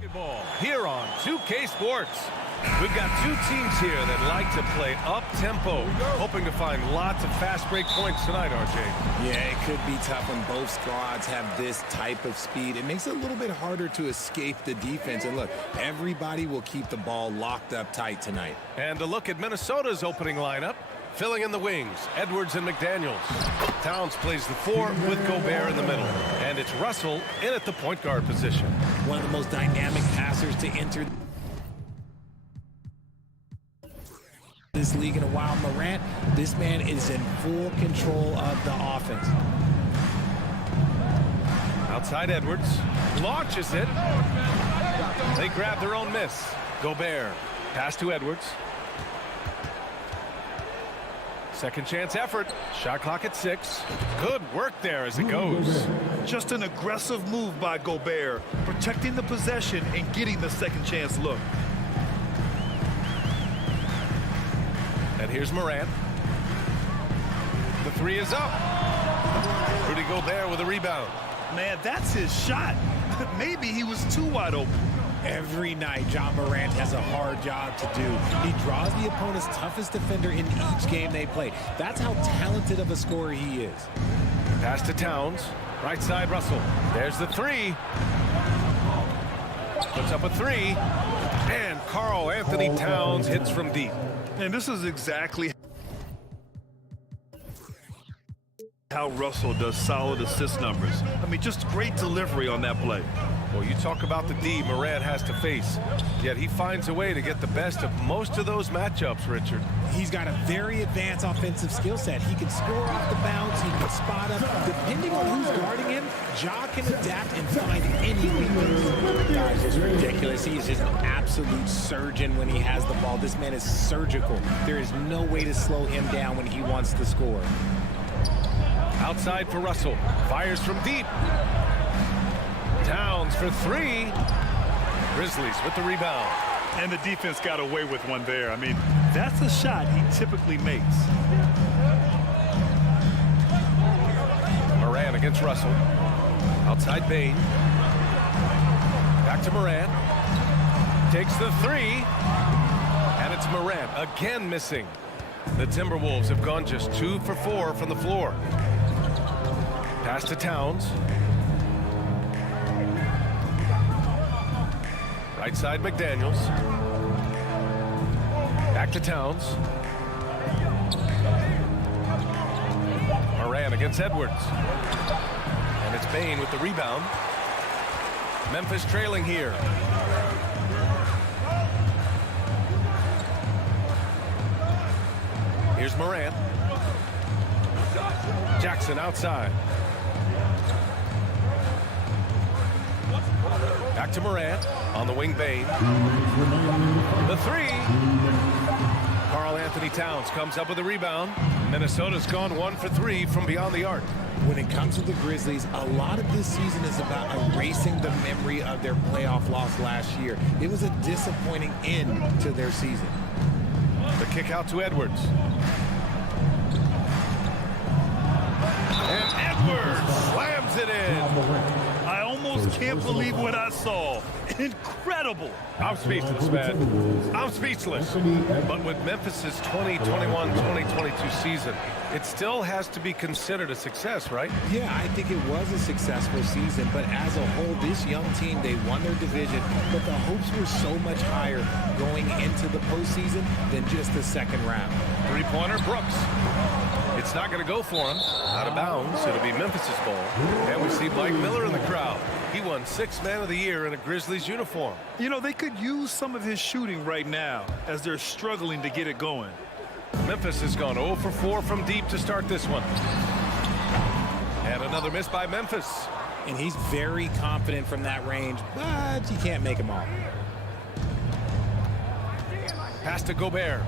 Basketball here on 2K Sports. We've got two teams here that like to play up-tempo, hoping to find lots of fast break points tonight, RJ. Yeah, it could be tough when both squads have this type of speed. It makes it a little bit harder to escape the defense. And look, everybody will keep the ball locked up tight tonight. And a look at Minnesota's opening lineup. Filling in the wings, Edwards and McDaniels. Towns plays the 4 with Gobert in the middle. And it's Russell in at the point guard position. One of the most dynamic passers to enter this league in a while. Morant, this man is in full control of the offense. Outside Edwards, launches it. They grab their own miss. Gobert, pass to Edwards. Second chance effort. Shot clock at 6. Good work there as it goes. Just an aggressive move by Gobert, protecting the possession and getting the second chance look. And here's Morant. The 3 is up. Rudy Gobert with a rebound. Man, that's his shot. Maybe he was too wide open. Every night, John Morant has a hard job to do. He draws the opponent's toughest defender in each game they play. That's how talented of a scorer he is. Pass to Towns. Right side, Russell. There's the 3. Puts up a 3. And Karl Anthony Towns hits from deep. And this is exactly how Russell does solid assist numbers. I mean, just great delivery on that play. Well, you talk about the D Morant has to face, yet he finds a way to get the best of most of those matchups, Richard. He's got a very advanced offensive skill set. He can score off the bounce, he can spot up. Depending on who's guarding him, Ja can adapt and find any weakness. Guys, it's ridiculous. He is just an absolute surgeon when he has the ball. This man is surgical. There is no way to slow him down when he wants to score. Outside for Russell. Fires from deep. Towns for 3. Grizzlies with the rebound. And the defense got away with one there. I mean, that's a shot he typically makes. Morant against Russell. Outside Bain. Back to Morant. Takes the 3. And it's Morant again missing. The Timberwolves have gone just 2 for 4 from the floor. Pass to Towns. Right side, McDaniels. Back to Towns. Morant against Edwards. And it's Bain with the rebound. Memphis trailing here. Here's Morant. Jackson outside. Back to Morant. On the wing, Bain. The 3. Karl Anthony Towns comes up with a rebound. Minnesota's gone 1 for 3 from beyond the arc. When it comes to the Grizzlies, a lot of this season is about erasing the memory of their playoff loss last year. It was a disappointing end to their season. The kick out to Edwards. And Edwards slams it in. I almost can't believe what I saw. Incredible. I'm speechless, man. I'm speechless. But with Memphis's 2021-2022 season, it still has to be considered a success, right? Yeah, I think it was a successful season, but as a whole, this young team, they won their division, but the hopes were so much higher going into the postseason than just the second round. Three-pointer, Brooks. It's not going to go for him. Out of bounds. It'll be Memphis's ball. And we see Mike Miller in the crowd. He won 6th Man of the Year in a Grizzlies uniform. You know, they could use some of his shooting right now as they're struggling to get it going. Memphis has gone 0 for 4 from deep to start this one. And another miss by Memphis. And he's very confident from that range, but you can't make him all. Pass to Gobert.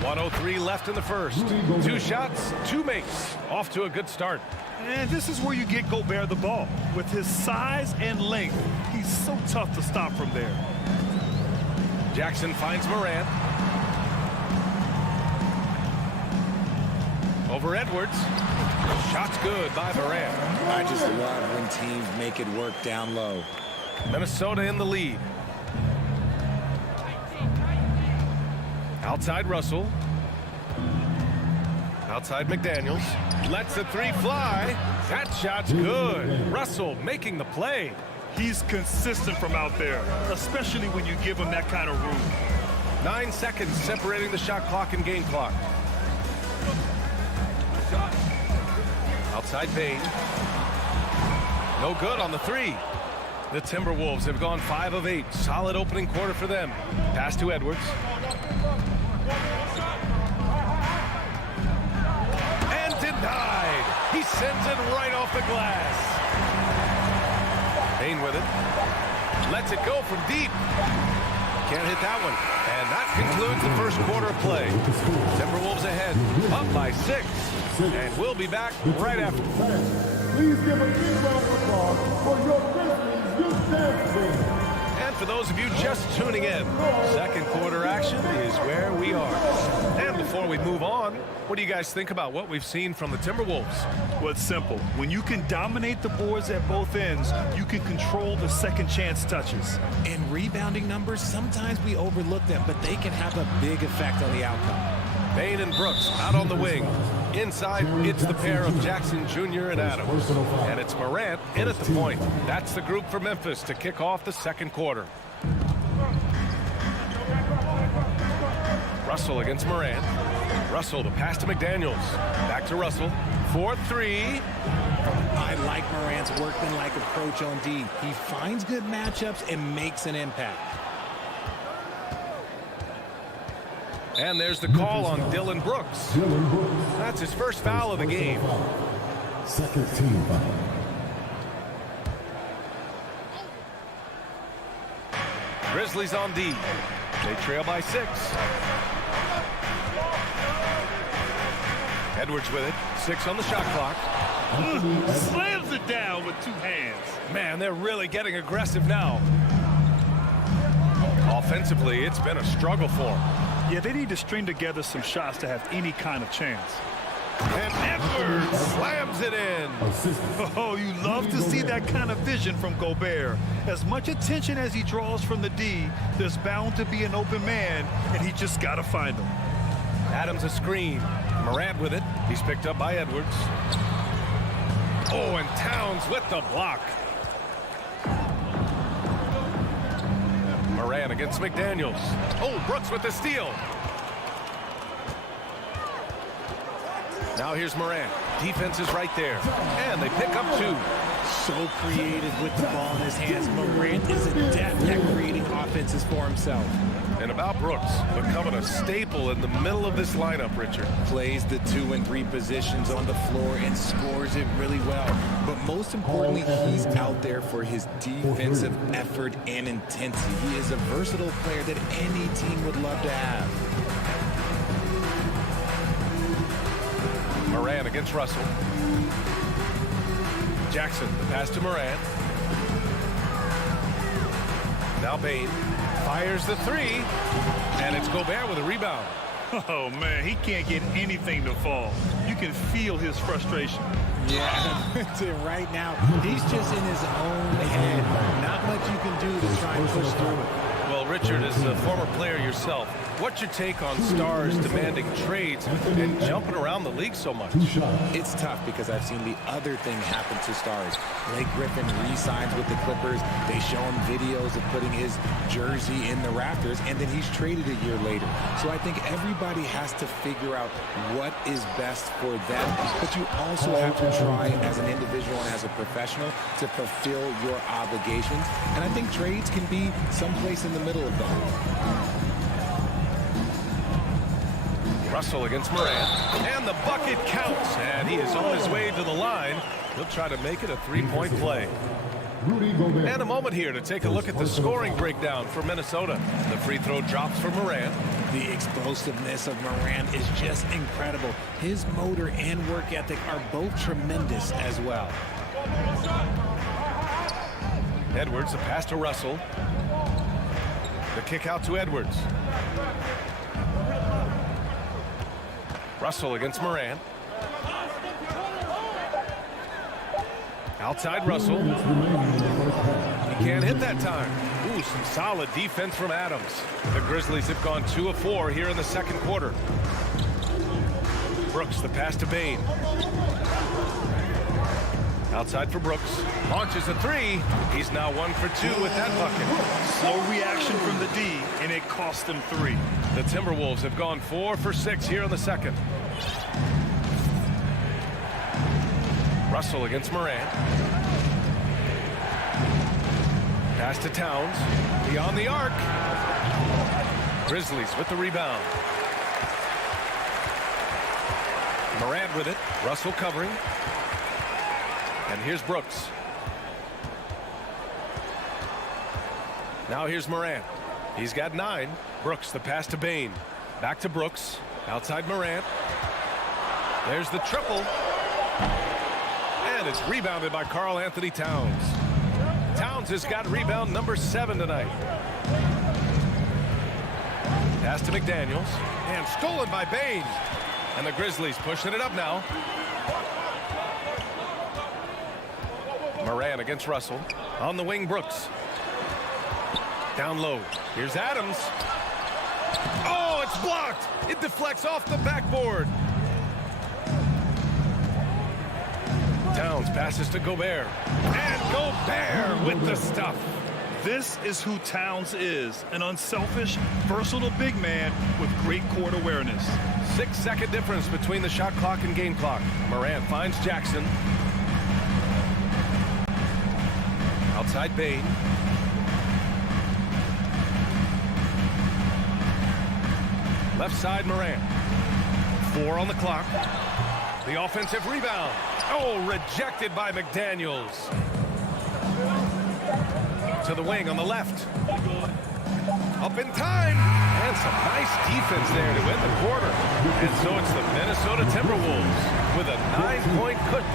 1:03 left in the first. 2 shots, 2 makes. Off to a good start. And this is where you get Gobert the ball. With his size and length, he's so tough to stop from there. Jackson finds Morant. Over Edwards. Shot's good by Morant. I just love when teams make it work down low. Minnesota in the lead. Outside Russell. Outside McDaniels. Lets the three fly. That shot's good. Russell making the play. He's consistent from out there, especially when you give him that kind of room. 9 seconds separating the shot clock and game clock. Outside Bain. No good on the three. The Timberwolves have gone 5 of 8. Solid opening quarter for them. Pass to Edwards. And denied. He sends it right off the glass. Bain with it. Lets it go from deep. Can't hit that one. And that concludes the first quarter of play. Timberwolves ahead, up by 6. And we'll be back right after. Please give a big round of applause for your Grizzlies youth dance team. And for those of you just tuning in, second quarter action is where we are. And before we move on, what do you guys think about what we've seen from the Timberwolves? Well, it's simple. When you can dominate the boards at both ends, you can control the second chance touches. In rebounding numbers, sometimes we overlook them, but they can have a big effect on the outcome. Bain and Brooks out on the wing. Inside, it's the pair of Jackson Jr. and Adams. And it's Morant in at the point. That's the group for Memphis to kick off the second quarter. Russell against Morant. Russell, the pass to McDaniels. Back to Russell. 4-3. I like Morant's workmanlike approach on D. He finds good matchups and makes an impact. And there's the call on Dylan Brooks. That's his first foul of the game. Second team foul. Grizzlies on D. They trail by 6. Edwards with it. 6 on the shot clock. Slams it down with 2 hands. Man, they're really getting aggressive now. Offensively, it's been a struggle for them. Yeah, they need to string together some shots to have any kind of chance. And Edwards slams it in. Oh, you love to see that kind of vision from Gobert. As much attention as he draws from the D, there's bound to be an open man, and he just got to find him. Adams a screen. Morant with it. He's picked up by Edwards. Oh, and Towns with the block. Morant against McDaniels. Oh, Brooks with the steal. Now here's Morant. Defense is right there. And they pick up 2. So creative with the ball in his hands. Morant is adept at creating offenses for himself. And about Brooks, becoming a staple in the middle of this lineup, Richard. Plays the 2 and 3 positions on the floor and scores it really well. But most importantly, he's out there for his defensive effort and intensity. He is a versatile player that any team would love to have. Morant against Russell. Jackson, the pass to Morant. Now Bain fires the 3, and it's Gobert with a rebound. Oh, man, he can't get anything to fall. You can feel his frustration. Yeah, right now, he's just in his own head. Not much you can do to try and push through it. Well, Richard, as a former player yourself, what's your take on stars demanding trades and jumping around the league so much? It's tough because I've seen the other thing happen to stars. Blake Griffin re-signs with the Clippers. They show him videos of putting his jersey in the rafters, and then he's traded a year later. So I think everybody has to figure out what is best for them. But you also have to try as an individual and as a professional to fulfill your obligations. And I think trades can be someplace in the middle of that. Russell against Morant, and the bucket counts, and he is on his way to the line. He'll try to make it a 3-point play. And a moment here to take a look at the scoring breakdown for Minnesota. The free throw drops for Morant. The explosiveness of Morant is just incredible. His motor and work ethic are both tremendous as well. Edwards, the pass to Russell. The kick out to Edwards. Russell against Morant. Outside Russell. He can't hit that time. Ooh, some solid defense from Adams. The Grizzlies have gone 2 of 4 here in the second quarter. Brooks, the pass to Bain. Outside for Brooks. Launches a 3. He's now 1 for 2 with that bucket. Slow reaction from the D, and it cost them 3. The Timberwolves have gone 4 for 6 here in the second. Russell against Morant. Pass to Towns. Beyond the arc. Grizzlies with the rebound. Morant with it. Russell covering. And here's Brooks. Now here's Morant. He's got 9. Brooks, the pass to Bain. Back to Brooks. Outside Morant. There's the triple. And it's rebounded by Karl Anthony Towns. Towns has got rebound number 7 tonight. Pass to McDaniels. And stolen by Bain. And the Grizzlies pushing it up now. Morant against Russell. On the wing, Brooks. Down low. Here's Adams. Oh, it's blocked. It deflects off the backboard. Towns passes to Gobert. And Gobert with the stuff. This is who Towns is, an unselfish, versatile big man with great court awareness. 6-second difference between the shot clock and game clock. Morant finds Jackson. Outside Bain. Left side Morant. 4 on the clock. The offensive rebound. Oh, rejected by McDaniels. To the wing on the left. Up in time. And some nice defense there to win the quarter. And so it's the Minnesota Timberwolves with a 9-point cushion.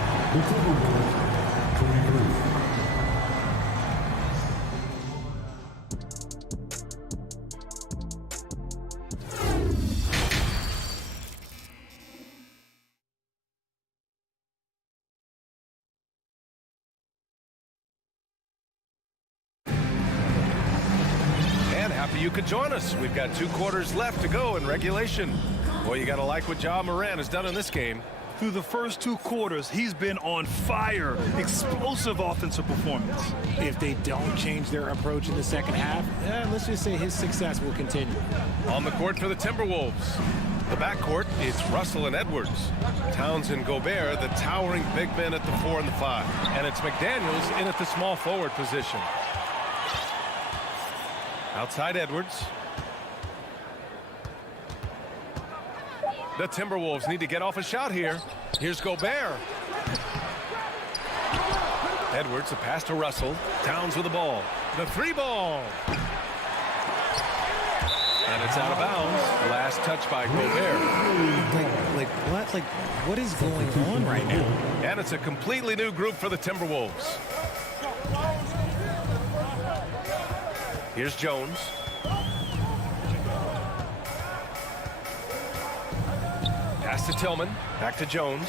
You could join us. We've got 2 quarters left to go in regulation. Boy, you got to like what Ja Morant has done in this game. Through the first 2 quarters, he's been on fire. Explosive offensive performance. If they don't change their approach in the second half, let's just say his success will continue. On the court for the Timberwolves. The backcourt, it's Russell and Edwards. Towns and Gobert, the towering big men at the 4 and the 5. And it's McDaniels in at the small forward position. Outside Edwards. The Timberwolves need to get off a shot here. Here's Gobert. Edwards, a pass to Russell. Towns with the ball. The 3 ball. And it's out of bounds. Last touch by Gobert. What is going on right now? And it's a completely new group for the Timberwolves. Here's Jones. Pass to Tillman. Back to Jones.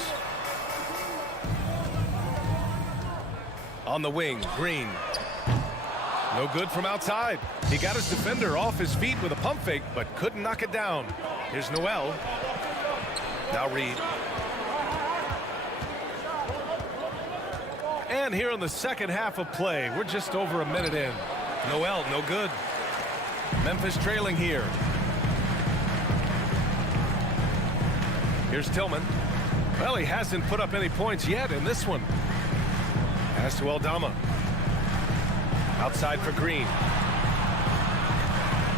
On the wing, Green. No good from outside. He got his defender off his feet with a pump fake, but couldn't knock it down. Here's Noel. Now Reed. And here in the second half of play, we're just over a minute in. Noel, no good. Memphis trailing here. Here's Tillman. Well, he hasn't put up any points yet in this one. Pass to Aldama. Outside for Green.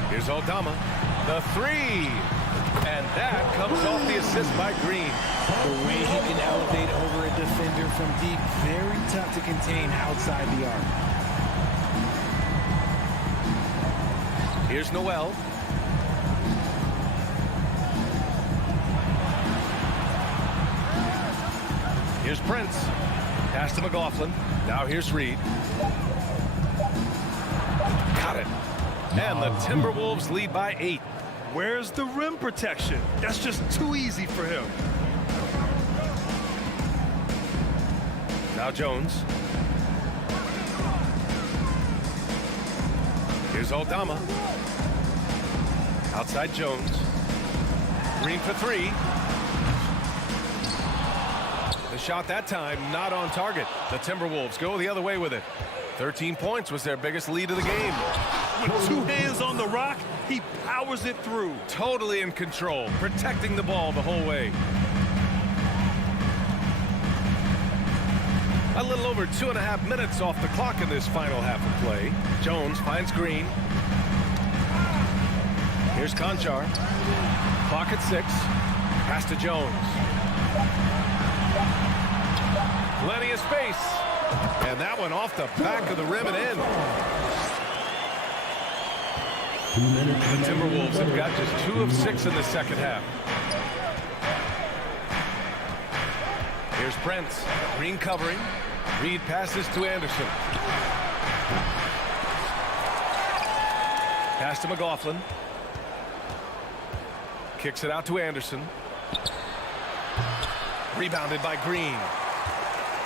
Here's Aldama. The 3. And that comes off the assist by Green. The way he can elevate over a defender from deep, very tough to contain outside the arc. Here's Noel. Here's Prince. Pass to McLaughlin. Now here's Reed. Got it. And the Timberwolves lead by 8. Where's the rim protection? That's just too easy for him. Now Jones. Here's Aldama. Outside Jones. Green for three. The shot that time not on target. The Timberwolves go the other way with it. 13 points was their biggest lead of the game. With two hands on the rock, he powers it through. Totally in control, protecting the ball the whole way. A little over 2.5 minutes off the clock in this final half of play. Jones finds Green. Here's Conchar. Clock at 6. Pass to Jones. Plenty of space. And that one off the back of the rim and in. The Timberwolves have got just 2 of 6 in the second half. Here's Prince. Green covering. Reed passes to Anderson. Pass to McLaughlin. Kicks it out to Anderson. Rebounded by Green.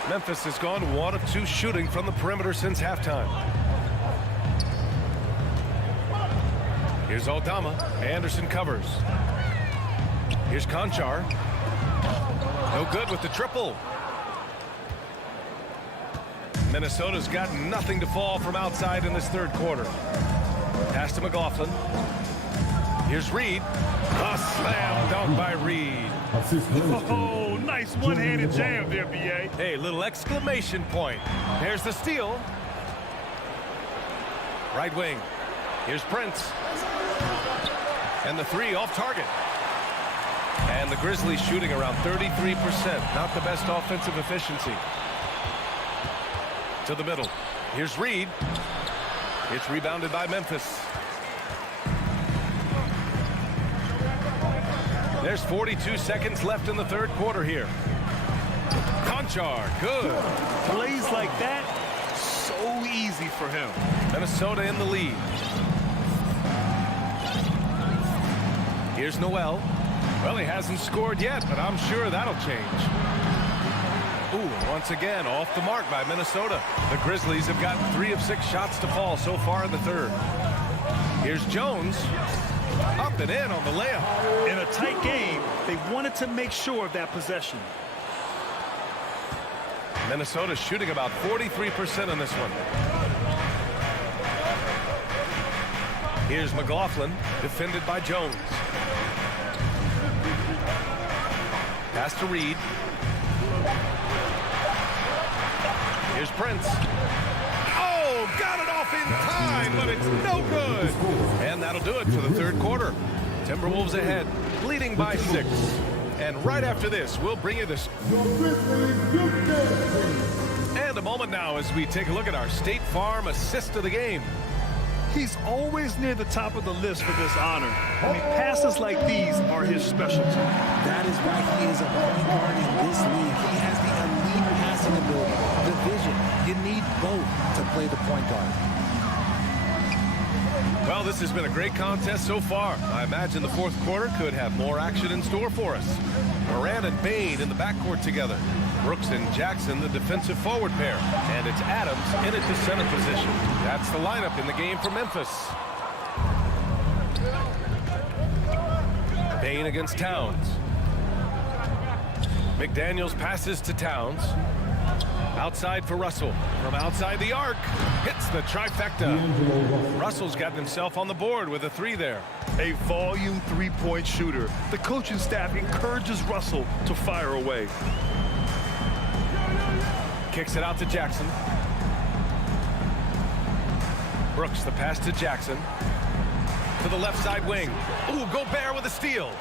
Memphis has gone 1 of 2 shooting from the perimeter since halftime. Here's Aldama. Anderson covers. Here's Conchar. No good with the triple. Minnesota's got nothing to fall from outside in this third quarter. Pass to McLaughlin. Here's Reed. A slam dunk by Reed. Oh, nice one-handed jam there, B.A. Hey, little exclamation point. There's the steal. Right wing. Here's Prince. And the 3 off target. And the Grizzlies shooting around 33%. Not the best offensive efficiency. To the middle. Here's Reed. It's rebounded by Memphis. There's 42 seconds left in the third quarter here. Conchar, good. Plays like that, so easy for him. Minnesota in the lead. Here's Noel. Well, he hasn't scored yet, but I'm sure that'll change. Ooh, once again, off the mark by Minnesota. The Grizzlies have gotten 3 of 6 shots to fall so far in the third. Here's Jones. Up and in on the layup. In a tight game, they wanted to make sure of that possession. Minnesota's shooting about 43% in this one. Here's McLaughlin, defended by Jones. Pass to Reed. Here's Prince. Oh, got it off in time, but it's no good. And that'll do it for the third quarter. Timberwolves ahead, leading by 6. And right after this, we'll bring you this. And a moment now as we take a look at our State Farm assist of the game. He's always near the top of the list for this honor. I mean, passes like these are his specialty. That is why he is a point guard in this league. He has the elite passing ability, the vision. You need both to play the point guard. Well, this has been a great contest so far. I imagine the fourth quarter could have more action in store for us. Moran and Bain in the backcourt together. Brooks and Jackson, the defensive forward pair. And it's Adams in at the center position. That's the lineup in the game for Memphis. Bain against Towns. McDaniels passes to Towns. Outside for Russell. From outside the arc. Hits the trifecta. Russell's gotten himself on the board with a 3 there. A volume three-point shooter. The coaching staff encourages Russell to fire away. Kicks it out to Jackson. Brooks, the pass to Jackson. To the left side wing. Ooh, Gobert with a steal.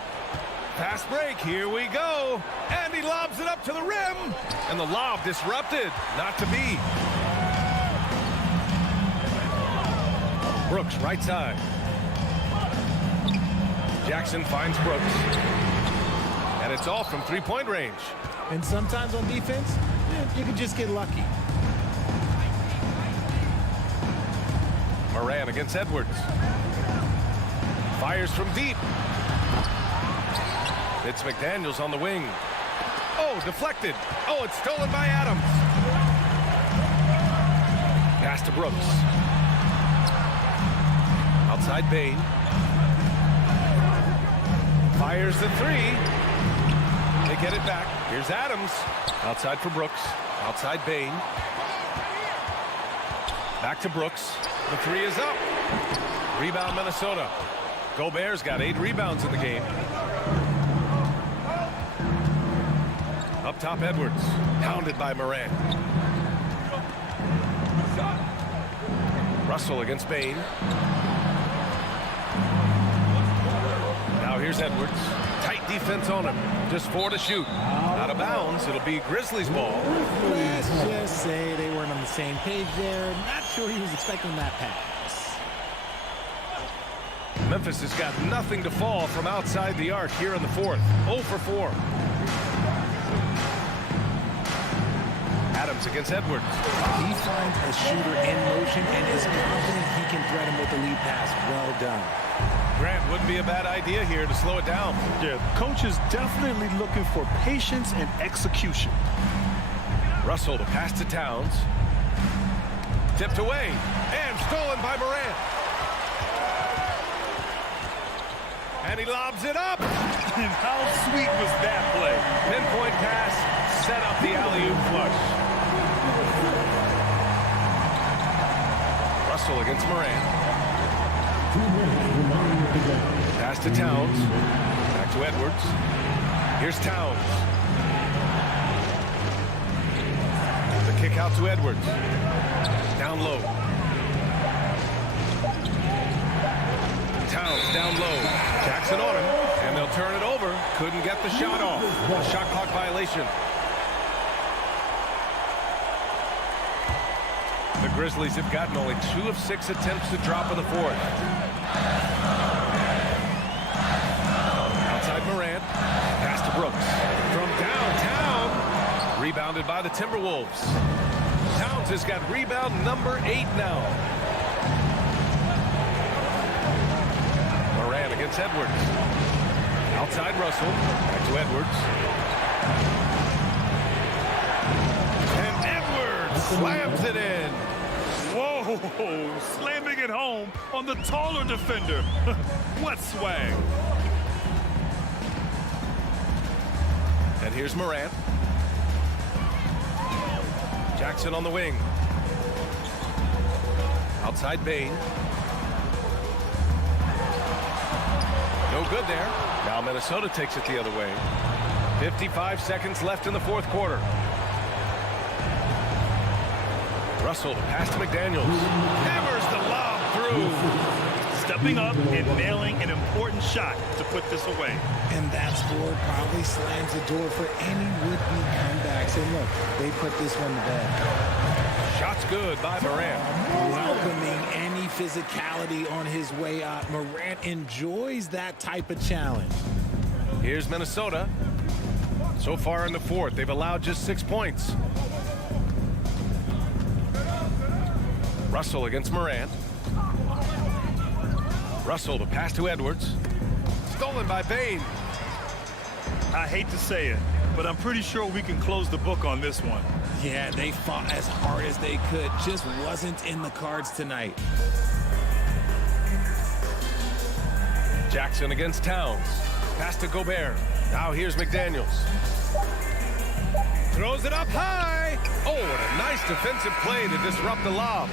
Fast break, here we go. And he lobs it up to the rim. And the lob disrupted. Not to be. Brooks, right side. Jackson finds Brooks. And it's off from three-point range. And sometimes on defense, you can just get lucky. Moran against Edwards. Fires from deep. It's McDaniels on the wing. Oh, deflected. Oh, it's stolen by Adams. Pass to Brooks. Outside Bain. Fires the three. They get it back. Here's Adams. Outside for Brooks. Outside Bain. Back to Brooks. The three is up. Rebound Minnesota. Gobert's got 8 rebounds in the game. Up top Edwards. Pounded by Morant. Russell against Bain. Now here's Edwards. Tight defense on him. Just 4 to shoot. Out of bounds. It'll be Grizzlies ball. Let's just say they weren't on the same page there. Not sure he was expecting that pass. Memphis has got nothing to fall from outside the arc here in the fourth. 0 for 4. Adams against Edwards. He finds a shooter in motion and is confident he can thread him with the lead pass. Well done. Grant, wouldn't be a bad idea here to slow it down. Yeah, coach is definitely looking for patience and execution. Russell to pass to Towns. Tipped away and stolen by Morant. And he lobs it up. And how sweet was that play? Pinpoint pass, set up the alley-oop flush. Russell against Morant. Pass to Towns. Back to Edwards. Here's Towns. The kick out to Edwards. Down low. Towns down low. Jackson on him. And they'll turn it over. Couldn't get the shot off. A shot clock violation. The Grizzlies have gotten only 2 of 6 attempts to drop in the fourth. Outside Morant. Pass to Brooks. From downtown. Rebounded by the Timberwolves. Towns has got rebound number 8 now. Morant against Edwards. Outside Russell. Back to Edwards. And Edwards slams it in. Whoa, slamming it home on the taller defender. What swag. And here's Morant. Jackson on the wing. Outside Bain. No good there. Now Minnesota takes it the other way. 55 seconds left in the fourth quarter. Russell, pass to McDaniels. Hammers the lob through. Stepping up and nailing an important shot to put this away. And that score probably slams the door for any would-be comebacks. And look, they put this one to bed. Shot's good by Morant. Welcoming any physicality on his way up. Morant enjoys that type of challenge. Here's Minnesota. So far in the fourth, they've allowed just 6 points. Russell against Morant. Russell to pass to Edwards. Stolen by Bain. I hate to say it, but I'm pretty sure we can close the book on this one. Yeah, they fought as hard as they could. Just wasn't in the cards tonight. Jackson against Towns. Pass to Gobert. Now here's McDaniels. Throws it up high. Oh, what a nice defensive play to disrupt the lob.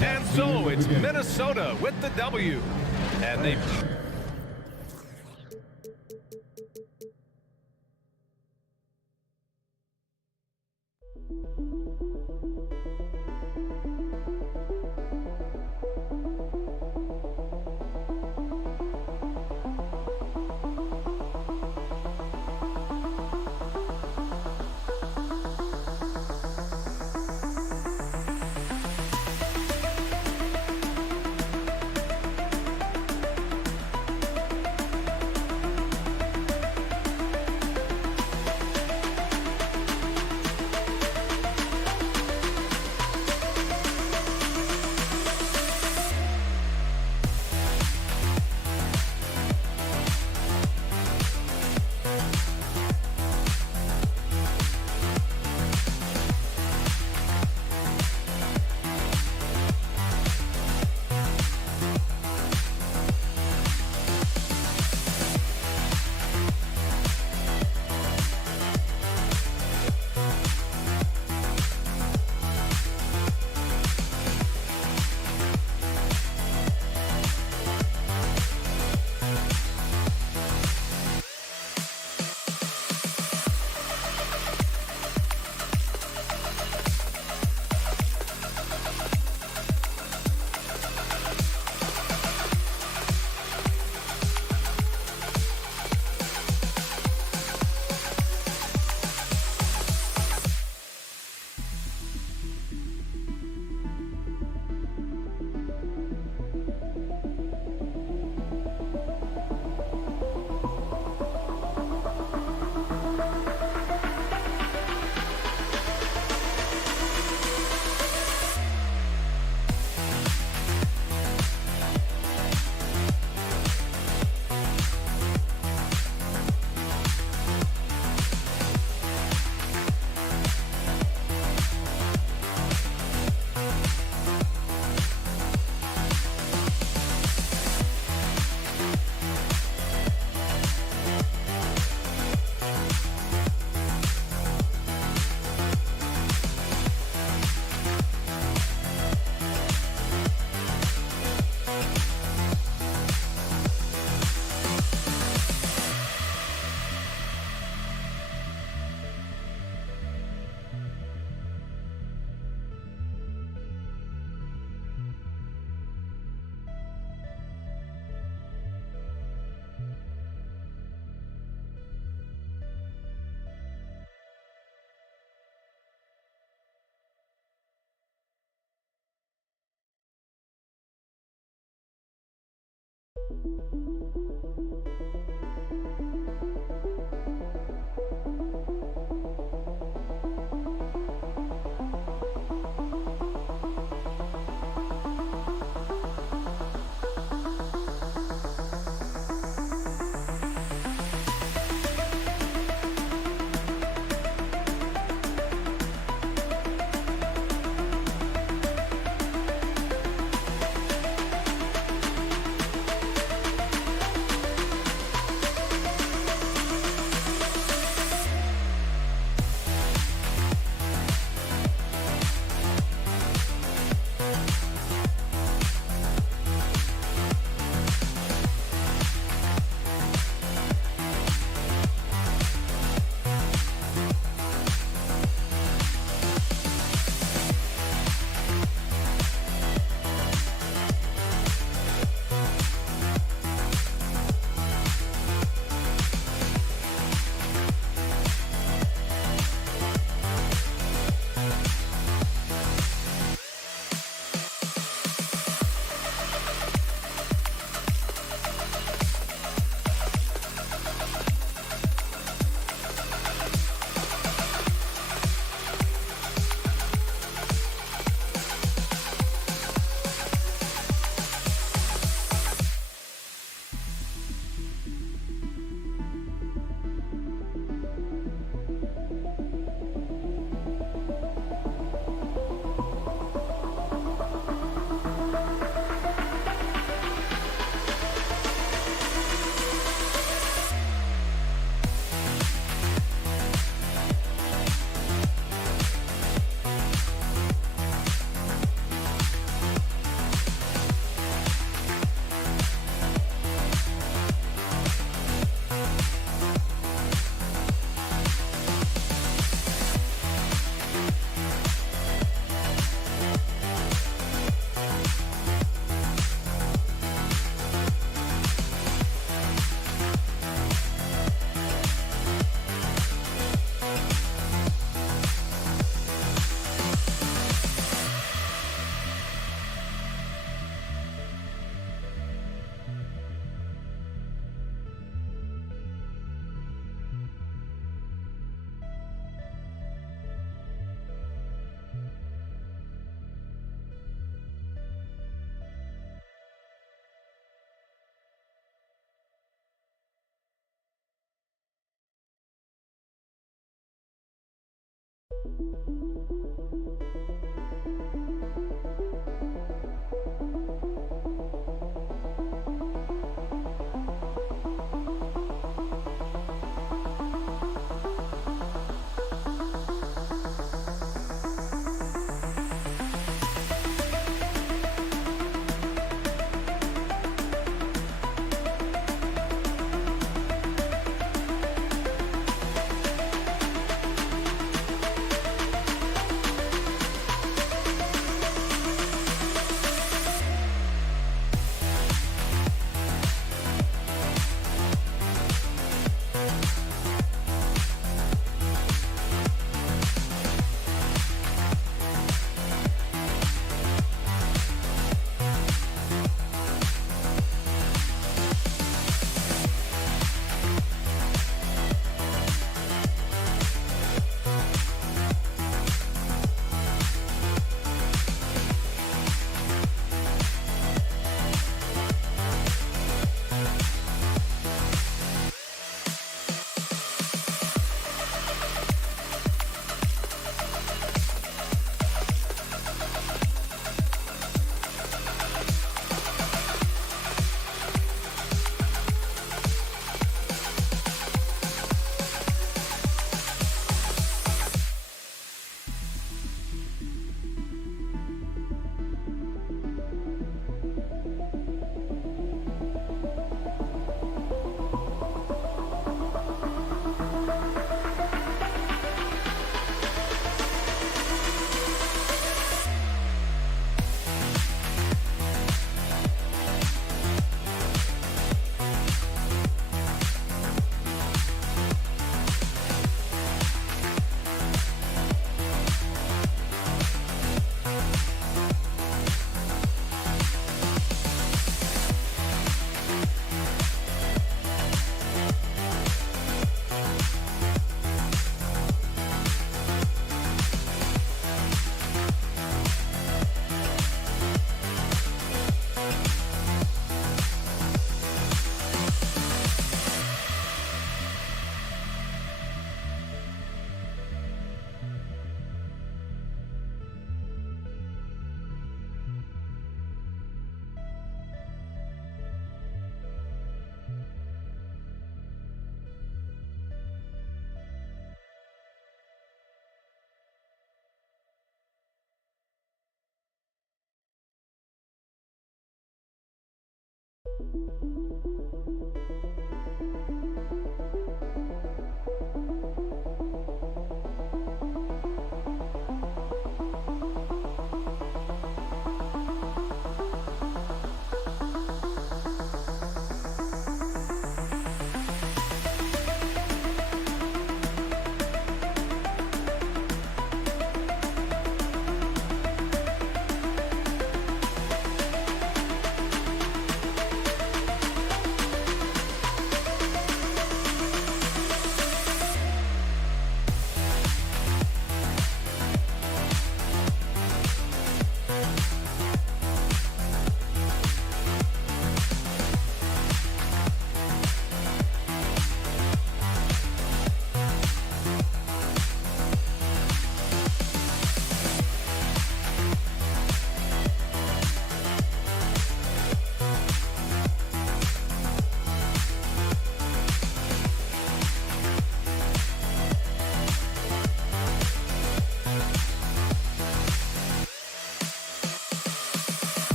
And so it's Minnesota with the W. And they...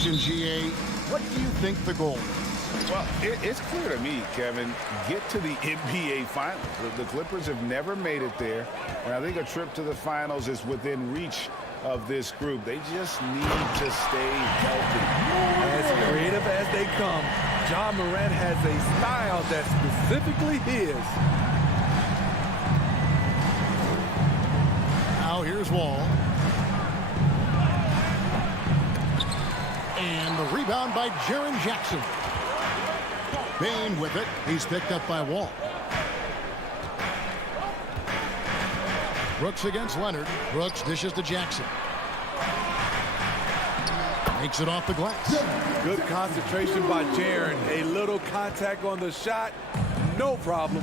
GA, what do you think the goal is? Well, it's clear to me, Kevin, get to the NBA Finals. The Clippers have never made it there, and I think a trip to the Finals is within reach of this group. They just need to stay healthy. As creative as they come, Ja Morant has a style that's specifically his. Now here's Wall. And the rebound by Jaren Jackson. Bain with it. He's picked up by Wall. Brooks against Leonard. Brooks dishes to Jackson. Makes it off the glass. Good concentration by Jaren. A little contact on the shot, no problem.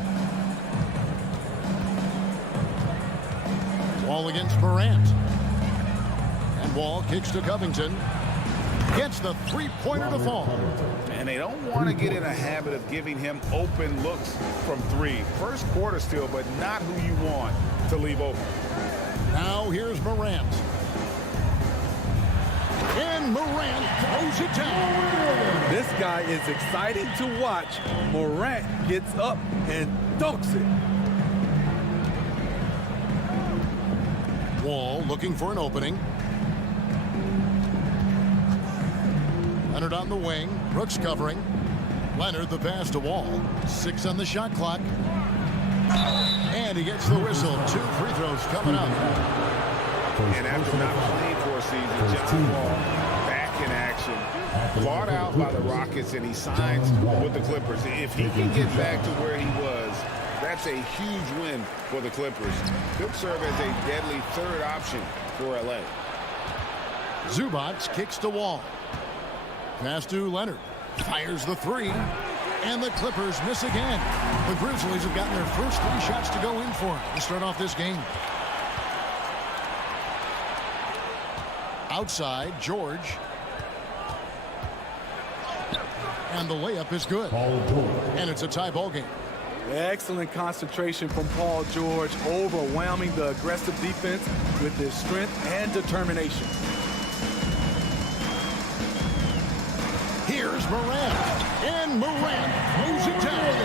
Wall against Morant. And Wall kicks to Covington. Gets the three-pointer to fall. And they don't want to get in a habit of giving him open looks from three. First quarter still, but not who you want to leave open. Now here's Morant. And Morant throws it down. This guy is exciting to watch. Morant gets up and dunks it. Wall looking for an opening. Leonard on the wing. Brooks covering. Leonard the pass to Wall. 6 on the shot clock. And he gets the whistle. 2 free throws coming up. And after not playing for a season, John Wall back in action. bought out by the Rockets, and he signs with the Clippers. If he can get back to where he was, that's a huge win for the Clippers. Could serve as a deadly third option for LA. Zubac kicks to Wall. Pass to Leonard. Fires the three. And the Clippers miss again. The Grizzlies have gotten their first 3 shots to go in for to start off this game. Outside, George. And the layup is good. And it's a tie ball game. Excellent concentration from Paul George, overwhelming the aggressive defense with his strength and determination. Here's Morant. And Morant moves it down.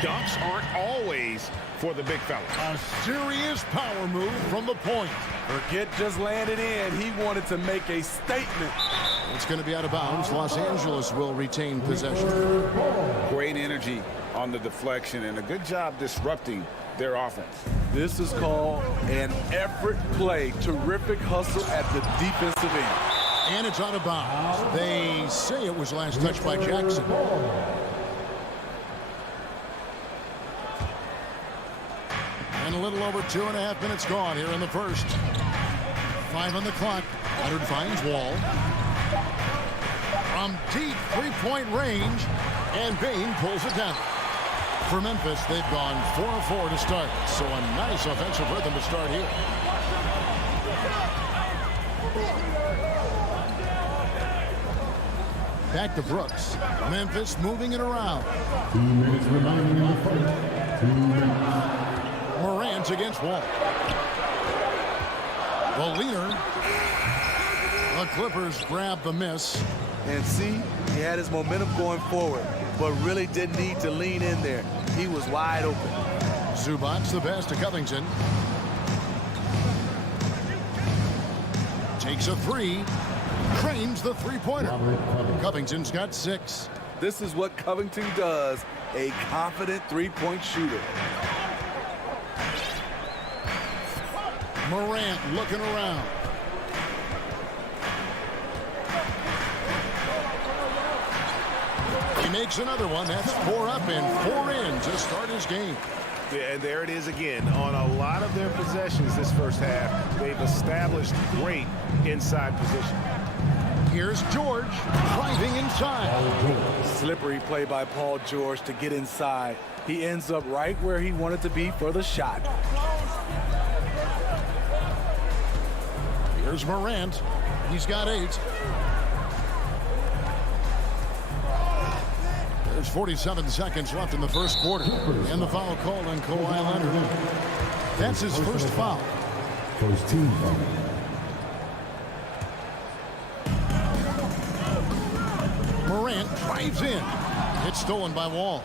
Dunks aren't always for the big fella. A serious power move from the point. Forget just landed in. He wanted to make a statement. It's going to be out of bounds. Los Angeles will retain possession. Great energy on the deflection and a good job disrupting their offense. This is called an effort play. Terrific hustle at the defensive end. And it's out of bounds. They say it was last touched by Jackson. And a little over 2.5 minutes gone here in the first. 5 on the clock. Leonard finds Wall. From deep three-point range. And Bain pulls it down. For Memphis, they've gone 4-4 to start. So a nice offensive rhythm to start here. Back to Brooks. Memphis moving it around. 2 minutes remaining in the first. 2 minutes. Morant against Wall. The leader. The Clippers grab the miss. And see, he had his momentum going forward, but really didn't need to lean in there. He was wide open. Zubac the pass to Covington. Takes a three. Cranes the three-pointer. Covington's got 6. This is what Covington does, a confident three-point shooter. Morant looking around. He makes another one. That's 4 up and 4 in to start his game. Yeah, and there it is again. On a lot of their possessions this first half, they've established great inside position. Here's George driving inside. Slippery play by Paul George to get inside. He ends up right where he wanted to be for the shot. Here's Morant. He's got 8. There's 47 seconds left in the first quarter. And the foul called on Kawhi Leonard. That's his first foul. First team foul. Morant drives in. It's stolen by Wall.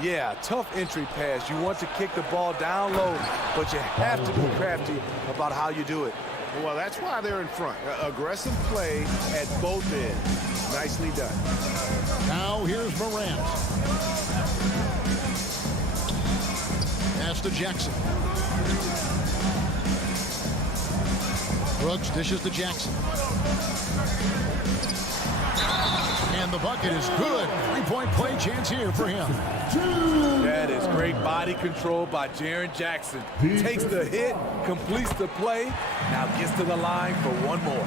Yeah, tough entry pass. You want to kick the ball down low, but you have to be crafty about how you do it. Well, that's why they're in front. Aggressive play at both ends. Nicely done. Now here's Morant. Pass to Jackson. Brooks dishes to Jackson. And the bucket is good. 3-point play chance here for him. That is great body control by Jaren Jackson. Takes the hit, completes the play, now gets to the line for one more.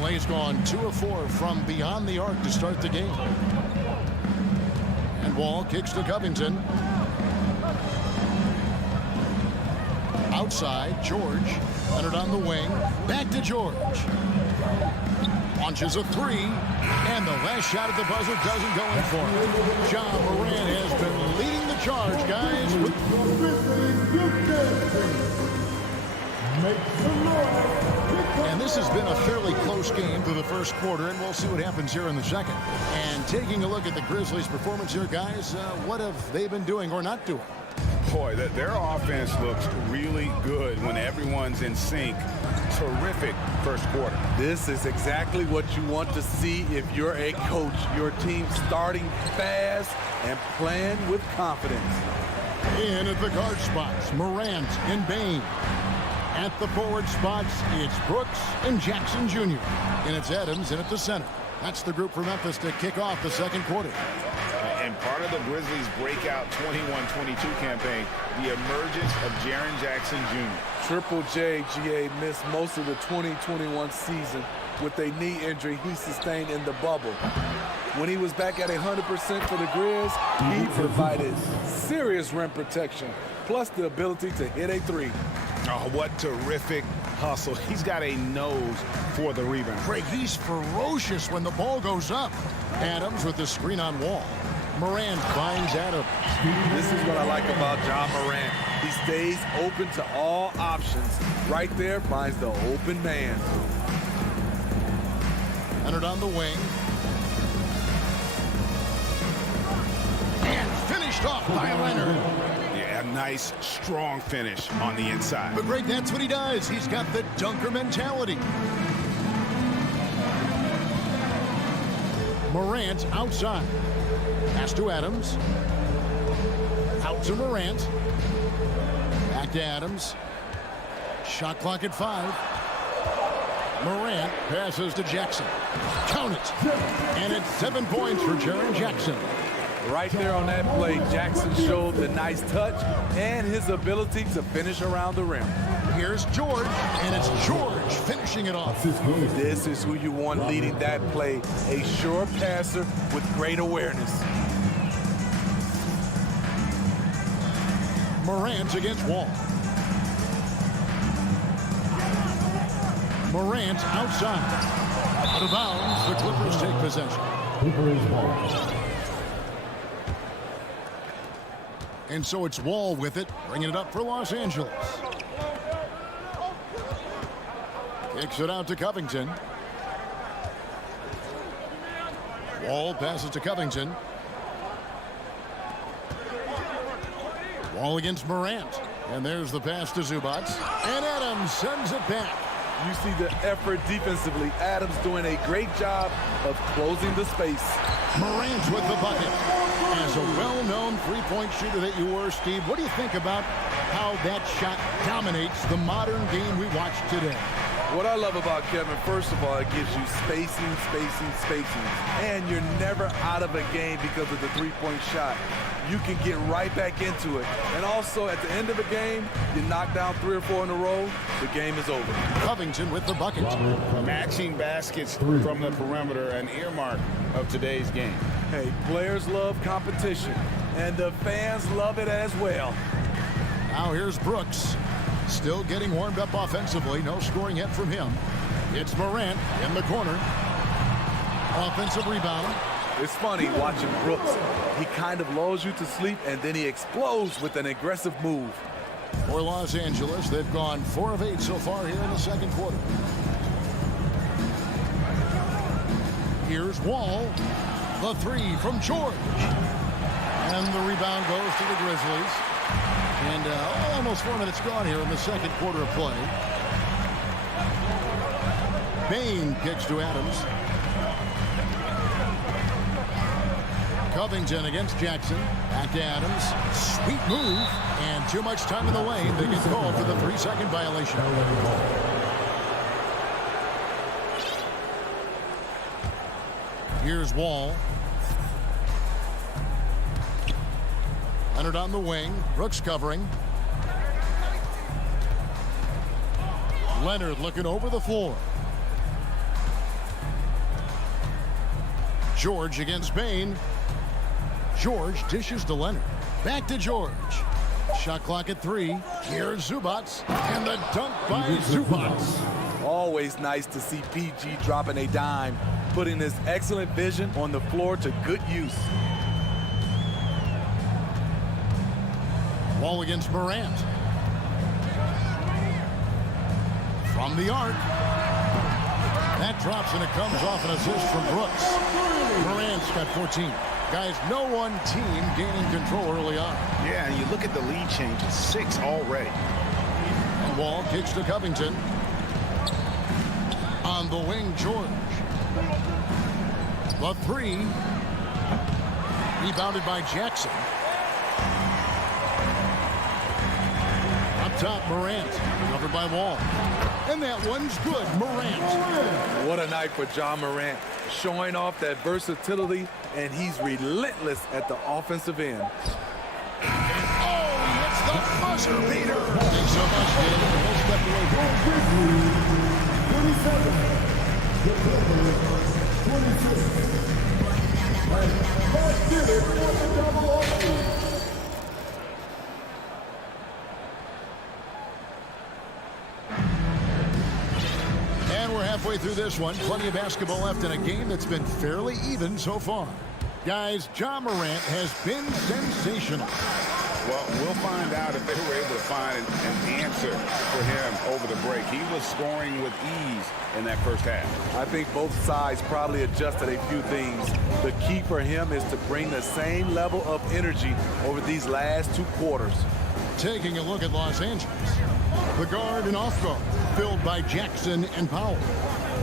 LA's gone 2 of 4 from beyond the arc to start the game. And Wall kicks to Covington. Outside, George. Leonard on the wing. Back to George. Launches a 3. And the last shot at the buzzer doesn't go in for him. Ja Morant has been leading the charge, guys. And this has been a fairly close game through the first quarter, and we'll see what happens here in the second. And taking a look at the Grizzlies' performance here, guys, what have they been doing or not doing? Boy, their offense looks really good when everyone's in sync. Terrific first quarter. This is exactly what you want to see if you're a coach. Your team starting fast and playing with confidence. In at the guard spots, Morant and Bain. At the forward spots, it's Brooks and Jackson Jr. And it's Adams in at the center. That's the group for Memphis to kick off the second quarter. And part of the Grizzlies' breakout 21-22 campaign, the emergence of Jaren Jackson Jr. Triple J, GA, missed most of the 2021 season with a knee injury he sustained in the bubble. When he was back at 100% for the Grizz, he provided serious rim protection, plus the ability to hit a three. Oh, what terrific hustle. He's got a nose for the rebound. Craig, he's ferocious when the ball goes up. Adams with the screen on Wall. Morant finds Adams. This is what I like about Ja Morant. He stays open to all options. Right there finds the open man. Leonard on the wing. And finished off by Leonard. Yeah, a nice, strong finish on the inside. But Greg, that's what he does. He's got the dunker mentality. Morant outside. Pass to Adams. Out to Morant. Back to Adams. Shot clock at 5. Morant passes to Jackson. Count it. And it's 7 points for Jaren Jackson. Right there on that play, Jackson showed the nice touch and his ability to finish around the rim. Here's George, and it's George finishing it off. This is who you want leading that play, a sure passer with great awareness. Morant against Wall. Morant outside. Out of bounds, the Clippers take possession. And so it's Wall with it, bringing it up for Los Angeles. Kicks it out to Covington. Wall passes to Covington. Wall against Morant. And there's the pass to Zubac. And Adams sends it back. You see the effort defensively. Adams doing a great job of closing the space. Morant with the bucket. As a well-known three-point shooter that you were, Steve, what do you think about how that shot dominates the modern game we watch today? What I love about Kevin, first of all, it gives you spacing, and you're never out of a game because of the three-point shot. You can get right back into it. And also, at the end of the game, you knock down 3 or 4 in a row, the game is over. Covington with the bucket. Matching baskets from the perimeter, an earmark of today's game. Hey, players love competition, and the fans love it as well. Now here's Brooks. Still getting warmed up offensively. No scoring yet from him. It's Morant in the corner. Offensive rebound. It's funny watching Brooks. He kind of lulls you to sleep, and then he explodes with an aggressive move. For Los Angeles, they've gone 4 of 8 so far here in the second quarter. Here's Wall. The 3 from George. And the rebound goes to the Grizzlies. And almost 4 minutes gone here in the second quarter of play. Bain kicks to Adams. Covington against Jackson. Back to Adams. Sweet move. And too much time in the lane. They get called for the 3-second violation. Here's Wall. Leonard on the wing. Brooks covering. Leonard looking over the floor. George against Bain. George dishes to Leonard. Back to George. Shot clock at 3. Here's Zubac. And the dunk by Zubac. Always nice to see PG dropping a dime, putting his excellent vision on the floor to good use. Wall against Morant. From the arc. That drops and it comes off an assist from Brooks. Morant's got 14. Guys, no one team gaining control early on. Yeah, and you look at the lead changes, 6 already. And Wall kicks to Covington. On the wing, George. The 3. Rebounded by Jackson. Up Up top, Morant. Covered by Wall. And that one's good. Morant. What a night for John Morant. Showing off that versatility, and he's relentless at the offensive end. Oh, it's the buzzer beater. Thanks so much, David. We'll step away from Grizzlies, 27. The Clippers, 26. And that did it for the double overtime. And we're halfway through this one. Plenty of basketball left in a game that's been fairly even so far. Guys, John Morant has been sensational. Well, we'll find out if they were able to find an answer for him over the break. He was scoring with ease in that first half. I think both sides probably adjusted a few things. The key for him is to bring the same level of energy over these last 2 quarters. Taking a look at Los Angeles. The guard and off guard, filled by Jackson and Powell.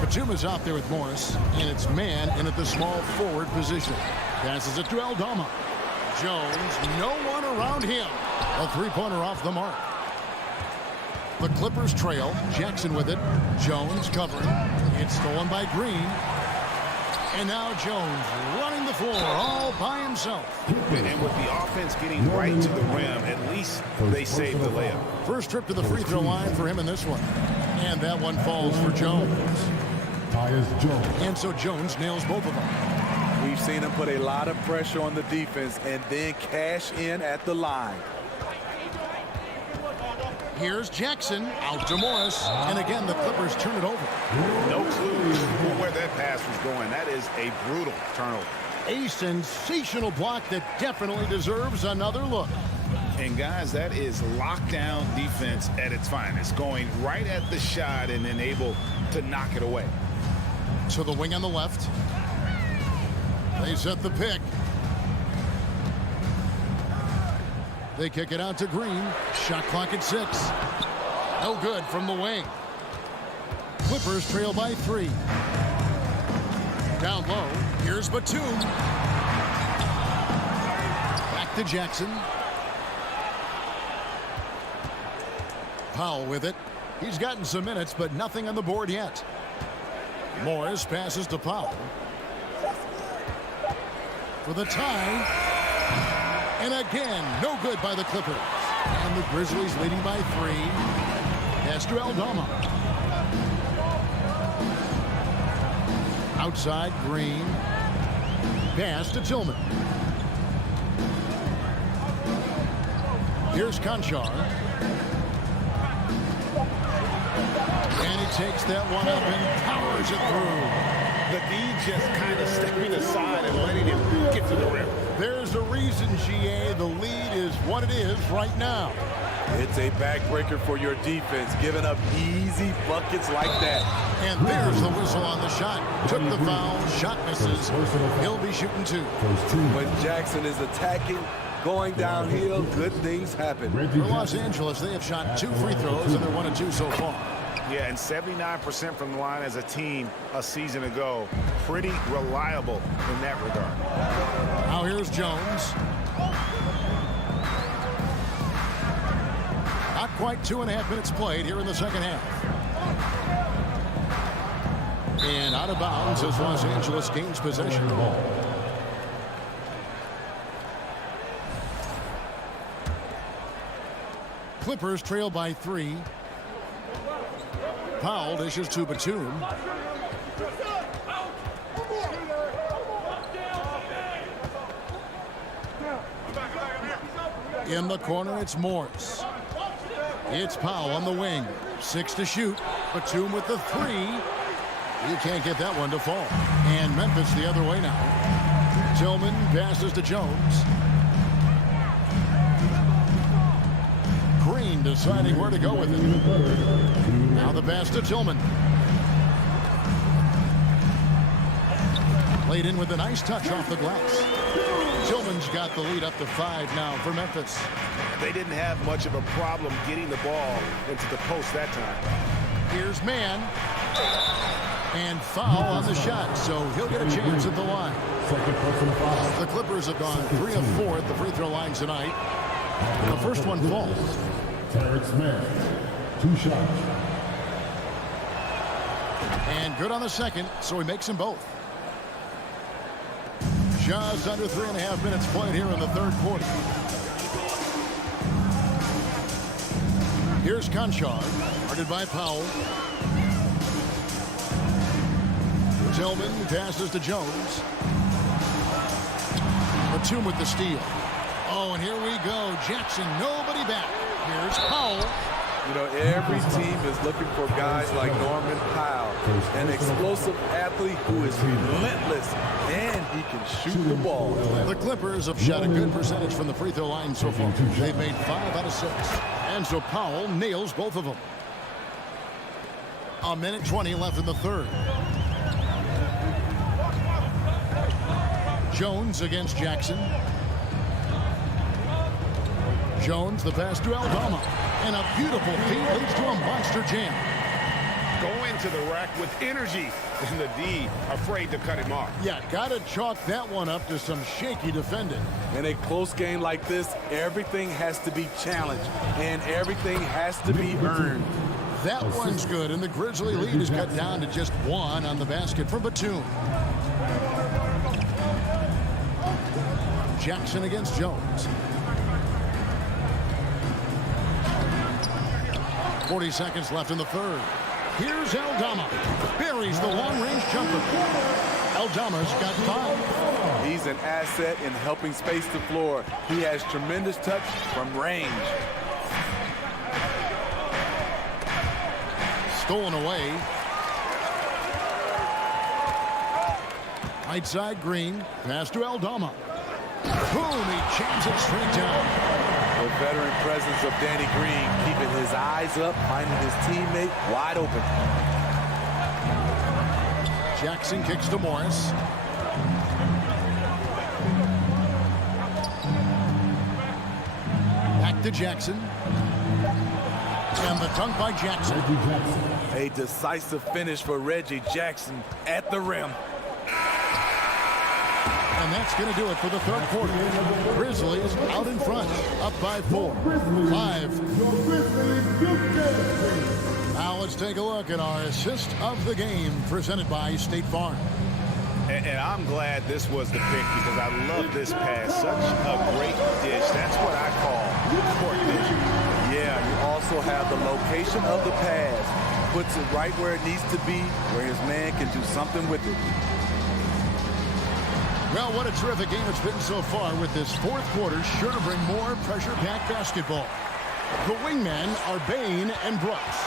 Batum is out there with Morris, and it's man in at the small forward position. Passes it to Aldama. Jones, no one around him. A three-pointer off the mark. The Clippers trail. Jackson with it. Jones covering. It's stolen by Green. And now Jones running the floor all by himself. And with the offense getting right to the rim, at least they saved the layup. First trip to the free throw line for him in this one. And that one falls for Jones. Tyus Jones. And so Jones nails both of them. We've seen him put a lot of pressure on the defense and then cash in at the line. Here's Jackson out to Morris. And again, the Clippers turn it over. No clue where that pass was going. That is a brutal turnover. A sensational block that definitely deserves another look. And guys, that is lockdown defense at its finest. Going right at the shot and then able to knock it away. To the wing on the left. They set the pick. They kick it out to Green. Shot clock at 6. No good from the wing. Clippers trail by 3. Down low. Here's Batum. Back to Jackson. Powell with it. He's gotten some minutes, but nothing on the board yet. Morris passes to Powell. For the tie. And again, no good by the Clippers. And the Grizzlies leading by 3. Pass to Aldama. Outside, Green. Pass to Tillman. Here's Conchar. And he takes that one up and powers it through. The D just kind of stepping aside and letting him get to the rim. There's a reason, GA, the lead is what it is right now. It's a backbreaker for your defense, giving up easy buckets like that. And there's the whistle on the shot. Took the foul, shot misses. He'll be shooting 2. When Jackson is attacking, going downhill, good things happen. For Los Angeles, they have shot 2 free throws, and they're 1 of 2 so far. Yeah, and 79% from the line as a team a season ago. Pretty reliable in that regard. Now here's Jones. Not quite 2.5 minutes played here in the second half. And out of bounds as Los Angeles gains possession of the ball. Clippers trail by 3. Powell dishes to Batum. In the corner, it's Morris. It's Powell on the wing. 6 to shoot. Batum with the 3. You can't get that one to fall. And Memphis the other way now. Tillman passes to Jones. Green deciding where to go with it. Now the pass to Tillman. Played in with a nice touch off the glass. Tillman's got the lead up to 5 now for Memphis. They didn't have much of a problem getting the ball into the post that time. Here's Mann. And foul on the shot, so he'll get a chance at the line. The Clippers have gone 3 of 4 at the free throw line tonight. The first one falls. Terrence Smith, 2 shots. And good on the second, so he makes them both. Just under 3.5 minutes played here in the third quarter. Here's Conchar, guarded by Powell. Tillman passes to Jones. Batum with the steal. Oh, and here we go. Jackson, nobody back. Here's Powell. You know, every team is looking for guys like Norman Powell, an explosive athlete who is relentless, and he can shoot the ball. The Clippers have shot a good percentage from the free throw line so far. They've made 5 out of 6. And so Powell nails both of them. 1:20 left in the third. Jones against Jackson. Jones, the pass to Aldama. And a beautiful feed leads to a monster jam. Go into the rack with energy. And the D afraid to cut him off. Yeah, gotta chalk that one up to some shaky defending. In a close game like this, everything has to be challenged, and everything has to be earned. That one's good, and the Grizzly lead is cut down to just 1 on the basket for Batum. Jackson against Jones. 40 seconds left in the third. Here's Aldama. Buries the long-range jumper. Aldama's got 5. He's an asset in helping space the floor. He has tremendous touch from range. Stolen away. Right side, Green. Pass to Aldama. Boom, he jams it straight down. The veteran presence of Danny Green keeping his eyes up, finding his teammate wide open. Jackson kicks to Morris. Back to Jackson. And the dunk by Jackson. A decisive finish for Reggie Jackson at the rim. And that's going to do it for the third quarter. Grizzlies out in front, up by 4. 5. Now let's take a look at our assist of the game presented by State Farm. And I'm glad this was the pick because I love this pass. Such a great dish. That's what I call court vision. Yeah, you also have the location of the pass. Puts it right where it needs to be, where his man can do something with it. Well, what a terrific game it's been so far with this fourth quarter. Sure to bring more pressure-packed basketball. The wingmen are Bain and Brooks.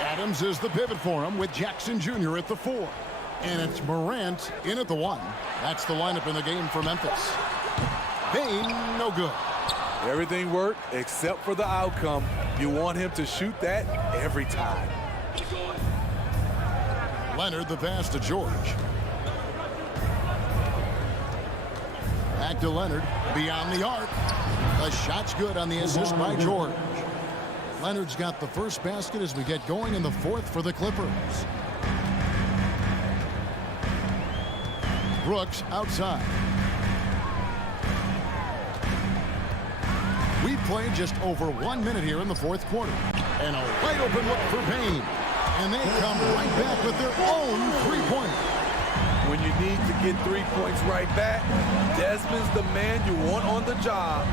Adams is the pivot for him with Jackson Jr. at the 4. And it's Morant in at the 1. That's the lineup in the game for Memphis. Bain, no good. Everything worked except for the outcome. You want him to shoot that every time. Leonard the pass to George. Back to Leonard, beyond the arc. The shot's good on the assist by George. Leonard's got the first basket as we get going in the fourth for the Clippers. Brooks outside. We played just over 1 minute here in the fourth quarter. And a wide open look for Payne. And they come right back with their own three-pointer. When you need to get 3 points right back, Desmond's the man you want on the job.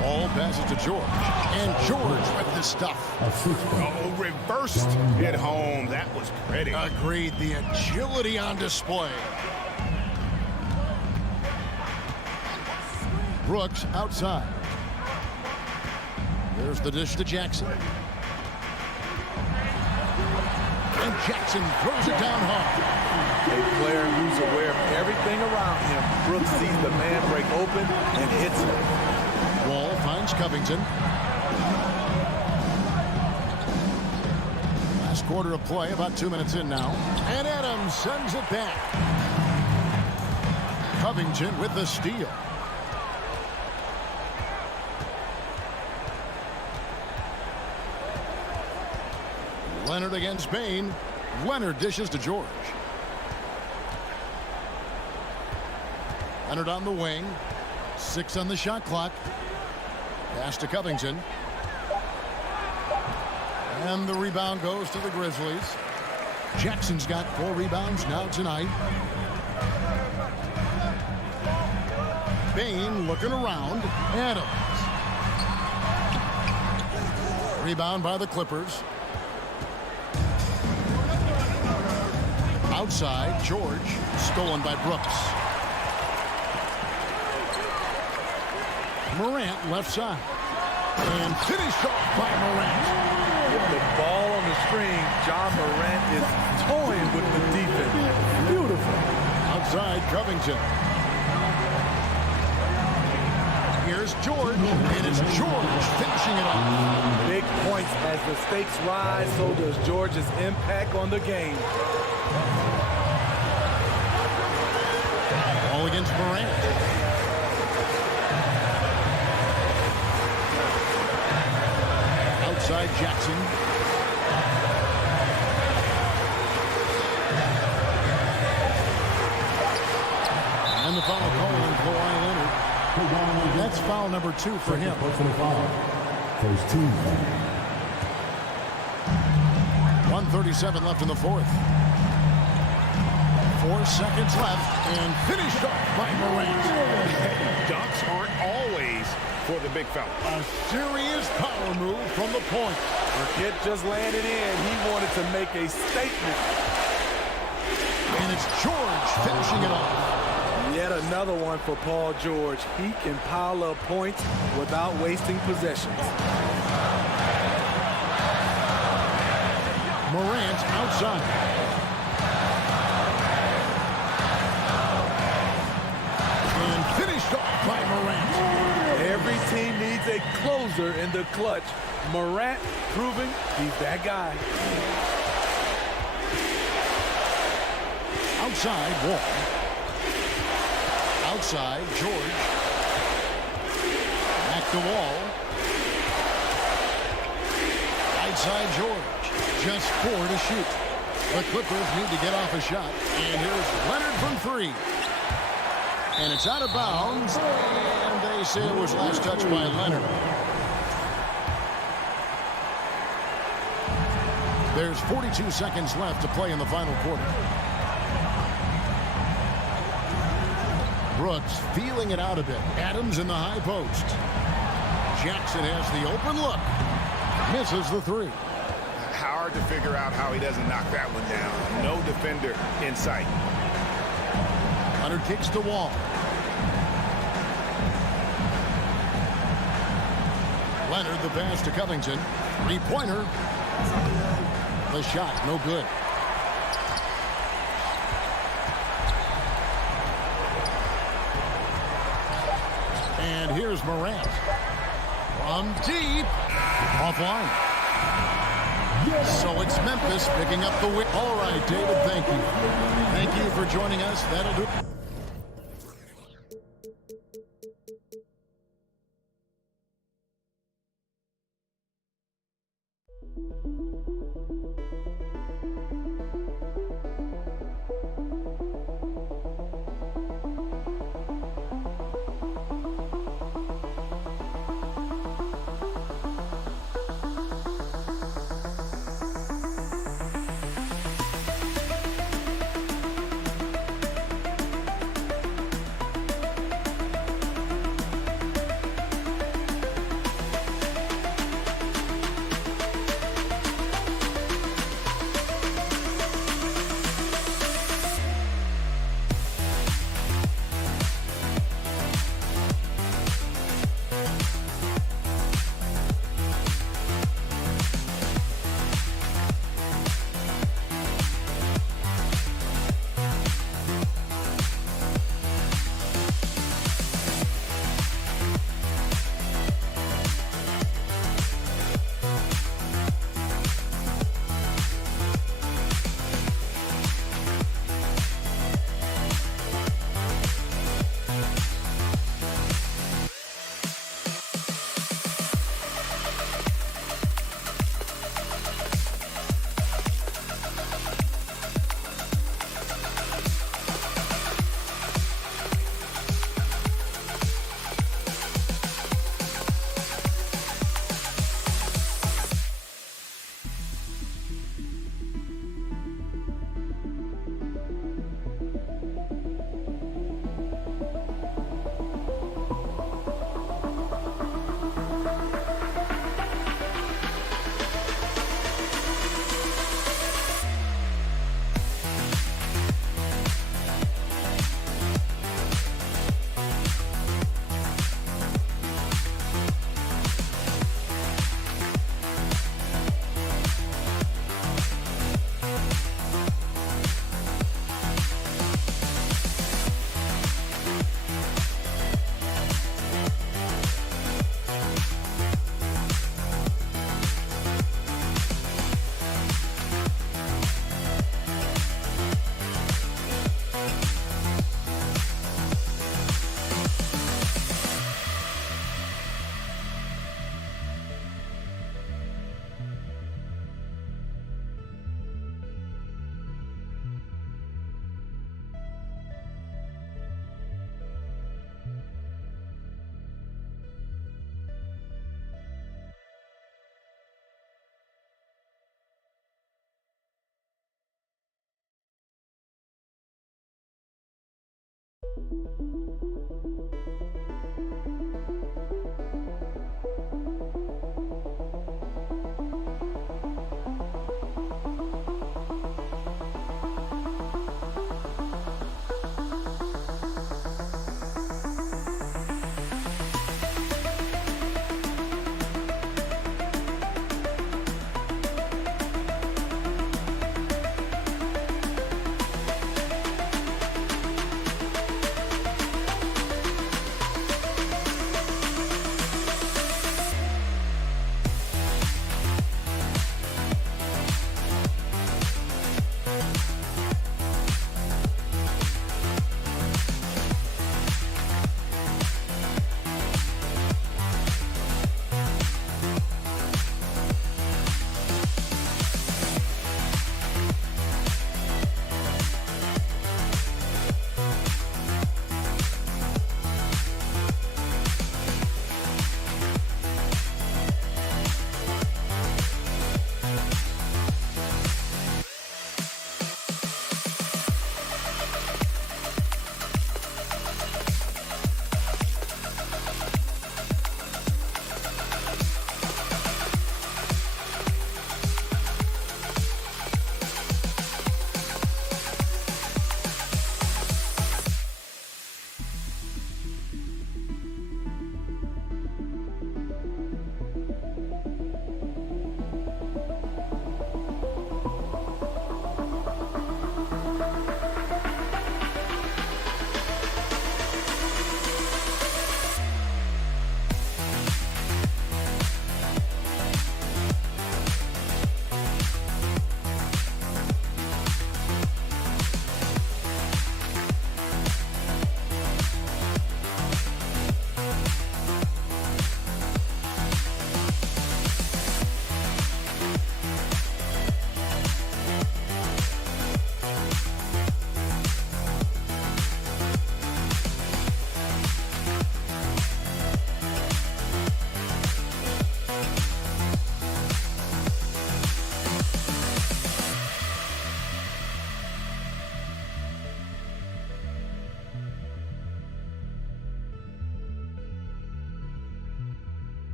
Ball passes to George. And George with the stuff. Oh, reversed at home. That was pretty. Agreed. The agility on display. Brooks outside. There's the dish to Jackson. And Jackson throws it down hard. A player who's aware of everything around him. Brooks sees the man break open and hits it. Wall finds Covington. Last quarter of play, about 2 minutes in now. And Adams sends it back. Covington with the steal. Leonard against Bain. Leonard dishes to George. Leonard on the wing. 6 on the shot clock. Pass to Covington. And the rebound goes to the Grizzlies. Jackson's got 4 rebounds now tonight. Bain looking around. Adams. Rebound by the Clippers. Outside, George. Stolen by Brooks. Morant left side. And finished off by Morant. With the ball on the string, John Morant is toying with the defense. Beautiful. Outside, Covington. Here's George, and it's George finishing it off. Big points as the stakes rise, so does George's impact on the game. Ball against Morant. Outside Jackson. And the foul call on Kawhi Leonard. That's foul number 2 for him. Personal foul. First team foul. 1:37 left in the fourth. 4 seconds left, and finished off by Morant. Dunks aren't always for the big fella. A serious power move from the point. Kid just landed in. He wanted to make a statement. And it's George finishing it off. Yet another one for Paul George. He can pile up points without wasting possessions. Morant outside. And finished off by Morant. Every team needs a closer in the clutch. Morant proving he's that guy. Outside, Wall. Outside, George. Back to Wall. Outside, George. Just 4 to shoot. The Clippers need to get off a shot. And here's Leonard from 3. And it's out of bounds. And they say it was last touched by Leonard. There's 42 seconds left to play in the final quarter. Brooks feeling it out a bit. Adams in the high post. Jackson has the open look. Misses the 3. Hard to figure out how he doesn't knock that one down. No defender in sight. Leonard kicks the wall. Leonard the pass to Covington. 3-pointer. The shot, no good. And here's Morant. From deep. Offline. So it's Memphis picking up the win. All right, David, thank you. Thank you for joining us. That'll do it.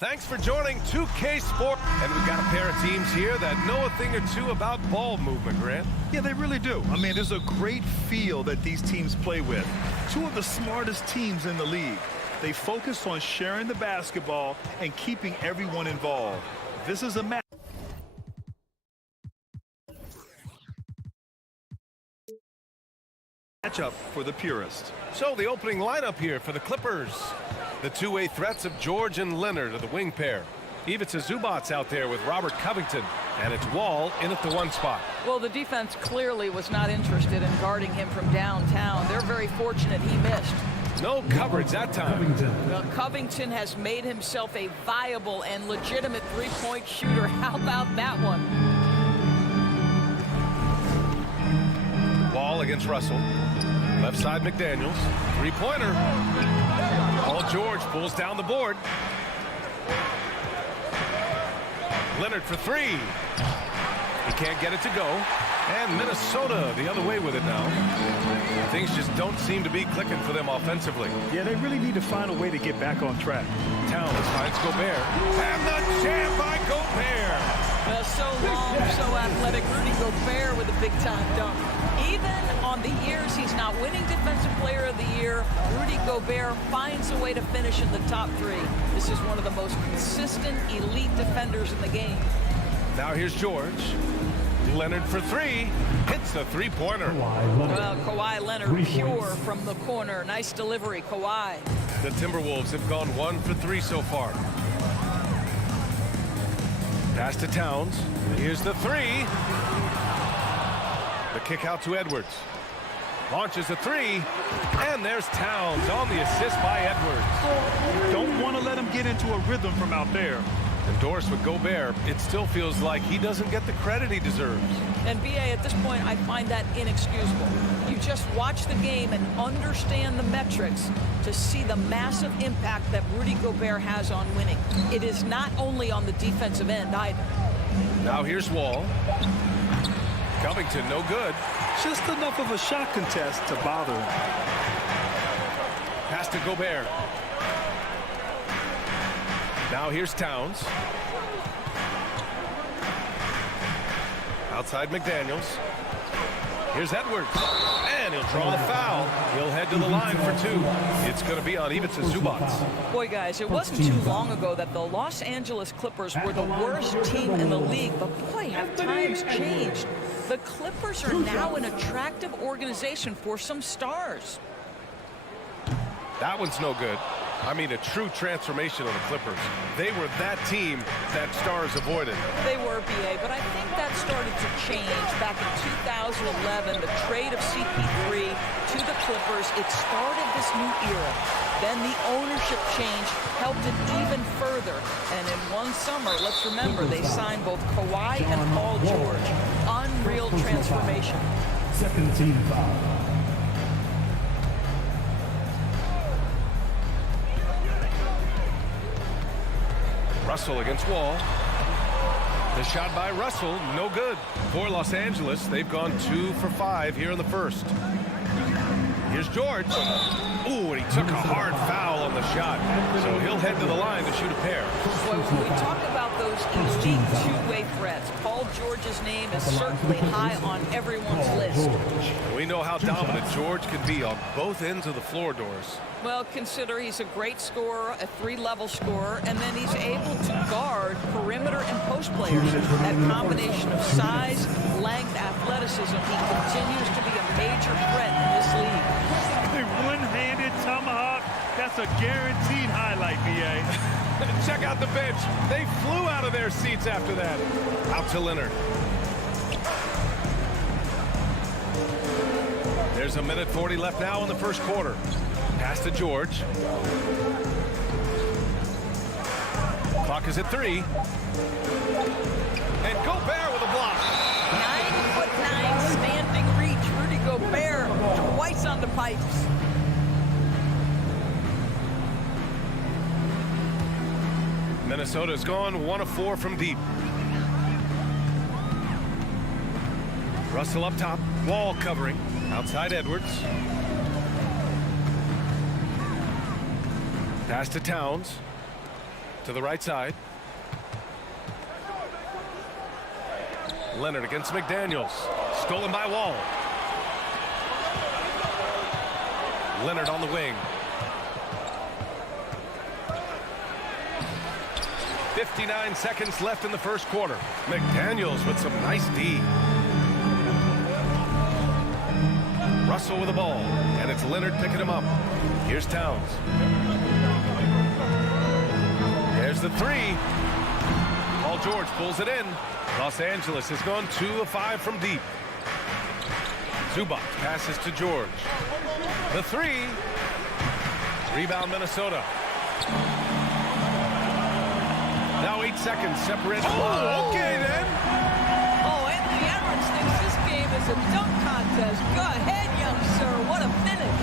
Thanks for joining 2K Sport. And we've got a pair of teams here that know a thing or two about ball movement, Grant. Yeah, they really do. I mean, there's a great feel that these teams play with. Two of the smartest teams in the league. They focus on sharing the basketball and keeping everyone involved. This is a matchup for the purist. So the opening lineup here for the Clippers. The two-way threats of George and Leonard are the wing pair. Ivica Zubac's out there with Robert Covington, and it's Wall in at the one spot. Well, the defense clearly was not interested in guarding him from downtown. They're very fortunate he missed. No coverage that time. Well, Covington has made himself a viable and legitimate three-point shooter. How about that one? Wall against Russell. Left side McDaniels. Three-pointer. Paul George pulls down the board. Leonard for three. He can't get it to go. And Minnesota the other way with it now. Things just don't seem to be clicking for them offensively. Yeah, they really need to find a way to get back on track. Towns finds Gobert. And the jam by Gobert. Well, so long, so athletic. Rudy Gobert with a big-time dunk. Even on the years he's not winning Defensive Player of the Year, Rudy Gobert finds a way to finish in the top three. This is one of the most consistent, elite defenders in the game. Now here's George. Leonard for three. Hits the three-pointer. Well, Kawhi Leonard pure from the corner. Nice delivery, Kawhi. The Timberwolves have gone 1 for 3 so far. Pass to Towns. Here's the three. The kick out to Edwards. Launches a three. And there's Towns on the assist by Edwards. Don't want to let him get into a rhythm from out there. Endorsed with Gobert, it still feels like he doesn't get the credit he deserves. And BA, at this point, I find that inexcusable. You just watch the game and understand the metrics to see the massive impact that Rudy Gobert has on winning. It is not only on the defensive end either. Now here's Wall. Covington, no good. Just enough of a shot contest to bother him. Pass to Gobert. Now here's Towns. Outside McDaniels. Here's Edwards. And he'll draw the foul. He'll head to the line for 2. It's going to be on Ivica Zubats. Boy, guys, it wasn't too long ago that the Los Angeles Clippers were the worst team in the league. But boy, have times changed. The Clippers are now an attractive organization for some stars. That one's no good. I mean, a true transformation of the Clippers. They were that team that stars avoided. They were, BA, but I think that started to change back in 2011. The trade of CP3 to the Clippers, it started this new era. Then the ownership change helped it even further. And in one summer, let's remember, they signed both Kawhi and Paul George. Unreal transformation. Second team foul. Russell against Wall. The shot by Russell, no good. For Los Angeles, they've gone 2 for 5 here in the first. Here's George. Ooh, and he took a hard foul on the shot. So he'll head to the line to shoot a pair. Boy, when we talk about those elite two-way threats, Paul George's name is certainly high on everyone's list. We know how dominant George can be on both ends of the floor, Doris. Well, consider he's a great scorer, a 3-level scorer, and then he's able to guard perimeter and post players. That combination of size, length, athleticism, he continues to be a major threat in this league. A one-handed tomahawk, that's a guaranteed highlight, BA. Check out the bench. They flew out of their seats after that. Out to Leonard. There's a minute 40 left now in the first quarter. Pass to George. Clock is at 3. And Gobert with a block. 9'9" standing reach. Rudy Gobert twice on the pipes. Minnesota's gone 1 of 4 from deep. Russell up top. Wall covering. Outside Edwards. Pass to Towns. To the right side. Leonard against McDaniels. Stolen by Wall. Leonard on the wing. 59 seconds left in the first quarter. McDaniels with some nice D. Russell with the ball, and it's Leonard picking him up. Here's Towns. There's the 3. Paul George pulls it in. Los Angeles has gone 2 of 5 from deep. Zubac passes to George. The 3. Rebound Minnesota. Now 8 seconds separated. Oh, okay then. Oh, Anthony Edwards thinks this game is a dunk contest. Go ahead, young sir. What a finish.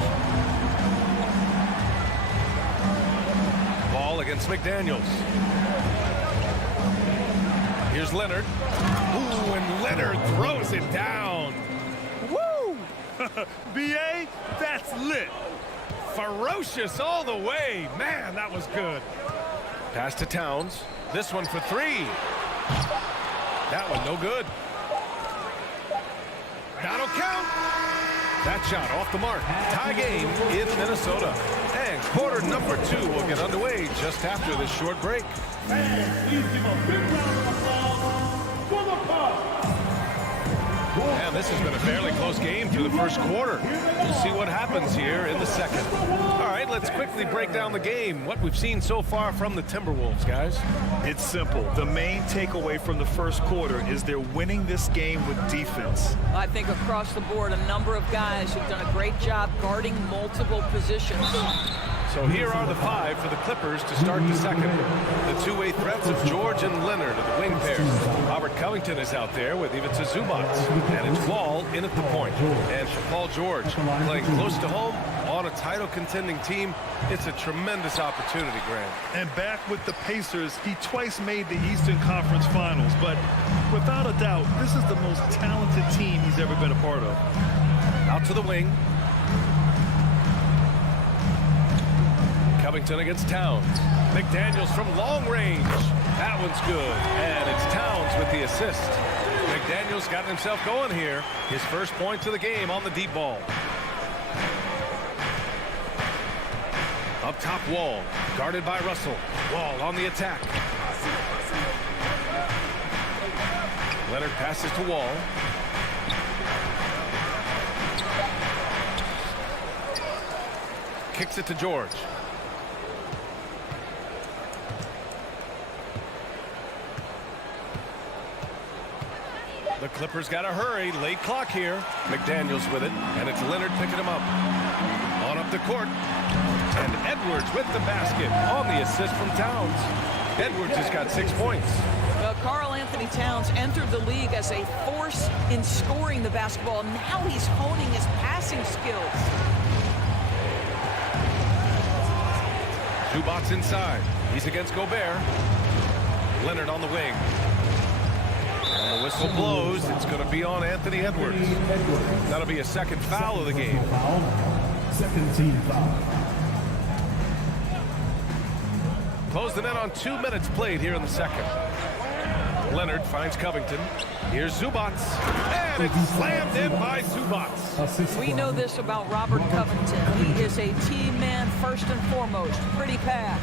Ball against McDaniels. Here's Leonard. Ooh, and Leonard throws it down. Woo! BA, that's lit. Ferocious all the way. Man, that was good. Pass to Towns. This one for 3. That one no good. That'll count. That shot off the mark. Tie game in Minnesota. And quarter number 2 will get underway just after this short break. And please give a big round of applause for the Bucks. And this has been a fairly close game through the first quarter. We'll see what happens here in the second. All right, let's quickly break down the game. What we've seen so far from the Timberwolves, guys. It's simple. The main takeaway from the first quarter is they're winning this game with defense. I think across the board, a number of guys who've done a great job guarding multiple positions. So here are the 5 for the Clippers to start the second. The two-way threats of George and Leonard are the wing pair. Robert Covington is out there with Ivica Zubac. And it's Wall in at the point. And for Paul George, playing close to home on a title-contending team, it's a tremendous opportunity, Grant. And back with the Pacers, he twice made the Eastern Conference Finals. But without a doubt, this is the most talented team he's ever been a part of. Out to the wing. Covington against Towns. McDaniels from long range. That one's good. And it's Towns with the assist. McDaniels got himself going here. His first points of the game on the deep ball. Up top, Wall. Guarded by Russell. Wall on the attack. Leonard passes to Wall. Kicks it to George. The Clippers got to hurry. Late clock here. McDaniels with it, and it's Leonard picking him up. On up the court. And Edwards with the basket on the assist from Towns. Edwards has got 6 points. Well, Karl Anthony Towns entered the league as a force in scoring the basketball. Now he's honing his passing skills. Zubac's inside. He's against Gobert. Leonard on the wing. And the whistle blows. It's going to be on Anthony Edwards. That'll be a second foul of the game. Second team foul. Closing in on 2 minutes played here in the second. Leonard finds Covington. Here's Zubac. And it's slammed in by Zubac. We know this about Robert Covington. He is a team man first and foremost. Pretty pass.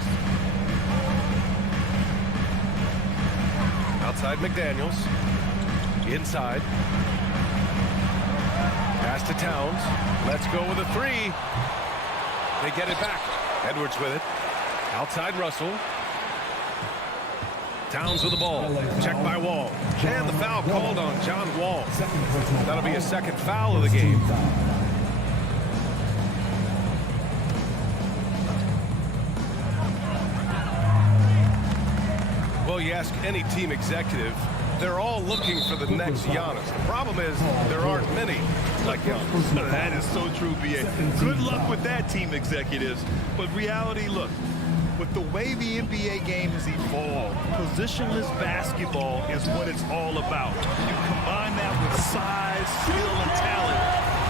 Outside McDaniels. Inside. Pass to Towns. Let's go with a three. They get it back. Edwards with it. Outside Russell. Towns with the ball. Checked by Wall. And the foul called on John Wall. That'll be a second foul of the game. Well, you ask any team executive, they're all looking for the next Giannis. The problem is there aren't many like Giannis. That is so true, B.A. Good luck with that, team executives. But reality, look, with the way the NBA game has evolved, positionless basketball is what it's all about. You combine that with size, skill, and talent.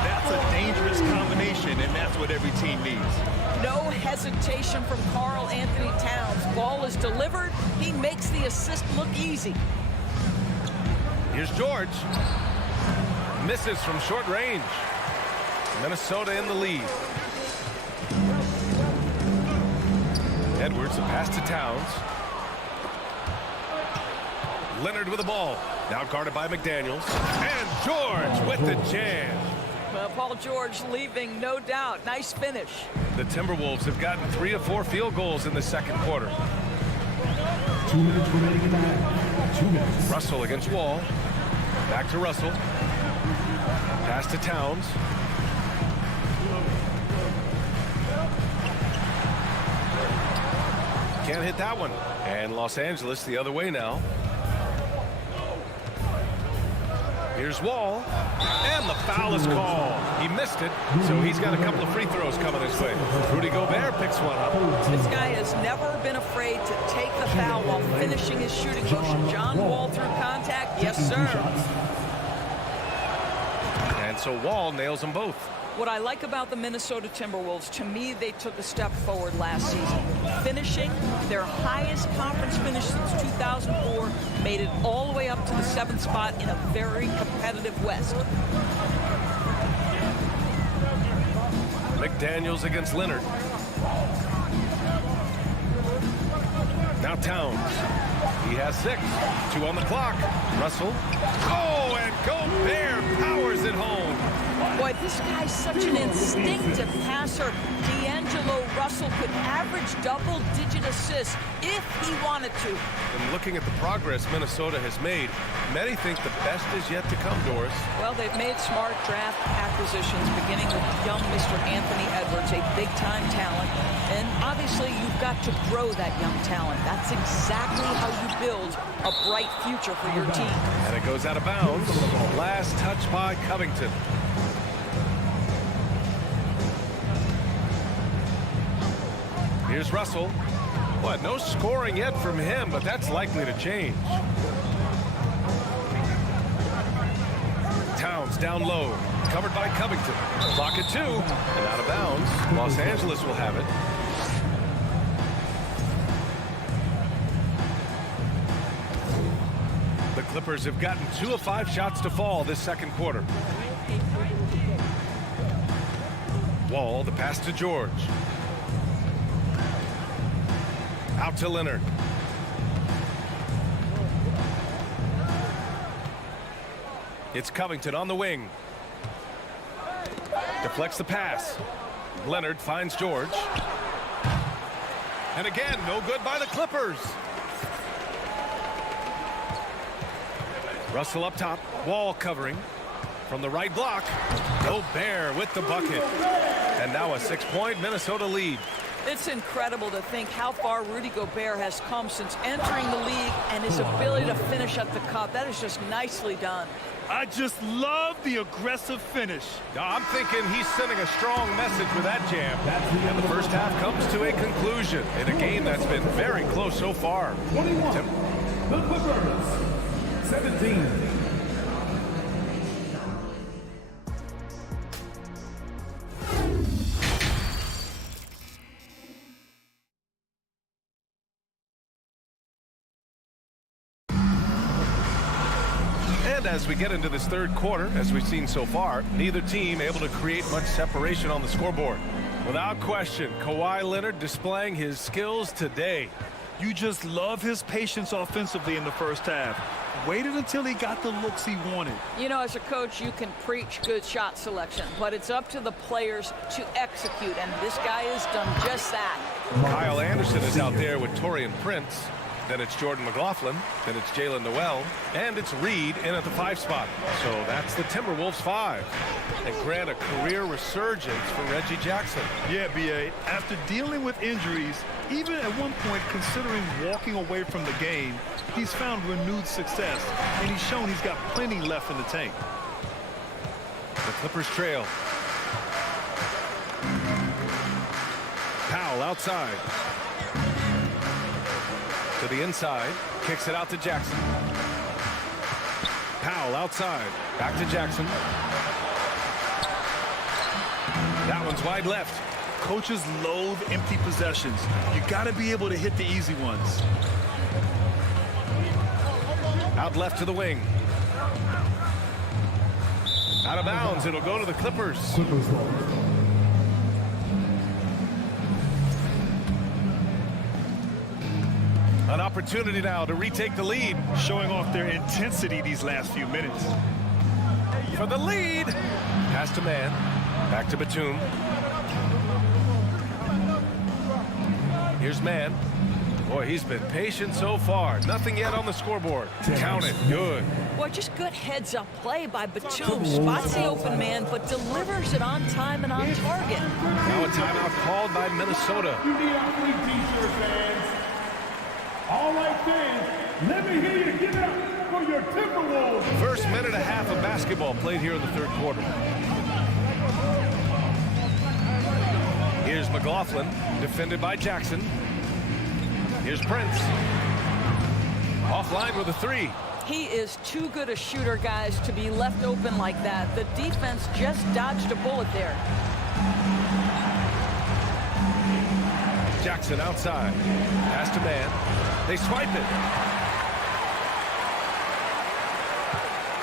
That's a dangerous combination, and that's what every team needs. No hesitation from Karl Anthony Towns. Ball is delivered. He makes the assist look easy. Here's George. Misses from short range. Minnesota in the lead. Edwards, a pass to Towns. Leonard with the ball. Now guarded by McDaniels. And George with the jam. Well, Paul George leaving, no doubt. Nice finish. The Timberwolves have gotten 3 of 4 field goals in the second quarter. 2 minutes remaining in the half. 2 minutes. Russell against Wall. Back to Russell. Pass to Towns. Can't hit that one. And Los Angeles the other way now. Here's Wall. And the foul is called. He missed it, so he's got a couple of free throws coming his way. Rudy Gobert picks one up. This guy has never been afraid to take the foul while finishing his shooting motion. John Wall through contact. Yes, sir. And so Wall nails them both. What I like about the Minnesota Timberwolves, to me, they took a step forward last season. Finishing their highest conference finish since 2004, made it all the way up to the 7th spot in a very competitive West. McDaniels against Leonard. Now Towns. He has 6. 2 on the clock. Russell. Oh, and Gobert powers it home. Boy, this guy's such an instinctive passer. D'Angelo Russell could average double-digit assists if he wanted to. And looking at the progress Minnesota has made, many think the best is yet to come, Doris. Well, they've made smart draft acquisitions, beginning with young Mr. Anthony Edwards, a big-time talent. And obviously, you've got to grow that young talent. That's exactly how you build a bright future for your team. And it goes out of bounds. Last touch by Covington. Here's Russell. What, no scoring yet from him, but that's likely to change. Towns down low, covered by Covington. Clock at 2, and out of bounds. Los Angeles will have it. Clippers have gotten 2 of 5 shots to fall this second quarter. Wall, the pass to George. Out to Leonard. It's Covington on the wing. Deflects the pass. Leonard finds George. And again, no good by the Clippers. Russell up top. Wall covering. From the right block. Gobert with the bucket. And now a 6-point Minnesota lead. It's incredible to think how far Rudy Gobert has come since entering the league and his ability to finish at the cup. That is just nicely done. I just love the aggressive finish. I'm thinking he's sending a strong message with that jam. And the first half comes to a conclusion in a game that's been very close so far. 21. The Clippers. 17. And as we get into this third quarter, as we've seen so far, neither team able to create much separation on the scoreboard. Without question, Kawhi Leonard displaying his skills today. You just love his patience offensively in the first half. Waited until he got the looks he wanted. You know, as a coach, you can preach good shot selection, but it's up to the players to execute, and this guy has done just that. Kyle Anderson is out there with Taurean Prince. Then it's Jordan McLaughlin. Then it's Jalen Noel. And it's Reed in at the 5 spot. So that's the Timberwolves 5. And grant a career resurgence for Reggie Jackson. Yeah, B.A. After dealing with injuries, even at one point considering walking away from the game, he's found renewed success. And he's shown he's got plenty left in the tank. The Clippers trail. Powell outside. To the inside, kicks it out to Jackson. Powell outside, back to Jackson. That one's wide left. Coaches loathe empty possessions. You got to be able to hit the easy ones. Out left to the wing. Out of bounds, it'll go to the Clippers. An opportunity now to retake the lead. Showing off their intensity these last few minutes. For the lead. Pass to Man. Back to Batum. Here's Man. Boy, he's been patient so far. Nothing yet on the scoreboard. Count it. Good. Boy, just good heads-up play by Batum. Spots the open man, but delivers it on time and on target. Now a timeout called by Minnesota. You need our free t-shirt, fans. All right, fans, let me hear you give it up for your Timberwolves. First minute and a half of basketball played here in the third quarter. Here's McLaughlin, defended by Jackson. Here's Prince. Offline with a 3. He is too good a shooter, guys, to be left open like that. The defense just dodged a bullet there. Jackson outside. Pass to Man. They swipe it.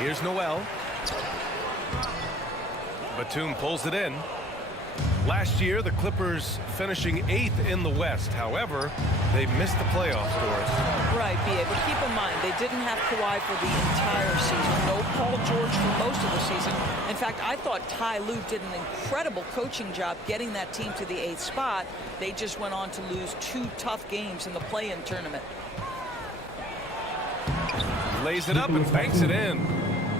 Here's Noel. Batum pulls it in. Last year, the Clippers finishing 8th in the West. However, they missed the playoffs, Doris. Right, B.A., but keep in mind, they didn't have Kawhi for the entire season. No Paul George for most of the season. In fact, I thought Ty Lue did an incredible coaching job getting that team to the 8th spot. They just went on to lose 2 tough games in the play-in tournament. Lays it up and banks it in.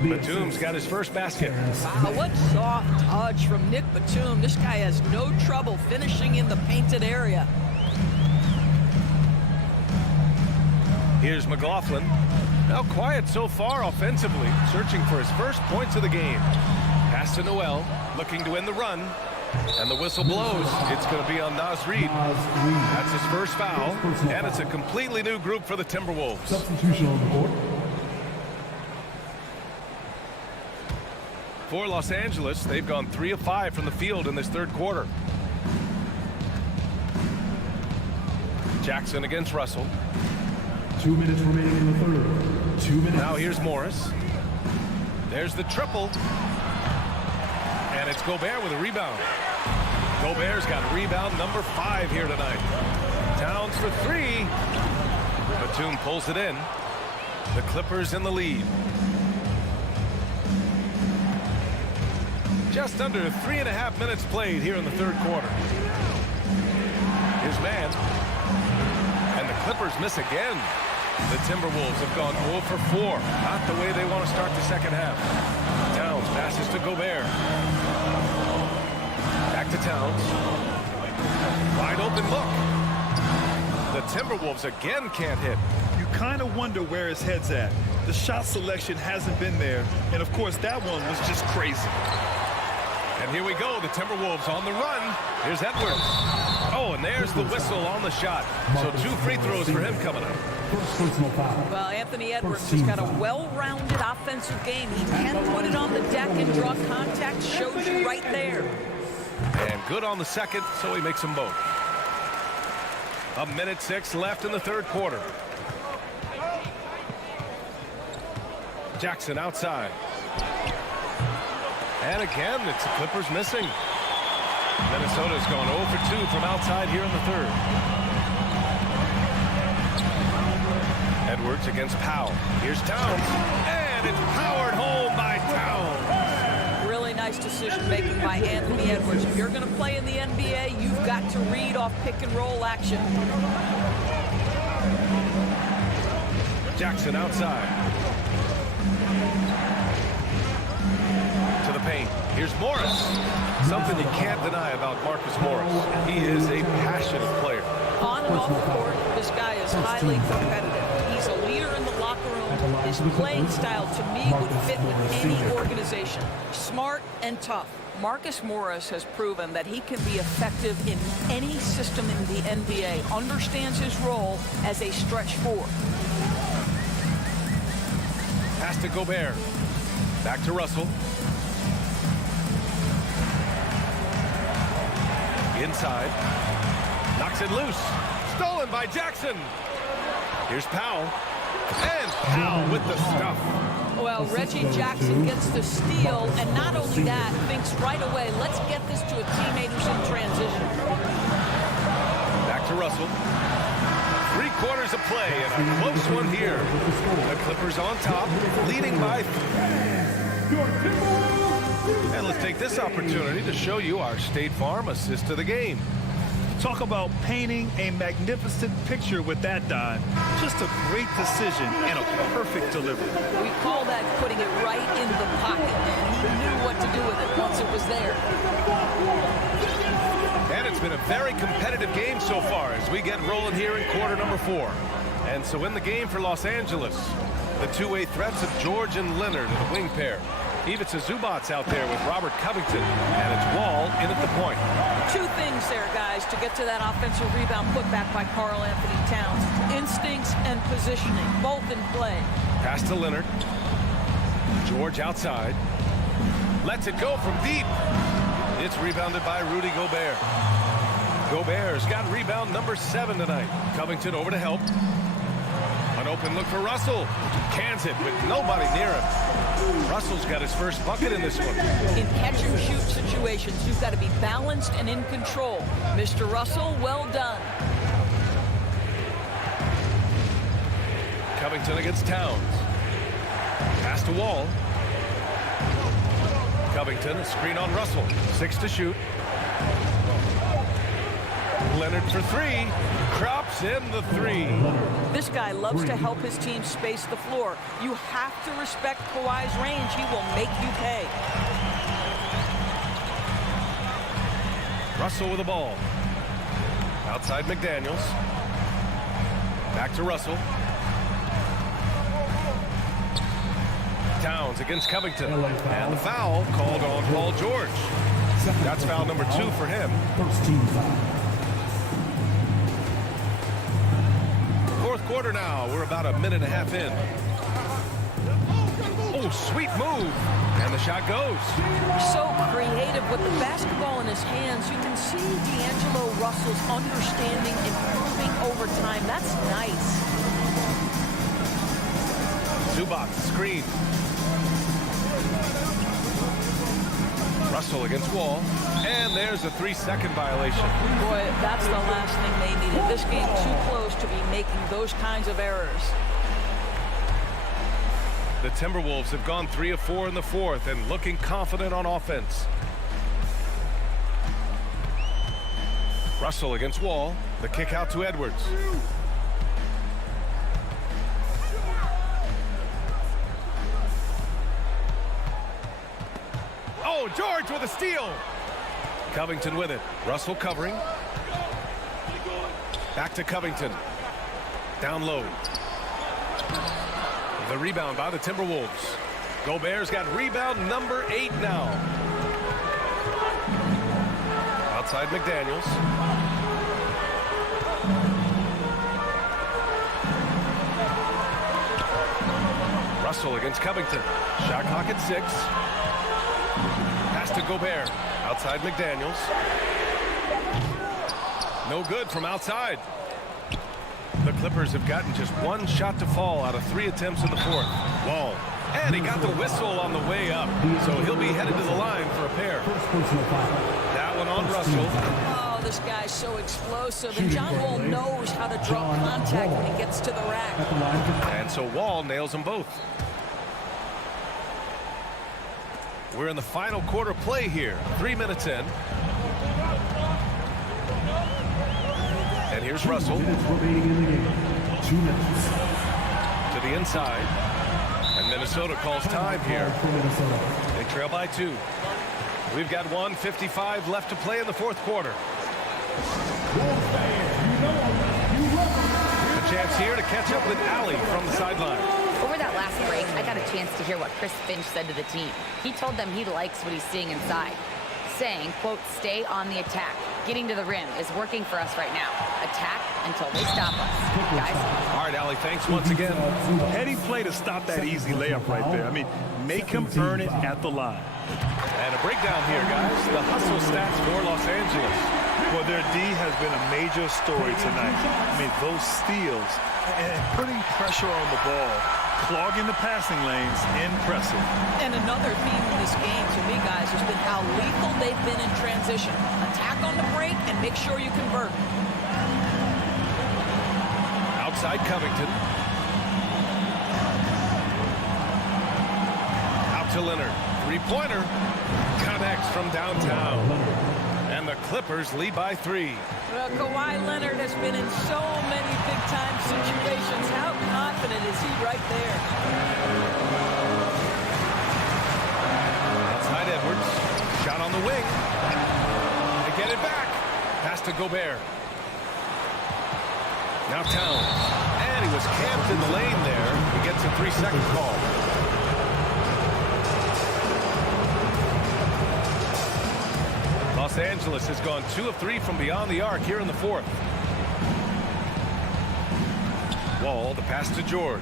Batum's got his first basket. Wow, what soft touch from Nick Batum. This guy has no trouble finishing in the painted area. Here's McLaughlin. Now quiet so far offensively, searching for his first points of the game. Pass to Noel, looking to win the run. And the whistle blows. It's going to be on Naz Reid. That's his first foul. And it's a completely new group for the Timberwolves. Substitution on the board. For Los Angeles, they've gone 3 of 5 from the field in this third quarter. Jackson against Russell. 2 minutes remaining in the third. 2 minutes. Now here's Morris. There's the triple. And it's Gobert with a rebound. Gobert's got rebound number 5 here tonight. Towns for 3. Batum pulls it in. The Clippers in the lead. Just under 3.5 minutes played here in the third quarter. Here's man. And the Clippers miss again. The Timberwolves have gone 0 for 4. Not the way they want to start the second half. Towns passes to Gobert. Back to Towns. Wide open look. The Timberwolves again can't hit. You kind of wonder where his head's at. The shot selection hasn't been there. And, of course, that one was just crazy. And here we go, the Timberwolves on the run. Here's Edwards. Oh, and there's the whistle on the shot. So 2 free throws for him coming up. First personal foul. Well, Anthony Edwards has got a well-rounded offensive game. He can put it on the deck and draw contact. Shows you right there. And good on the second, so he makes them both. 1:06 left in the third quarter. Jackson outside. And again, it's the Clippers missing. Minnesota's gone 0 for 2 from outside here in the third. Edwards against Powell. Here's Towns. And it's powered home by Towns. Really nice decision-making by Anthony Edwards. If you're going to play in the NBA, you've got to read off pick-and-roll action. Jackson outside. To the paint. Here's Morris. Something you can't deny about Marcus Morris. He is a passionate player. On and off the court, this guy is highly competitive. He's a leader in the locker room. His playing style, to me, would fit with any organization. Smart and tough. Marcus Morris has proven that he can be effective in any system in the NBA. Understands his role as a stretch 4. Pass to Gobert. Back to Russell. Inside. Knocks it loose. Stolen by Jackson. Here's Powell. And Powell with the stuff. Well, Reggie Jackson gets the steal, and not only that, thinks right away, let's get this to a teammate who's in transition. Back to Russell. 3 quarters of play, and a close one here. The Clippers on top, leading by 3. And let's take this opportunity to show you our State Farm assist to the game. Talk about painting a magnificent picture with that dive. Just a great decision and a perfect delivery. We call that putting it right in the pocket, and he knew what to do with it once it was there. And it's been a very competitive game so far as we get rolling here in quarter number 4. And so in the game for Los Angeles, the two-way threats of George and Leonard in the wing pair. Ivica Zubac's out there with Robert Covington, and it's Wall in at the point. 2 things there, guys, to get to that offensive rebound put back by Karl Anthony Towns. Instincts and positioning, both in play. Pass to Leonard. George outside. Lets it go from deep. It's rebounded by Rudy Gobert. Gobert's got rebound number 7 tonight. Covington over to help. An open look for Russell. Cans it with nobody near him. Russell's got his first bucket in this one. In catch-and-shoot situations, you've got to be balanced and in control. Mr. Russell, well done. Covington against Towns. Pass to Wall. Covington, a screen on Russell. 6 to shoot. Leonard for 3. Crops in the 3. This guy loves to help his team space the floor. You have to respect Kawhi's range. He will make you pay. Russell with the ball. Outside McDaniels. Back to Russell. Towns against Covington. And the foul called on Paul George. That's foul number 2 for him. First team foul. Fourth quarter now. We're about a minute and a half in. Oh, sweet move. And the shot goes. So creative with the basketball in his hands. You can see D'Angelo Russell's understanding improving over time. That's nice. Zubac screen. Russell against Wall. And there's a 3-second violation. Boy, that's the last thing they needed. This game too close to be making those kinds of errors. The Timberwolves have gone 3 of 4 in the fourth and looking confident on offense. Russell against Wall. The kick out to Edwards. Oh, George with a steal. Covington with it. Russell covering. Back to Covington. Down low. The rebound by the Timberwolves. Gobert's got rebound number 8 now. Outside McDaniels. Russell against Covington. Shot clock at 6. Pass to Gobert. Outside McDaniels. No good from outside. The Clippers have gotten just 1 shot to fall out of 3 attempts in the fourth. Wall. And he got the whistle on the way up. So he'll be headed to the line for a pair. That one on Russell. Oh, this guy's so explosive. And John Wall knows how to draw contact when he gets to the rack. And so Wall nails them both. We're in the final quarter play here. 3 minutes in. And here's Russell. 2 minutes remaining in the game. 2 minutes. To the inside. And Minnesota calls time here. They trail by 2. We've got 1:55 left to play in the fourth quarter. A chance here to catch up with Allie from the sideline. Over that last break, I got a chance to hear what Chris Finch said to the team. He told them he likes what he's seeing inside, saying, quote, stay on the attack. Getting to the rim is working for us right now. Attack until they stop us. Guys? All right, Allie, thanks once again. Heading play to stop that easy layup right there. I mean, make him earn it at the line. And a breakdown here, guys. The hustle stats for Los Angeles. Well, their D has been a major story tonight. I mean, those steals and putting pressure on the ball, clogging the passing lanes, impressive. And another theme in this game to me, guys, has been how lethal they've been in transition. Attack on the break and make sure you convert. Outside Covington. Out to Leonard. 3-pointer. Connects from downtown. And the Clippers lead by 3. Well, Kawhi Leonard has been in so many big-time situations. How confident is he right there? Outside Edwards. Shot on the wing. They get it back. Pass to Gobert. Now Towns. And he was camped in the lane there. He gets a 3-second call. Los Angeles has gone 2 of 3 from beyond the arc here in the fourth. Wall, the pass to George.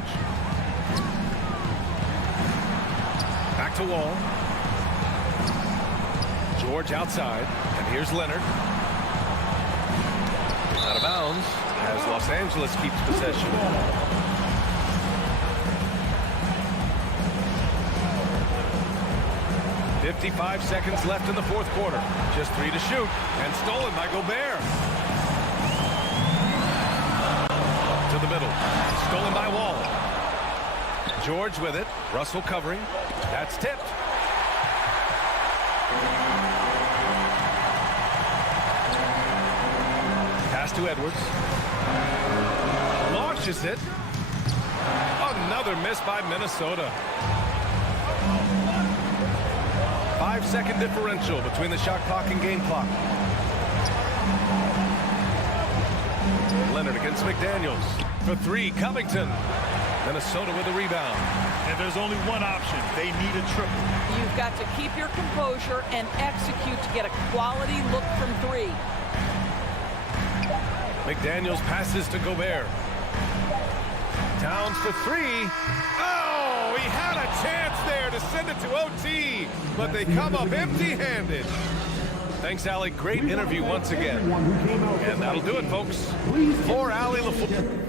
Back to Wall. George outside, and here's Leonard. Out of bounds as Los Angeles keeps possession. .55 seconds left in the fourth quarter. Just 3 to shoot, and stolen by Gobert. To the middle, stolen by Wall. George with it, Russell covering. That's tipped. Pass to Edwards. Launches it. Another miss by Minnesota. 5-second differential between the shot clock and game clock. Leonard against McDaniels. For 3, Covington. Minnesota with the rebound. And there's only one option. They need a triple. You've got to keep your composure and execute to get a quality look from 3. McDaniels passes to Gobert. Towns for 3. Oh, he had a chance there to send it to OT, but they come up empty-handed. Thanks, Allie. Great interview once again. And that'll do it, folks. For Allie LaFleur.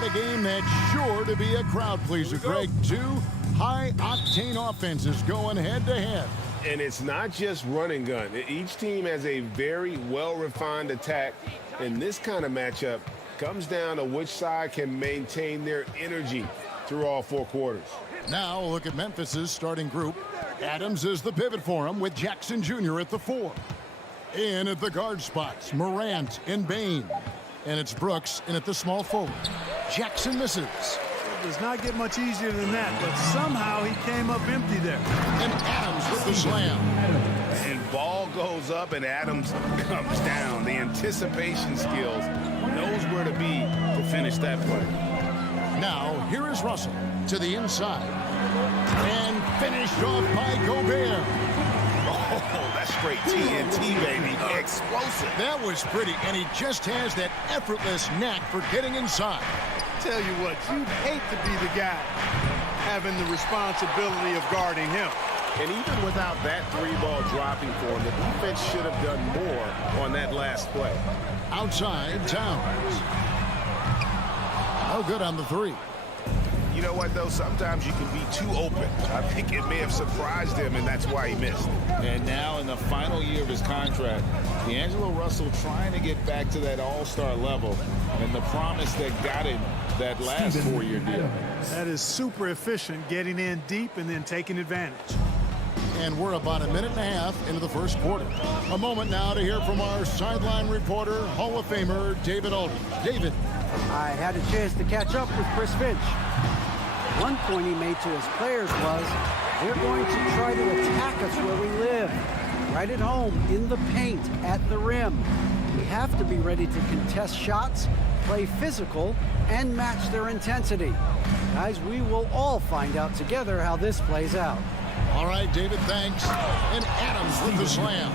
got a game that's sure to be a crowd pleaser, Greg. Two high-octane offenses going head-to-head. And it's not just run and gun. Each team has a very well-refined attack, and this kind of matchup comes down to which side can maintain their energy through all 4 quarters. Now look at Memphis's starting group. Adams is the pivot for him with Jackson Jr. at the 4. In at the guard spots, Morant and Bain. And it's Brooks in at the small forward. Jackson misses. It does not get much easier than that, but somehow he came up empty there. And Adams with the slam. And ball goes up and Adams comes down. The anticipation skills, knows where to be to finish that play. Now here is Russell to the inside. And finished off by Gobert. Oh, that's straight TNT, baby. Explosive. That was pretty, and he just has that effortless knack for getting inside. Tell you what, you'd hate to be the guy having the responsibility of guarding him. And even without that 3-ball dropping for him, the defense should have done more on that last play. Outside, Towns. No good on the 3. You know what, though? Sometimes you can be too open. I think it may have surprised him, and that's why he missed. And now in the final year of his contract, D'Angelo Russell trying to get back to that all-star level and the promise that got him that last 4-year deal. That is super efficient, getting in deep and then taking advantage. And we're about a minute and a half into the first quarter. A moment now to hear from our sideline reporter, Hall of Famer David Aldridge. David. I had a chance to catch up with Chris Finch. One point he made to his players was, they're going to try to attack us where we live. Right at home, in the paint, at the rim. We have to be ready to contest shots, play physical, and match their intensity. Guys, we will all find out together how this plays out. All right, David, thanks. And Adams with the slam.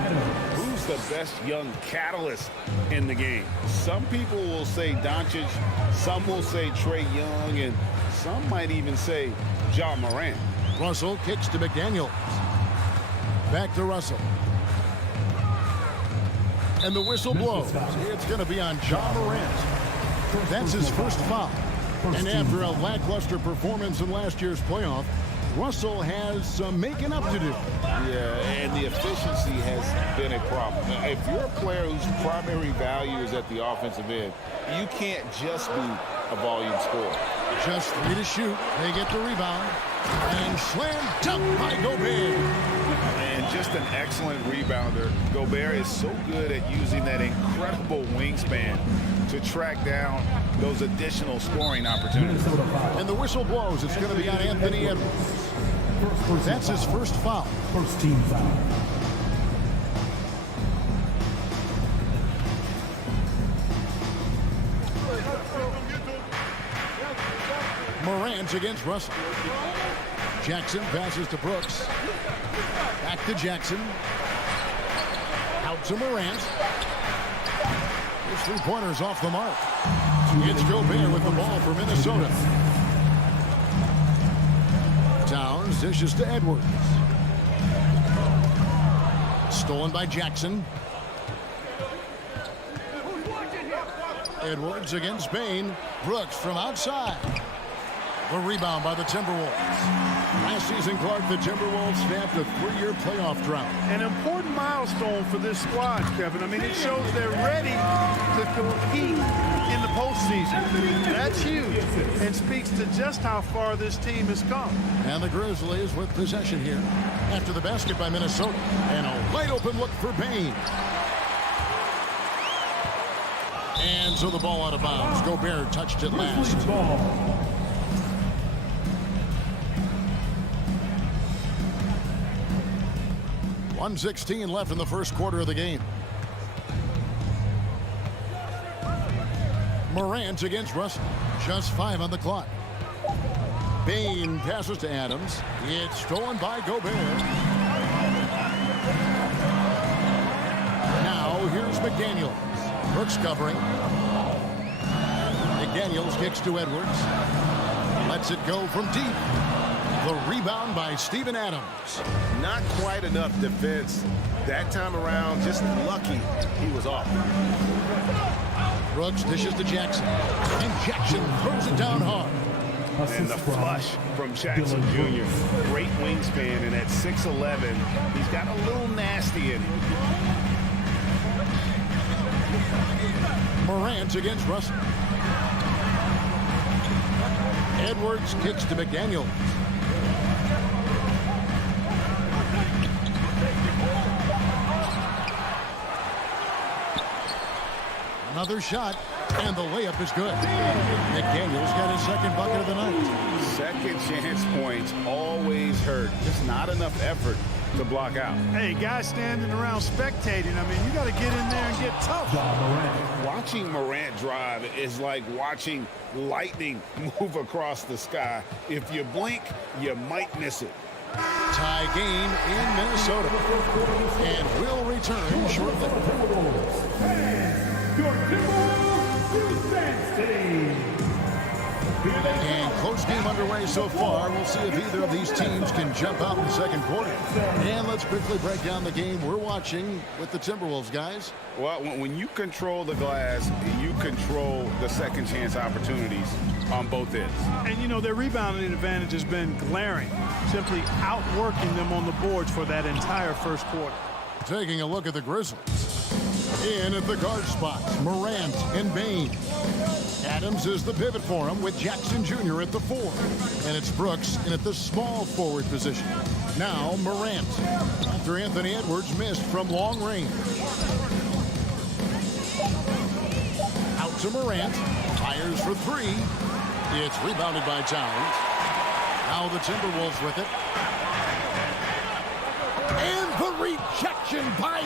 Who's the best young catalyst in the game? Some people will say Doncic, some will say Trae Young, and some might even say Ja Morant. Russell kicks to McDaniels. Back to Russell. And the whistle blows. It's going to be on Ja Morant. That's his first foul. And after a lackluster performance in last year's playoff, Russell has some making up to do. Yeah, and the efficiency has been a problem. If you're a player whose primary value is at the offensive end, you can't just be a volume scorer. Just 3 to shoot. They get the rebound. And slam dunk by Gobert. And just an excellent rebounder. Gobert is so good at using that incredible wingspan to track down those additional scoring opportunities. And the whistle blows. It's going to be on Anthony Edwards. That's his first foul. First team foul. Morant against Russell. Jackson passes to Brooks. Back to Jackson. Out to Morant. His 3-pointers off the mark. It's Gobert with the ball for Minnesota. Towns dishes to Edwards. Stolen by Jackson. Edwards against Bain. Brooks from outside. The rebound by the Timberwolves. Last season, Clark, the Timberwolves snapped a 3-year playoff drought. An important milestone for this squad, Kevin. I mean, it shows they're ready to compete in the postseason. That's huge and speaks to just how far this team has come. And the Grizzlies with possession here after the basket by Minnesota. And a wide open look for Bain. And so the ball out of bounds. Gobert touched it last. 1:16 left in the first quarter of the game. Morant against Russell. Just 5 on the clock. Bain passes to Adams. It's stolen by Gobert. Now here's McDaniels. Brooks covering. McDaniels kicks to Edwards. Lets it go from deep. The rebound by Steven Adams. Not quite enough defense that time around. Just lucky he was off. Brooks dishes to Jackson. And Jackson throws it down hard. And the flush from Jackson Jr. Great wingspan, and at 6'11", he's got a little nasty in him. Morant against Russell. Edwards kicks to McDaniel. Another shot, and the layup is good. McDaniel's got his second bucket of the night. Second chance points always hurt. Just not enough effort to block out. Hey, guys standing around spectating, I mean, you got to get in there and get tough. Watching Morant drive is like watching lightning move across the sky. If you blink, you might miss it. Tie game in Minnesota. And will return shortly. Your Timberwolves defense team. And close game underway so far. We'll see if either of these teams can jump out in the second quarter. And let's quickly break down the game we're watching with the Timberwolves, guys. Well, when you control the glass, you control the second chance opportunities on both ends. And, you know, their rebounding advantage has been glaring, simply outworking them on the boards for that entire first quarter. Taking a look at the Grizzlies. In at the guard spots, Morant and Bain. Adams is the pivot for him with Jackson Jr. at the 4. And it's Brooks in at the small forward position. Now Morant, after Anthony Edwards missed from long range. Out to Morant, fires for 3. It's rebounded by Towns. Now the Timberwolves with it. And the rejection by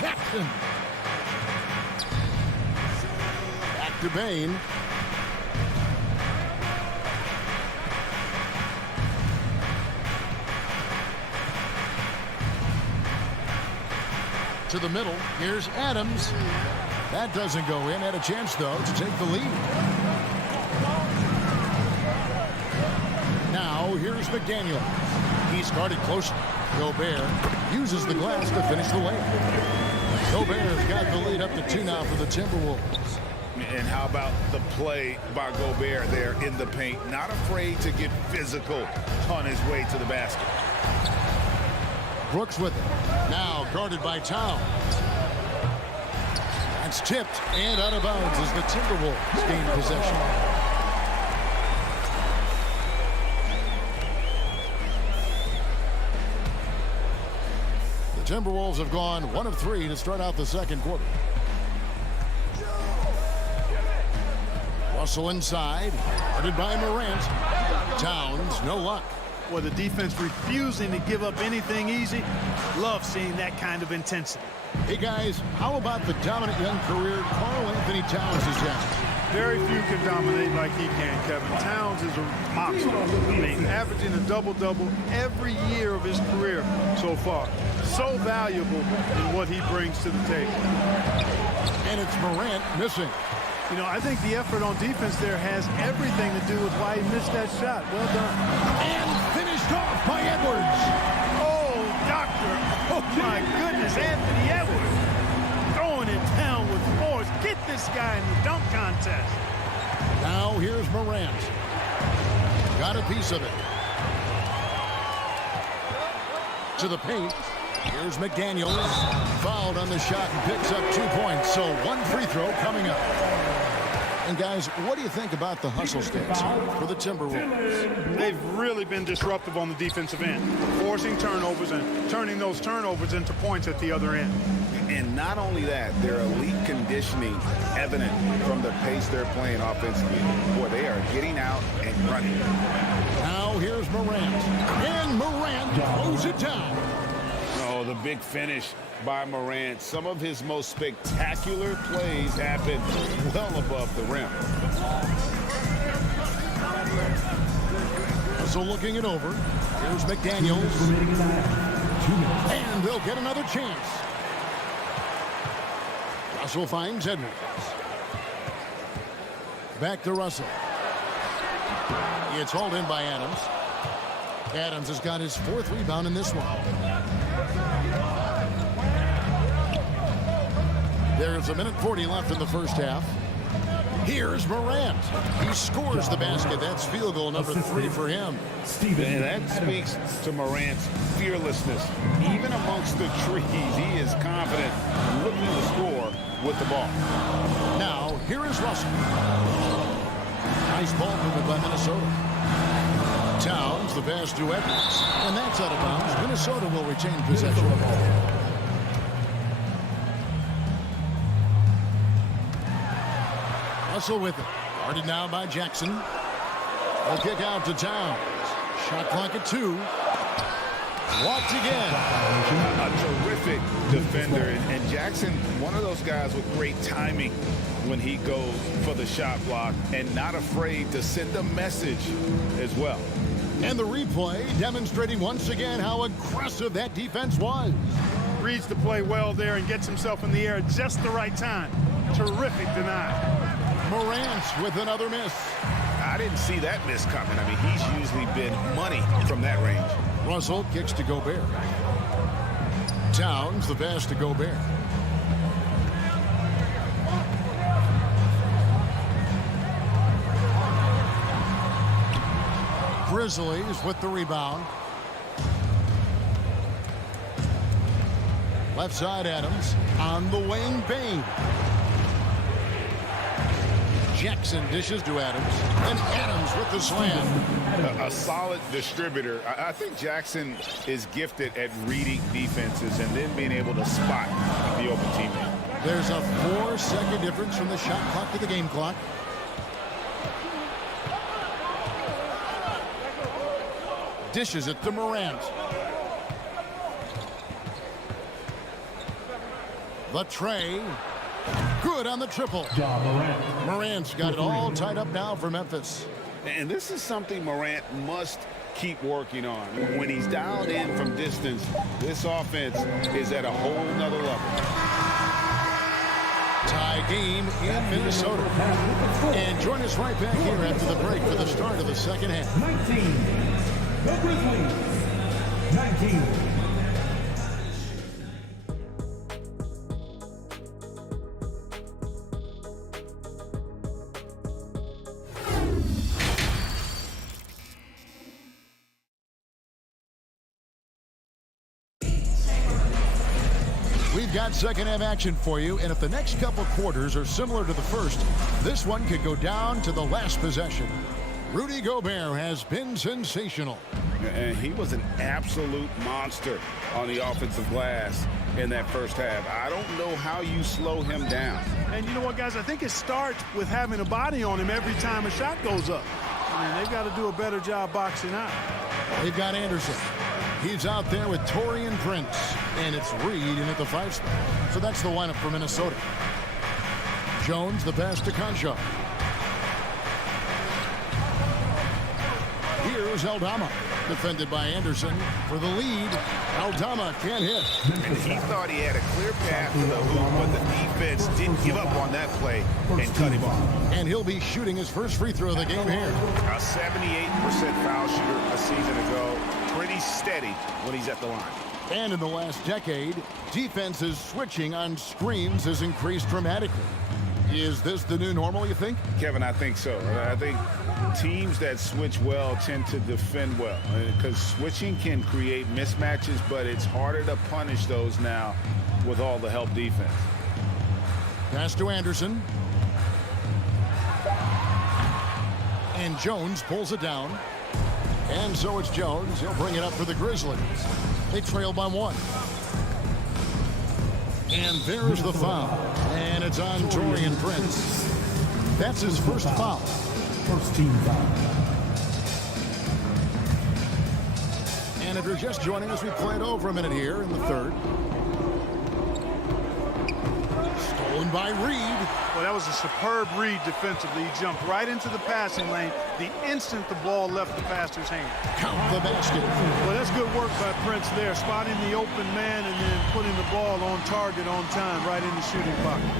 Jackson. Back to Bain. To the middle. Here's Adams. That doesn't go in. Had a chance, though, to take the lead. Now, here's McDaniel. He's guarded closely. Gobert uses the glass to finish the layup. Gobert's got the lead up to 2 now for the Timberwolves. And how about the play by Gobert there in the paint? Not afraid to get physical on his way to the basket. Brooks with it. Now guarded by Towns. That's tipped and out of bounds as the Timberwolves gain possession. The Timberwolves have gone 1 of 3 to start out the second quarter. Russell inside, guarded by Morant. Towns, no luck. Well, the defense refusing to give up anything easy. Love seeing that kind of intensity. Hey, guys, how about the dominant young career Karl Anthony Towns has had? Very few can dominate like he can, Kevin. Towns is a monster. I mean, averaging a double-double every year of his career so far. So valuable in what he brings to the table. And it's Morant missing. You know, I think the effort on defense there has everything to do with why he missed that shot. Well done. And finished off by Edwards. Oh, doctor. Oh, my goodness, Anthony Edwards. Throwing it down with force. Get this guy in the dunk contest. Now here's Morant. Got a piece of it. To the paint. Here's McDaniel. Fouled on the shot and picks up 2 points. So 1 free throw coming up. And guys, what do you think about the hustle stance for the Timberwolves? They've really been disruptive on the defensive end, forcing turnovers and turning those turnovers into points at the other end. And not only that, their elite conditioning evident from the pace they're playing offensively. Boy, they are getting out and running. Now here's Morant. And Morant throws it down. Oh, the big finish by Morant. Some of his most spectacular plays happen well above the rim. So looking it over. Here's McDaniels. And they'll get another chance. Russell finds Edwards. Back to Russell. It's hauled in by Adams. Adams has got his 4th rebound in this one. There's 1:40 left in the first half. Here's Morant. He scores the basket. That's field goal number 3 for him. And that speaks to Morant's fearlessness. Even amongst the trees, he is confident looking to score with the ball. Now, here is Russell. Nice ball movement by Minnesota. Towns, the pass to Edwards. And that's out of bounds. Minnesota will retain possession of the ball. Russell with it. Guarded now by Jackson. A kick out to Towns. Shot clock at 2. Walked again. A terrific defender. And Jackson, one of those guys with great timing when he goes for the shot block and not afraid to send a message as well. And the replay demonstrating once again how aggressive that defense was. Reads the play well there and gets himself in the air at just the right time. Terrific deny. Morant with another miss. I didn't see that miss coming. I mean, he's usually been money from that range. Russell kicks to Gobert. Towns, the pass to Gobert. Grizzlies with the rebound. Left side Adams on the wing. Bain. Jackson dishes to Adams, and Adams with the slam. A solid distributor. I think Jackson is gifted at reading defenses and then being able to spot the open teammate. There's a 4-second difference from the shot clock to the game clock. Dishes it to Morant. The tray. Good on the triple. Morant's got it all tied up now for Memphis. And this is something Morant must keep working on. When he's dialed in from distance, this offense is at a whole nother level. Tie game in Minnesota. And join us right back here after the break for the start of the second half. 19. The Grizzlies. 19. We've got second half action for you, and if the next couple quarters are similar to the first, this one could go down to the last possession. Rudy Gobert has been sensational. And he was an absolute monster on the offensive glass in that first half. I don't know how you slow him down. And you know what, guys? I think it starts with having a body on him every time a shot goes up. I mean, they've got to do a better job boxing out. They've got Anderson. He's out there with Taurean Prince, and it's Reed in at the 5 spot. So that's the lineup for Minnesota. Jones, the pass to Concho. Here's Aldama, defended by Anderson for the lead. Aldama can't hit. And he thought he had a clear path to the hoop, but the defense didn't give up on that play and cut him off. And he'll be shooting his first free throw of the game here. A 78% foul shooter a season ago. Pretty steady when he's at the line. And in the last decade, defenses switching on screens has increased dramatically. Is this the new normal, you think? Kevin, I think so. I think teams that switch well tend to defend well because switching can create mismatches, but it's harder to punish those now with all the help defense. Pass to Anderson. And Jones pulls it down. And so it's Jones. He'll bring it up for the Grizzlies. They trail by 1. And there's the foul. And it's on Taurean Prince. That's his first foul. First team foul. And if you're just joining us, we played over a minute here in the third. Stolen by Reed. Well, that was a superb read defensively. He jumped right into the passing lane the instant the ball left the passer's hand. Count the basket. Well, that's good work by Prince there, spotting the open man and then putting the ball on target on time right in the shooting pocket.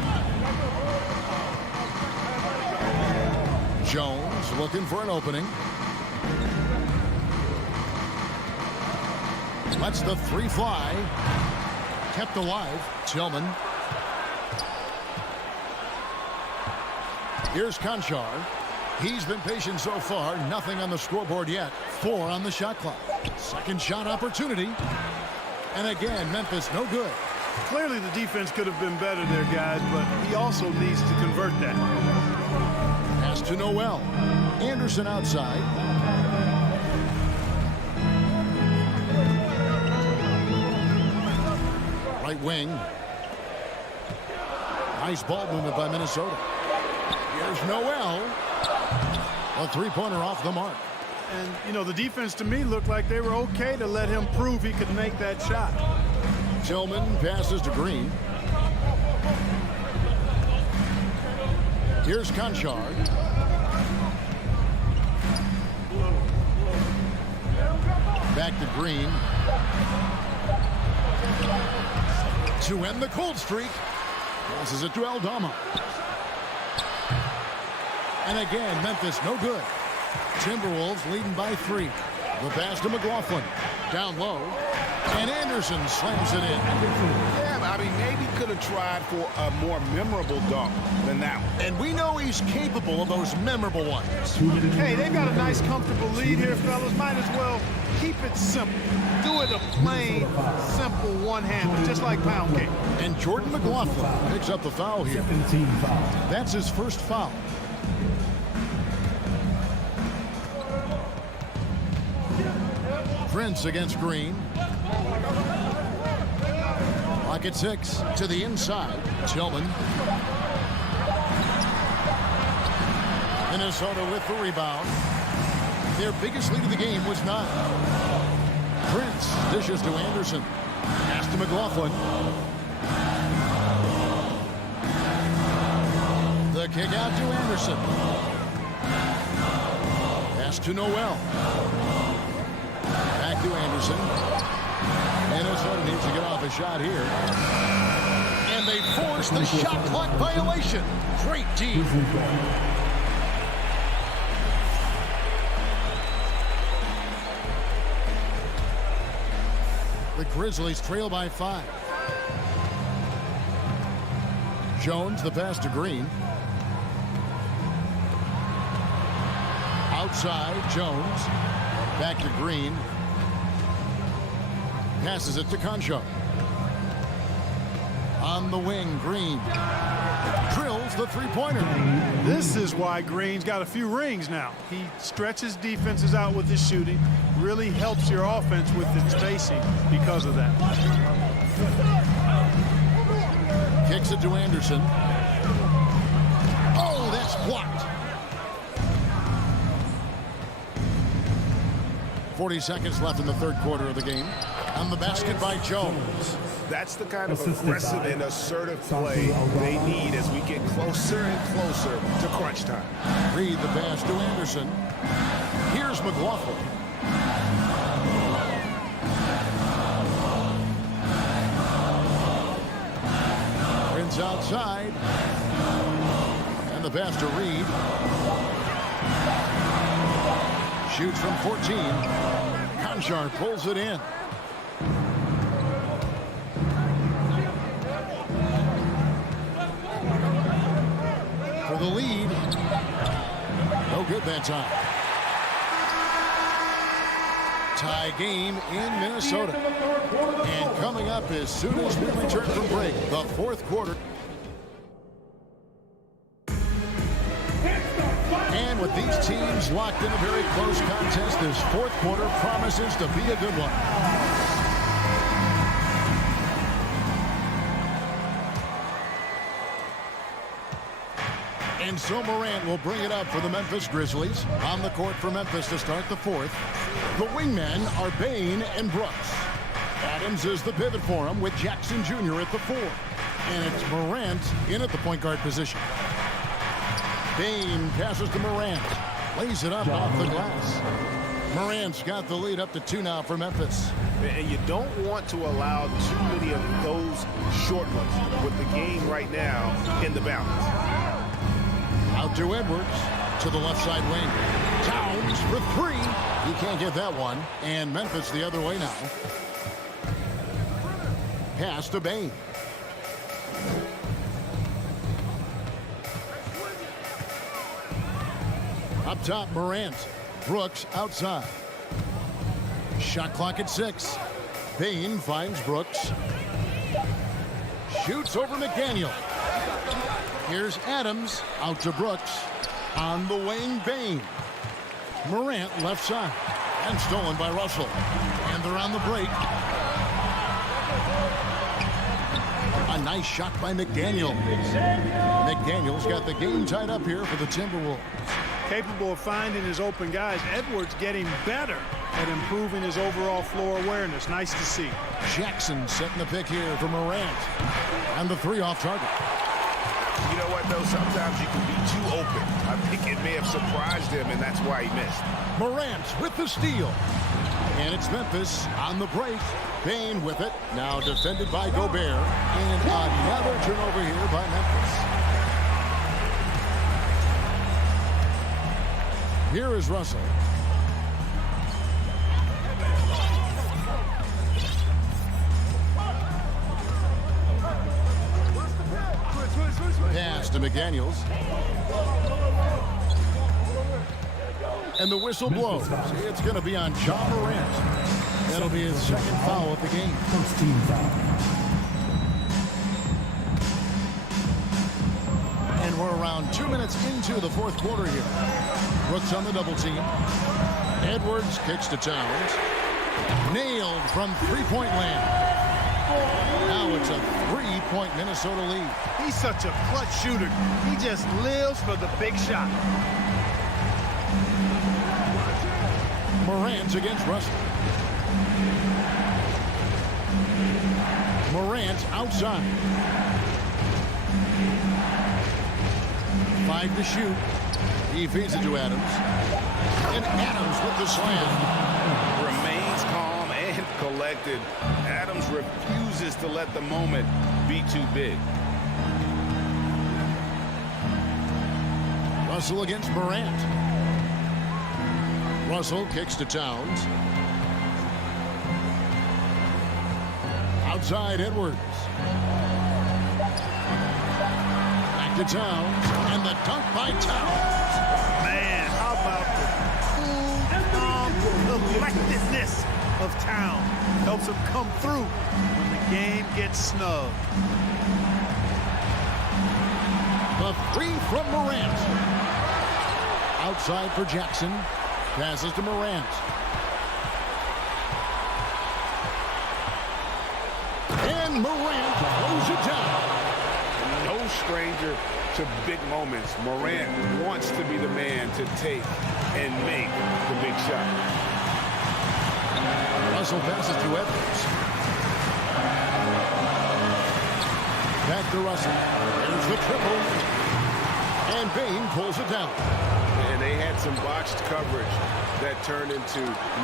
Jones looking for an opening. Lets the 3 fly. Kept alive. Tillman. Here's Conchar. He's been patient so far. Nothing on the scoreboard yet. 4 on the shot clock. Second shot opportunity. And again, Memphis no good. Clearly the defense could have been better there, guys, but he also needs to convert that. Pass to Noel. Anderson outside. Right wing. Nice ball movement by Minnesota. Here's Noel. A three-pointer off the mark. And, you know, the defense to me looked like they were okay to let him prove he could make that shot. Tillman passes to Green. Here's Conchar. Back to Green. To end the cold streak. Passes it to Aldama. And again, Memphis no good. Timberwolves leading by 3. The pass to McLaughlin. Down low. And Anderson slams it in. Yeah, I mean, maybe could have tried for a more memorable dunk than that one. And we know he's capable of those memorable ones. Hey, they've got a nice, comfortable lead here, fellas. Might as well keep it simple. Do it a plain, simple one-hander, just like pound cake. And Jordan McLaughlin picks up the foul here. That's his first foul. Prince against Green. Clock at 6 to the inside. Tillman. Minnesota with the rebound. Their biggest lead of the game was 9. Prince dishes to Anderson. Pass to McLaughlin. The kick out to Anderson. Pass to Noel. Back to Anderson. Minnesota needs to get off a shot here. And they force the shot clock violation. Great D. The Grizzlies trail by 5. Jones, the pass to Green. Outside, Jones. Back to Green. Passes it to Concho. On the wing, Green. Drills the three-pointer. This is why Green's got a few rings now. He stretches defenses out with his shooting, really helps your offense with its spacing because of that. Kicks it to Anderson. Oh, that's blocked. 40 seconds left in the third quarter of the game. On the basket by Jones. That's the kind of aggressive and assertive play they need as we get closer and closer to crunch time. Reed the pass to Anderson. Here's McLaughlin. Prince outside. And the pass to Reed. Shoots from 14. Conchar pulls it in. For the lead. No good that time. Tie game in Minnesota. And coming up as soon as we return from break, the fourth quarter. And with these teams locked in a very close contest, this fourth quarter promises to be a good one. And so Morant will bring it up for the Memphis Grizzlies. On the court for Memphis to start the fourth. The wingmen are Bain and Brooks. Adams is the pivot for him with Jackson Jr. at the 4. And it's Morant in at the point guard position. Bain passes to Morant. Lays it up off the glass. Morant's got the lead up to 2 now for Memphis. And you don't want to allow too many of those short ones with the game right now in the balance. Out to Edwards. To the left side wing. Towns for 3. He can't get that one. And Memphis the other way now. Pass to Bain. Up top, Morant. Brooks outside. Shot clock at 6. Payne finds Brooks. Shoots over McDaniel. Here's Adams out to Brooks. On the wing, Payne. Morant left side. And stolen by Russell. And they're on the break. A nice shot by McDaniel. McDaniel's got the game tied up here for the Timberwolves. Capable of finding his open guys. Edwards getting better at improving his overall floor awareness. Nice to see. Jackson setting the pick here for Morant. And the 3 off target. You know what, though? Sometimes you can be too open. I think it may have surprised him, and that's why he missed. Morant with the steal. And it's Memphis on the break. Payne with it. Now defended by Gobert. And another turnover here by Memphis. Here is Russell. Pass to McDaniels. And the whistle blows. It's going to be on Ja Morant. That'll be his second foul of the game. First team foul. And we're around 2 minutes into the fourth quarter here. Brooks on the double team. Edwards kicks to Towns. Nailed from three-point land. Now it's a 3-point Minnesota lead. He's such a clutch shooter. He just lives for the big shot. Morant against Russell. Morant outside. 5 to shoot. He feeds it to Adams. And Adams with the slam. Remains calm and collected. Adams refuses to let the moment be too big. Russell against Morant. Russell kicks to Towns. Outside Edwards. Back to Towns. And the dunk by Towns. Man, how about the collectedness of Town. Helps him come through when the game gets snug. The 3 from Morant. Outside for Jackson. Passes to Morant. And Morant throws it down. No stranger to big moments. Morant wants to be the man to take and make the big shot. Russell passes to Edwards. Back to Russell. There's the triple. And Payne pulls it down. And they had some botched coverage that turned into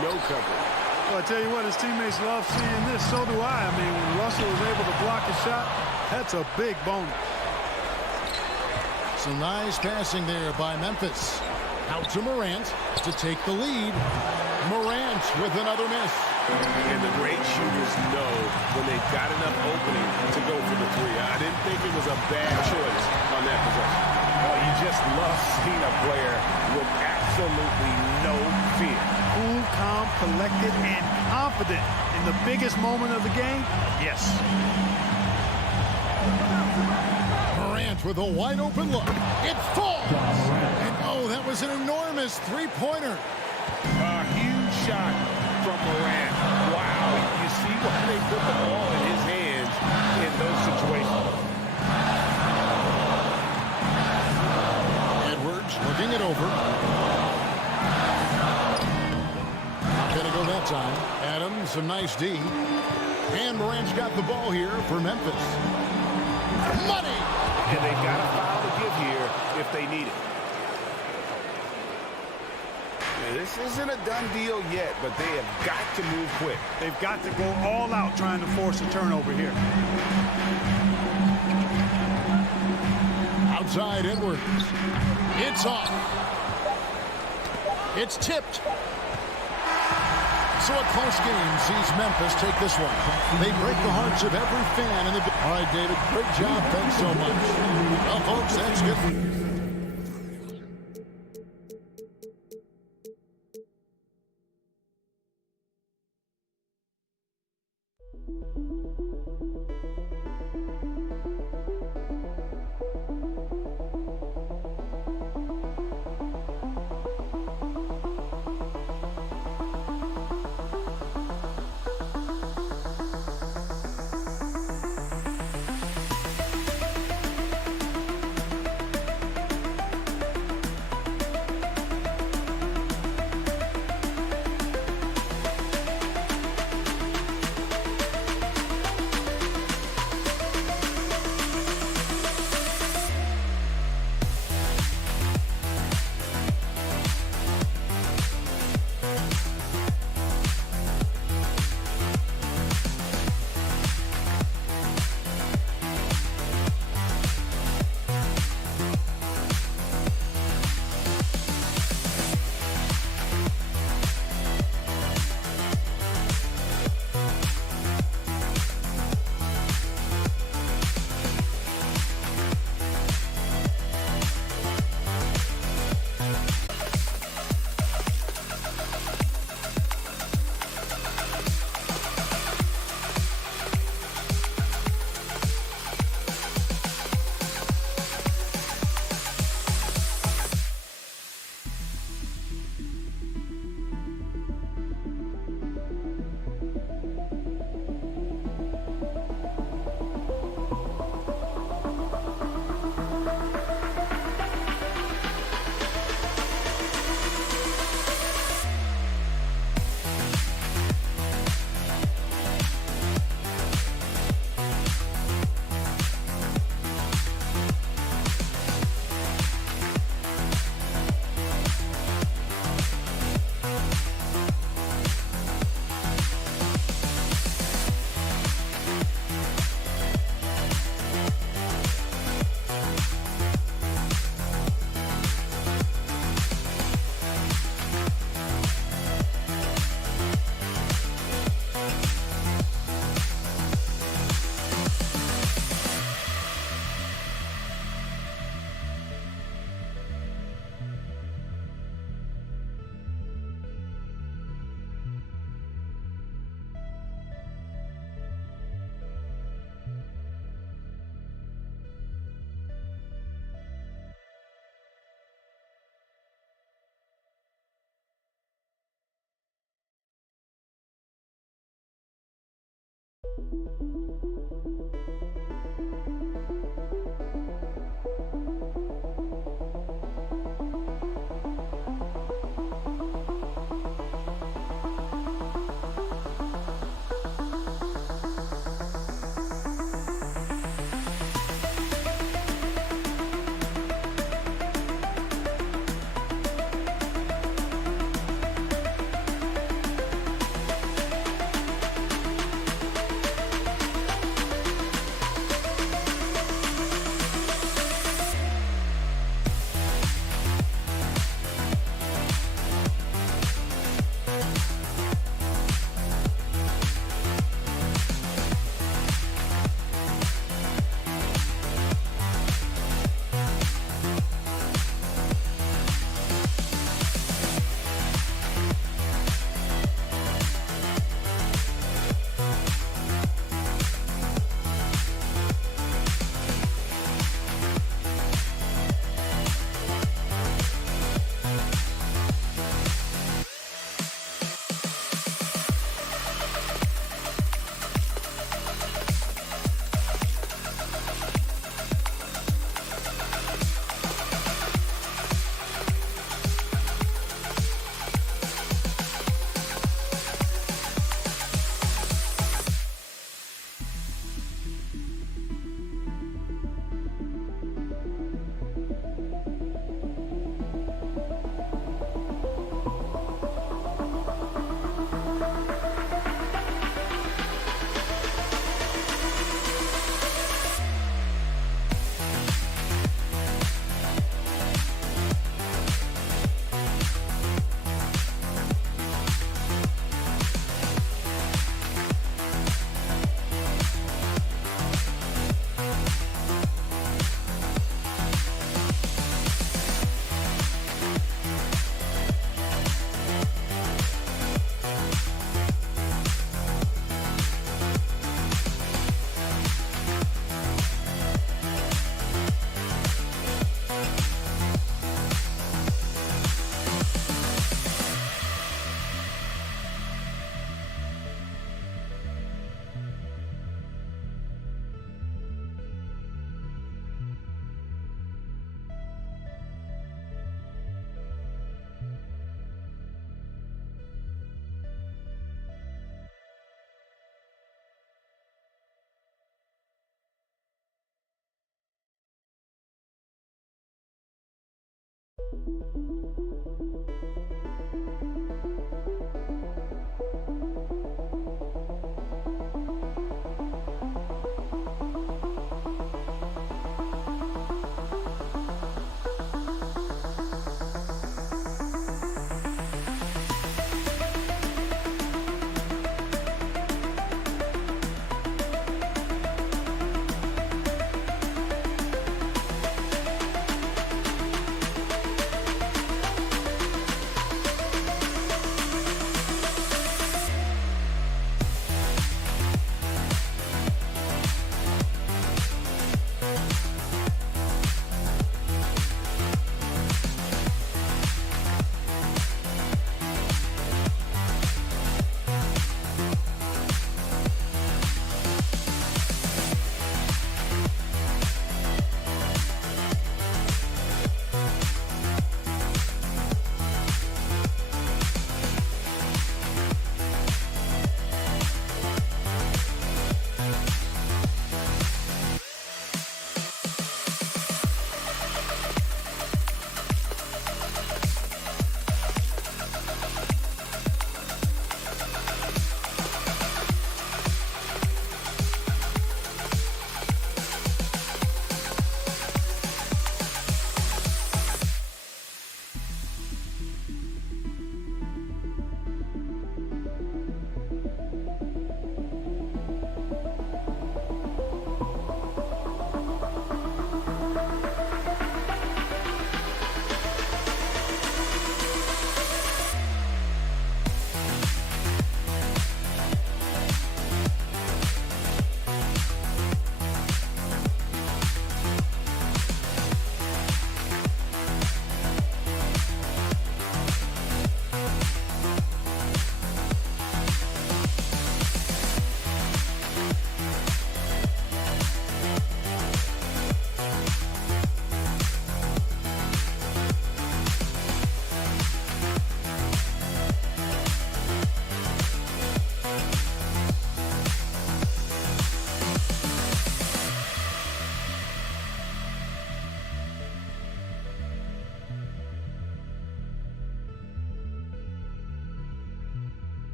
no coverage. Well, I tell you what, his teammates love seeing this. So do I. I mean, when Russell is able to block a shot, that's a big bonus. Some nice passing there by Memphis. Out to Morant to take the lead. Morant with another miss. And the great shooters know when they've got enough opening to go for the 3. I didn't think it was a bad choice on that possession. Well, you just love seeing a player with absolutely no fear. Cool, calm, collected, and confident in the biggest moment of the game. Yes. Morant with a wide open look. It falls. And oh, that was an enormous 3-pointer. A huge shot from Morant. Wow. You see why they put the ball in his hands in those situations. Edwards looking it over. Gonna go that time. Adams, a nice D. And Morant's got the ball here for Memphis. Money! And they've got a foul to give here if they need it. This isn't a done deal yet, but they have got to move quick. They've got to go all out trying to force a turnover here. Outside Edwards. It's off. It's tipped. So a close game sees Memphis take this one. They break the hearts of every fan in the... All right, David, great job. Thanks so much. Well, folks, that's good.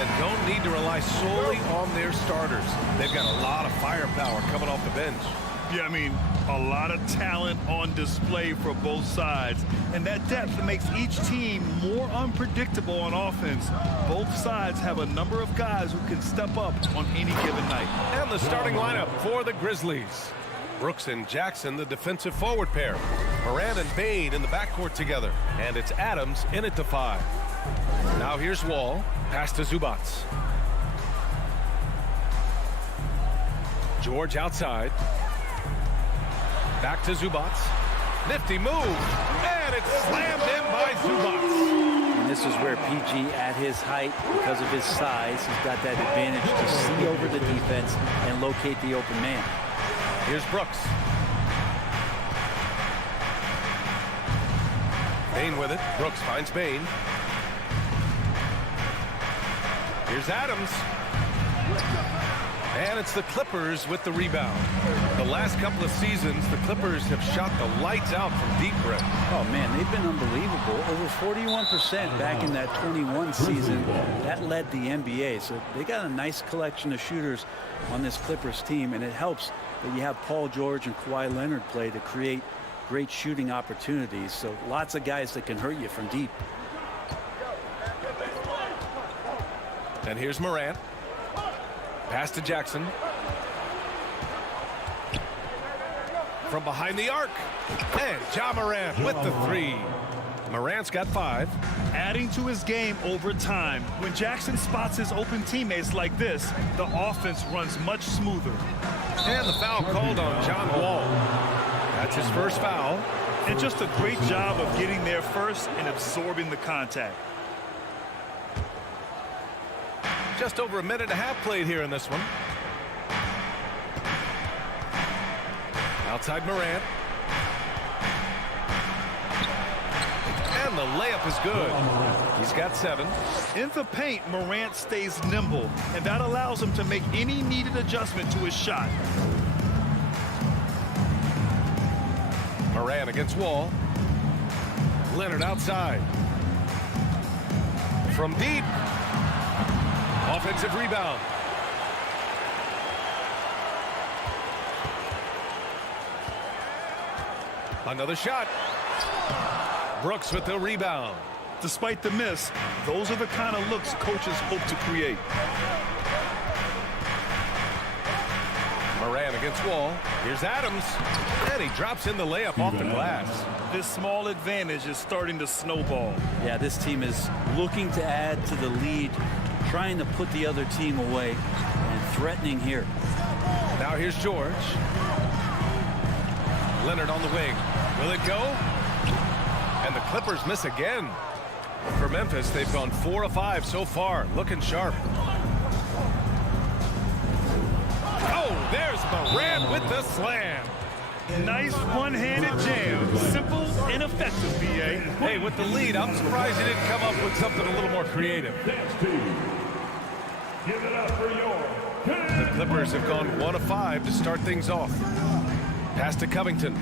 said, don't need to rely solely on their starters. They've got a lot of firepower coming off the bench. Yeah, I mean, a lot of talent on display for both sides. And that depth makes each team more unpredictable on offense. Both sides have a number of guys who can step up on any given night. And the starting lineup for the Grizzlies. Brooks and Jackson, the defensive forward pair. Morant and Bain in the backcourt together. And it's Adams in at the 5. Now here's Wall. Pass to Zubac. George outside. Back to Zubac. Nifty move. And it's slammed in by Zubac. And this is where PG, at his height, because of his size, he's got that advantage to see over the defense and locate the open man. Here's Brooks. Bain with it. Brooks finds Bain. Here's Adams. And it's the Clippers with the rebound. The last couple of seasons, the Clippers have shot the lights out from deep breath. Oh, man, they've been unbelievable. Over 41% back in that 21 season. That led the NBA. So they got a nice collection of shooters on this Clippers team, and it helps that you have Paul George and Kawhi Leonard play to create great shooting opportunities. So lots of guys that can hurt you from deep. And here's Morant. Pass to Jackson. From behind the arc. And Ja Morant with the 3. Morant's got 5. Adding to his game over time. When Jackson spots his open teammates like this, the offense runs much smoother. And the foul called on John Wall. That's his first foul. And just a great job of getting there first and absorbing the contact. Just over a minute and a half played here in this one. Outside Morant. And the layup is good. He's got 7. In the paint, Morant stays nimble, and that allows him to make any needed adjustment to his shot. Morant against Wall. Leonard outside. From deep. Offensive rebound. Another shot. Brooks with the rebound. Despite the miss, those are the kind of looks coaches hope to create. Morant against Wall. Here's Adams. And he drops in the layup off the glass. This small advantage is starting to snowball. Yeah, this team is looking to add to the lead, trying to put the other team away, and threatening here. Now here's George. Leonard on the wing. Will it go? And the Clippers miss again. For Memphis, they've gone 4 of 5 so far. Looking sharp. Oh, there's Morant with the slam. Nice one-handed jam. Simple and effective, B.A. Hey, with the lead, I'm surprised he didn't come up with something a little more creative. Give it up for your The Clippers have gone 1 of 5 to start things off. Pass to Covington.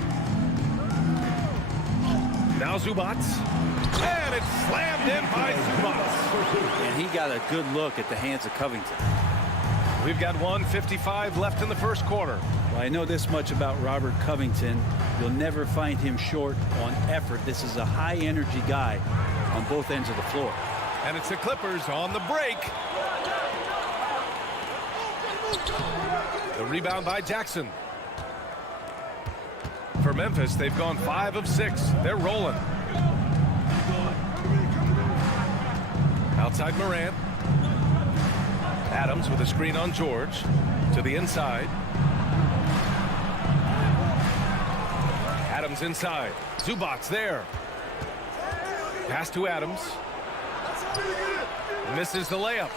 Now Zubac. And it's slammed in by Zubac. And he got a good look at the hands of Covington. We've got 1:55 left in the first quarter. Well, I know this much about Robert Covington. You'll never find him short on effort. This is a high-energy guy on both ends of the floor. And it's the Clippers on the break. The rebound by Jackson. For Memphis, they've gone 5 of 6. They're rolling. Outside Morant. Adams with a screen on George. To the inside. Adams inside. Zubac there. Pass to Adams. Misses the layup.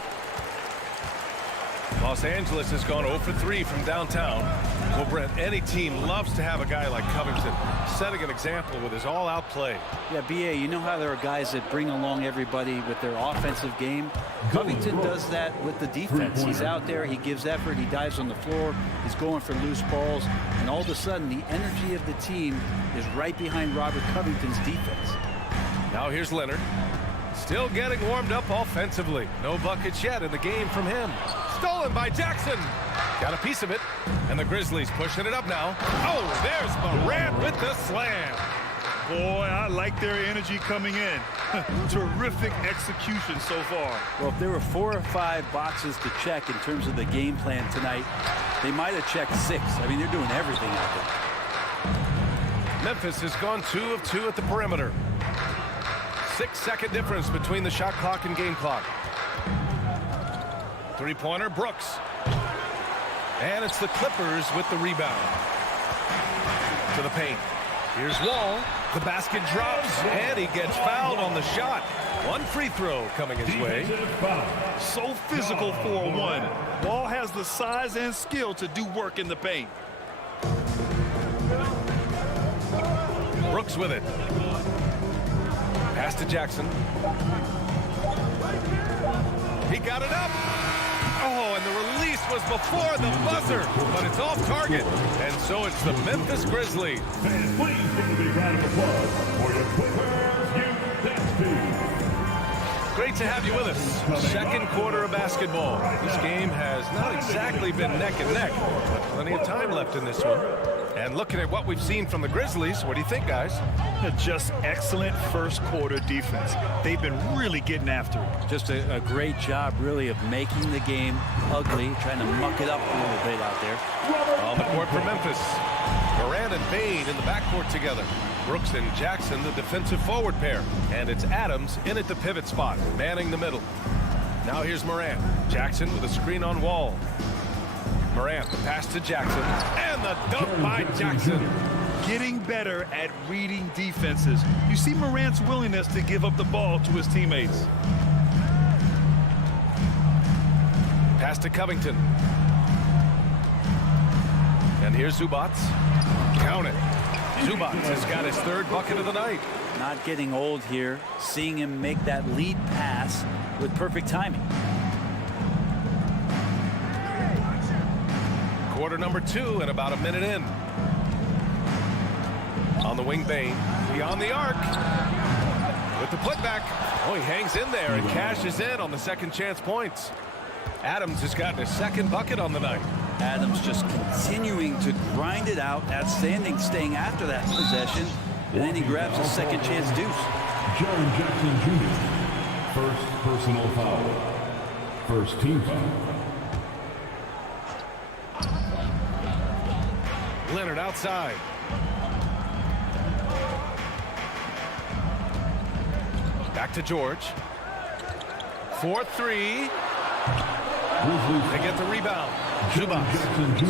Los Angeles has gone 0 for 3 from downtown. Well, Brent, any team loves to have a guy like Covington setting an example with his all-out play. Yeah, B.A., you know how there are guys that bring along everybody with their offensive game? Covington does that with the defense. He's out there, he gives effort, he dives on the floor, he's going for loose balls, and all of a sudden the energy of the team is right behind Robert Covington's defense. Now here's Leonard. Still getting warmed up offensively. No buckets yet in the game from him. Stolen by Jackson. Got a piece of it. And the Grizzlies pushing it up now. Oh, there's Morant with the slam. Boy, I like their energy coming in. Terrific execution so far. Well, if there were 4 or 5 boxes to check in terms of the game plan tonight, they might have checked 6. I mean, they're doing everything out there. Memphis has gone 2 of 2 at the perimeter. 6-second difference between the shot clock and game clock. Three-pointer, Brooks. And it's the Clippers with the rebound. To the paint. Here's Wall. The basket drops, and he gets fouled on the shot. One free throw coming his way. So physical for a 1. Wall has the size and skill to do work in the paint. Brooks with it. Pass to Jackson. He got it up. Oh, and the release was before the buzzer, but it's off target. And so it's the Memphis Grizzlies. And please give a big round of applause for your Clippers Youth Dance Team. Great to have you with us. Second quarter of basketball. This game has not exactly been neck and neck, but plenty of time left in this one. And looking at what we've seen from the Grizzlies, what do you think, guys? Just excellent first quarter defense. They've been really getting after it. Just a great job, really, of making the game ugly, trying to muck it up a little bit out there. On the court for Memphis. Morant and Bane in the backcourt together. Brooks and Jackson, the defensive forward pair. And it's Adams in at the pivot spot, manning the middle. Now here's Morant. Jackson with a screen on Wall. Morant, the pass to Jackson, and the dunk by Jackson. Getting better at reading defenses. You see Morant's willingness to give up the ball to his teammates. Pass to Covington. And here's Zubats. Count it. Zubats has got his 3rd bucket of the night. Not getting old here. Seeing him make that lead pass with perfect timing. Quarter number 2 and about a minute in. On the wing, Bane. Beyond the arc. With the putback. Oh, he hangs in there and cashes in on the second chance points. Adams has gotten his 2nd bucket on the night. Adams just continuing to grind it out. Outstanding staying after that possession. And then he grabs a second chance deuce. Jaren Jackson Jr. First personal foul. First team foul. Leonard outside. Back to George. 4-3. They get the rebound.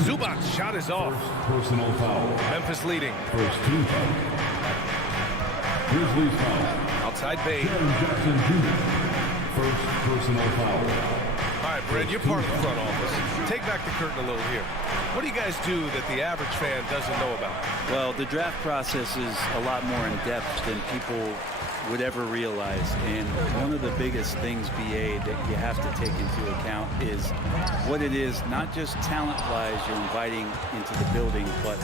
Zubats shot is off. Personal foul. Memphis leading. First team foul. Grizzlies foul. Outside Bane. Jaren Jackson Jr. First personal foul. All right, Brad, you're part of the front office. Take back the curtain a little here. What do you guys do that the average fan doesn't know about? Well, the draft process is a lot more in depth than people would ever realize. And one of the biggest things, BA, that you have to take into account is what it is, not just talent-wise you're inviting into the building, but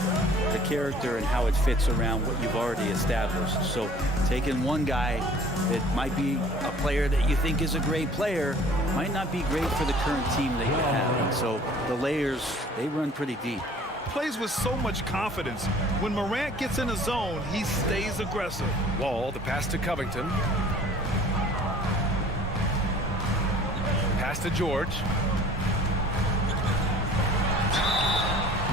the character and how it fits around what you've already established. So taking one guy that might be a player that you think is a great player might not be great for the current team that you have. And so the layers, they run pretty deep. Plays with so much confidence. When Morant gets in a zone, he stays aggressive. Wall, the pass to Covington. Pass to George.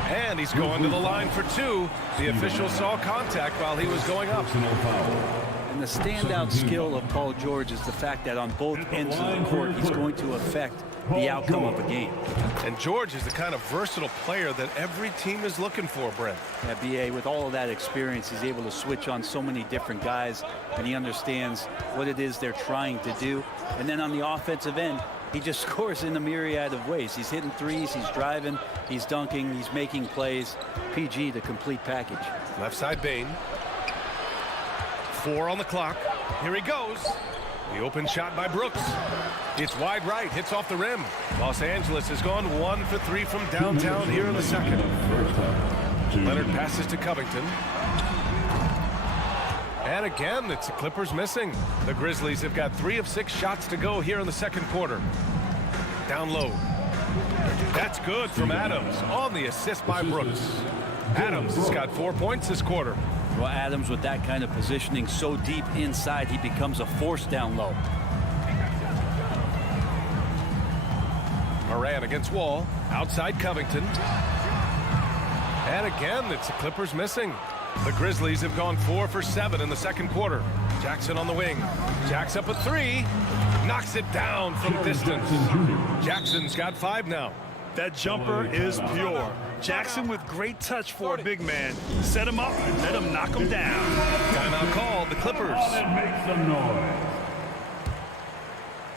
And he's going to the line for 2. The official saw contact while he was going up. And the standout skill of Paul George is the fact that on both ends of the court, he's going to affect the outcome of a game. And George is the kind of versatile player that every team is looking for, Brent. Yeah, BA, with all of that experience, he's able to switch on so many different guys, and he understands what it is they're trying to do. And then on the offensive end, he just scores in a myriad of ways. He's hitting threes, he's driving, he's dunking, he's making plays. PG, the complete package. Left side, Bane. 4 on the clock. Here he goes. The open shot by Brooks. It's wide right, hits off the rim. Los Angeles has gone 1 for 3 from downtown here in the second. Leonard passes to Covington. And again, it's the Clippers missing. The Grizzlies have got 3 of 6 shots to go here in the second quarter. Down low. That's good from Adams on the assist by Brooks. Adams has got 4 points this quarter. Well, Adams, with that kind of positioning so deep inside, he becomes a force down low. Moran against Wall. Outside Covington. And again, it's the Clippers missing. The Grizzlies have gone 4 for 7 in the second quarter. Jackson on the wing. Jack's up a 3. Knocks it down from distance. Jackson's got 5 now. That jumper is pure. Jackson with great touch for a big man. Set him up and let him knock him down. Timeout called, the Clippers. Make some noise.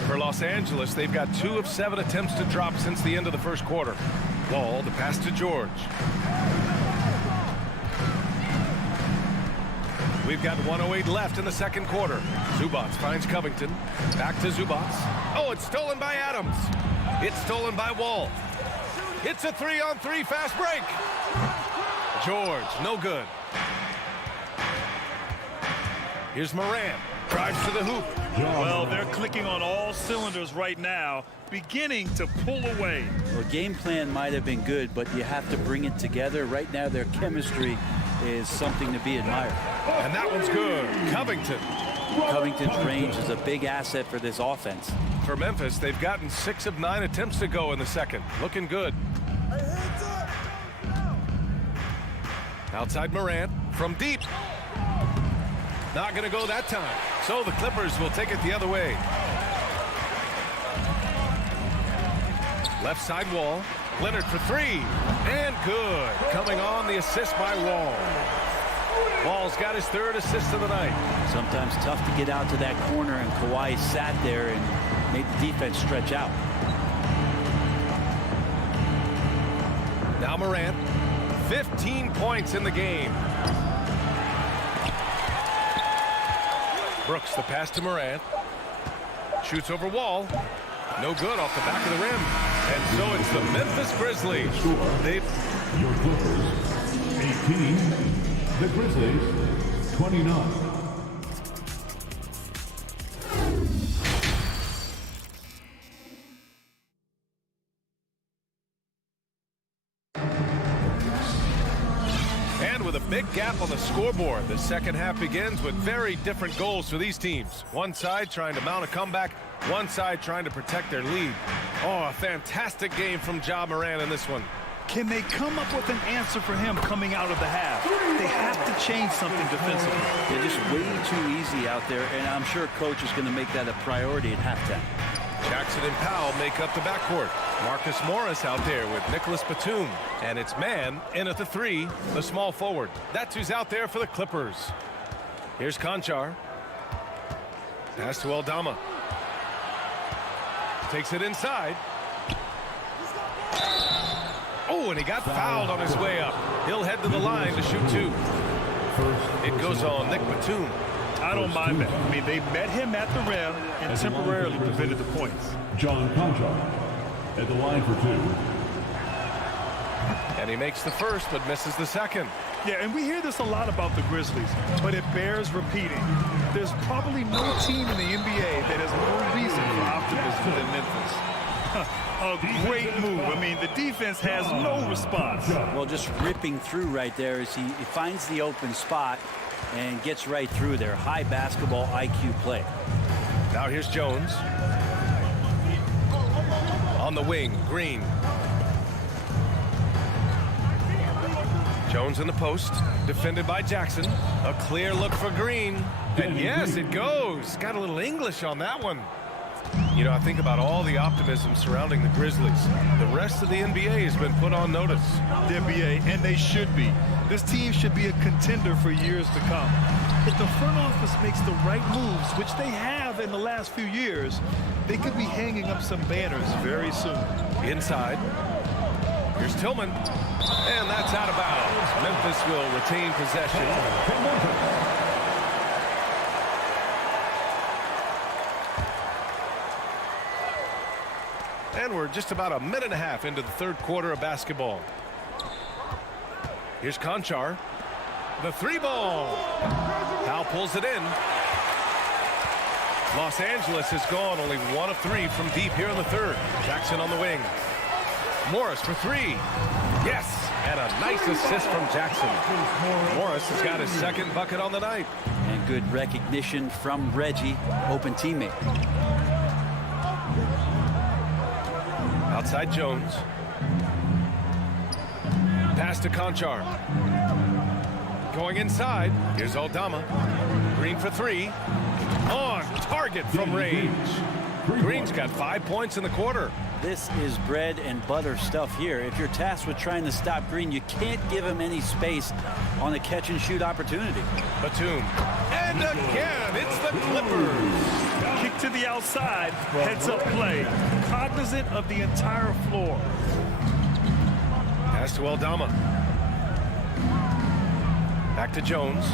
For Los Angeles, they've got 2 of 7 attempts to drop since the end of the first quarter. Wall, the pass to George. We've got 1:08 left in the second quarter. Zubats finds Covington. Back to Zubats. Oh, it's stolen by Adams. It's stolen by Wall. It's a 3-on-3 fast break. George, no good. Here's Moran. Drives to the hoop. Well, they're clicking on all cylinders right now, beginning to pull away. Well, game plan might have been good, but you have to bring it together. Right now, their chemistry is something to be admired. And that one's good. Covington. Covington's range is a big asset for this offense. For Memphis, they've gotten 6 of 9 attempts to go in the second. Looking good. Outside Morant from deep. Not going to go that time. So the Clippers will take it the other way. Left side Wall. Leonard for 3. And good. Coming on the assist by Wall. Wall's got his 3rd assist of the night. Sometimes tough to get out to that corner, and Kawhi sat there and made the defense stretch out. Now Morant. 15 points in the game. Brooks, the pass to Morant. Shoots over Wall. No good off the back of the rim. And so it's the Memphis Grizzlies. Your Clippers, 18. The Grizzlies, 29. And with a big gap on the scoreboard, the second half begins with very different goals for these teams. One side trying to mount a comeback, one side trying to protect their lead. Oh, a fantastic game from Ja Morant in this one. Can they come up with an answer for him coming out of the half? They have to change something defensively. They're just way too easy out there, and I'm sure coach is going to make that a priority at halftime. Jackson and Powell make up the backcourt. Marcus Morris out there with Nicholas Batum. And it's Mann in at the 3, the small forward. That's who's out there for the Clippers. Here's Conchar. Pass to Aldama. Takes it inside. Oh, and he got fouled on his way up. He'll head to the line to shoot 2. It goes on Nick Batum. I don't mind that. I mean, they met him at the rim and temporarily prevented the points. John Conchar at the line for 2. And he makes the first but misses the second. Yeah, and we hear this a lot about the Grizzlies, but it bears repeating. There's probably no team in the NBA that has more reason for optimism than Memphis. A great move. I mean, the defense has no response. Well, just ripping through right there as he finds the open spot and gets right through there. High basketball IQ play. Now here's Jones. On the wing, Green. Jones in the post, defended by Jackson. A clear look for Green. And yes, it goes. Got a little English on that one. You know, I think about all the optimism surrounding the Grizzlies. The rest of the NBA has been put on notice. The NBA, and they should be. This team should be a contender for years to come. If the front office makes the right moves, which they have in the last few years, they could be hanging up some banners very soon. Inside. Here's Tillman. And that's out of bounds. Memphis will retain possession. And we're just about a minute and a half into the third quarter of basketball. Here's Conchar. The three ball. Powell pulls it in. Los Angeles has gone only 1 of 3 from deep here in the third. Jackson on the wing. Morris for 3. Yes, and a nice assist from Jackson. Morris has got his second bucket on the night. And good recognition from Reggie, open teammate. Outside Jones. Pass to Conchar. Going inside. Here's Aldama. Green for 3. On target from range. Green's got 5 points in the quarter. This is bread and butter stuff here. If you're tasked with trying to stop Green, you can't give him any space on a catch and shoot opportunity. Batum. And again, it's the Clippers. Kick to the outside, heads up play, cognizant of the entire floor. Pass to Aldama. Back to Jones.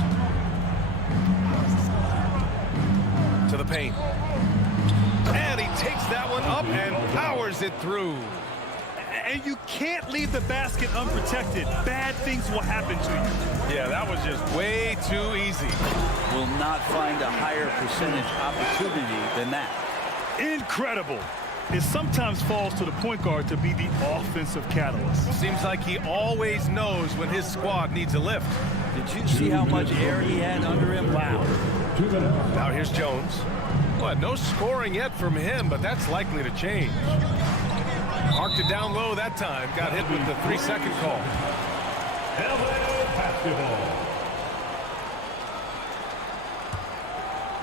To the paint. And he takes that one up and powers it through. And you can't leave the basket unprotected. Bad things will happen to you. Yeah, that was just way too easy. Will not find a higher percentage opportunity than that. Incredible. It sometimes falls to the point guard to be the offensive catalyst. Seems like he always knows when his squad needs a lift. Did you see how much air he had under him? Wow. Now here's Jones. Well, no scoring yet from him, but that's likely to change. Marked it down low that time. Got hit with the 3-second call. LA basketball.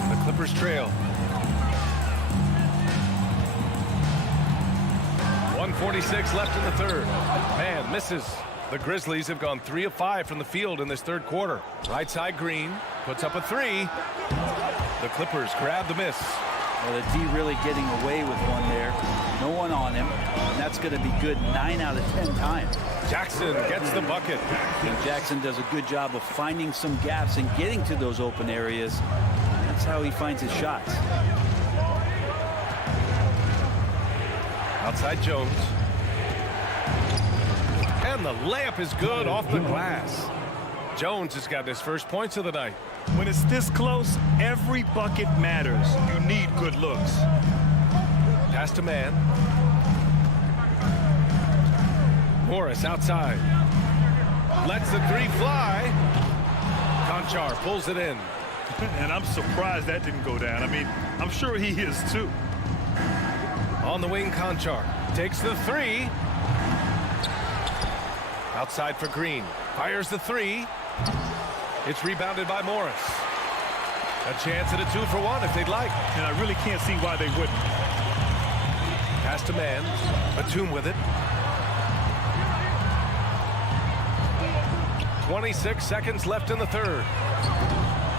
The Clippers trail. 1:46 left in the third. Man, misses. The Grizzlies have gone 3 of 5 from the field in this third quarter. Right side Green puts up a 3. The Clippers grab the miss. Well, the D really getting away with one there. No one on him, and that's going to be good 9 out of 10 times. Jackson gets the bucket. And Jackson does a good job of finding some gaps and getting to those open areas. That's how he finds his shots. Outside Jones. And the layup is good off the glass. Jones has got his first points of the night. When it's this close, every bucket matters. You need good looks. Pass to man. Morris outside. Lets the 3 fly. Conchar pulls it in. And I'm surprised that didn't go down. I mean, I'm sure he is too. On the wing, Conchar takes the 3. Outside for Green. Fires the 3. It's rebounded by Morris. A chance at a 2-for-1 if they'd like. And I really can't see why they wouldn't. Pass to man. Batum with it. 26 seconds left in the third.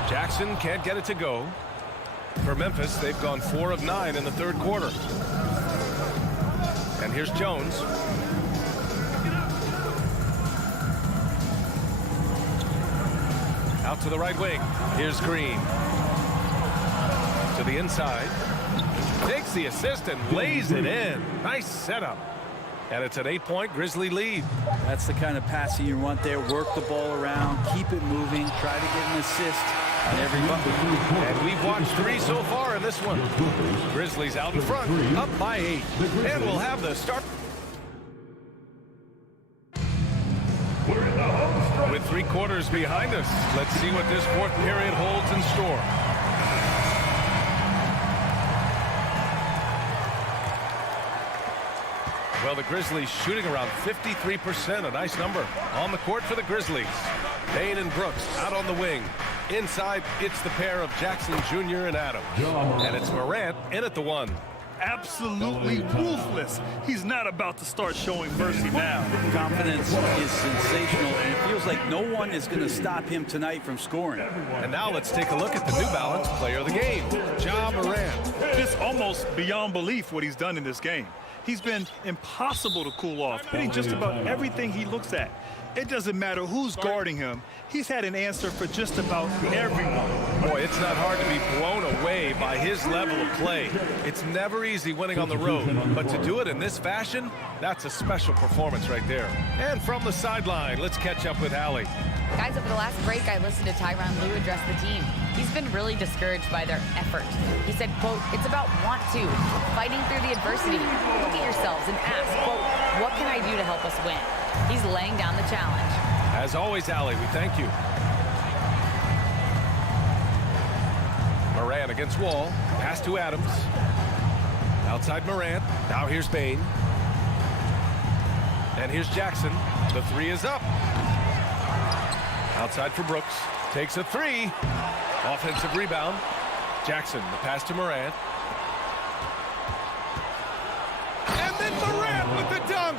Jackson can't get it to go. For Memphis, they've gone 4 of 9 in the third quarter. And here's Jones. Out to the right wing. Here's Green. To the inside. Takes the assist and lays it in. Nice setup. And it's an 8-point Grizzly lead. That's the kind of passing you want there. Work the ball around. Keep it moving. Try to get an assist on every bucket. And we've watched 3 so far in this one. Grizzlies out in front. Up by 8. And we'll have the start. With 3 quarters behind us, let's see what this fourth period holds in store. Well, the Grizzlies shooting around 53%, a nice number. On the court for the Grizzlies. Payne and Brooks out on the wing. Inside, it's the pair of Jackson Jr. and Adams. And it's Morant in at the 1. Absolutely ruthless. He's not about to start showing mercy now. Confidence is sensational, and it feels like no one is going to stop him tonight from scoring. And now let's take a look at the New Balance player of the game, Ja Morant. It's almost beyond belief what he's done in this game. He's been impossible to cool off, hitting just about everything he looks at. It doesn't matter who's guarding him. He's had an answer for just about everyone. Boy, it's not hard to be blown away by his level of play. It's never easy winning on the road, but to do it in this fashion, that's a special performance right there. And from the sideline, let's catch up with Allie. Guys, over the last break, I listened to Tyronn Lue address the team. He's been really discouraged by their effort. He said, quote, it's about want to, fighting through the adversity. Look at yourselves and ask, quote, what can I do to help us win? He's laying down the challenge. As always, Allie, we thank you. Morant against Wall. Pass to Adams. Outside Morant. Now here's Bain. And here's Jackson. The three is up. Outside for Brooks. Takes a three. Offensive rebound. Jackson, the pass to Morant. And then Morant with the dunk.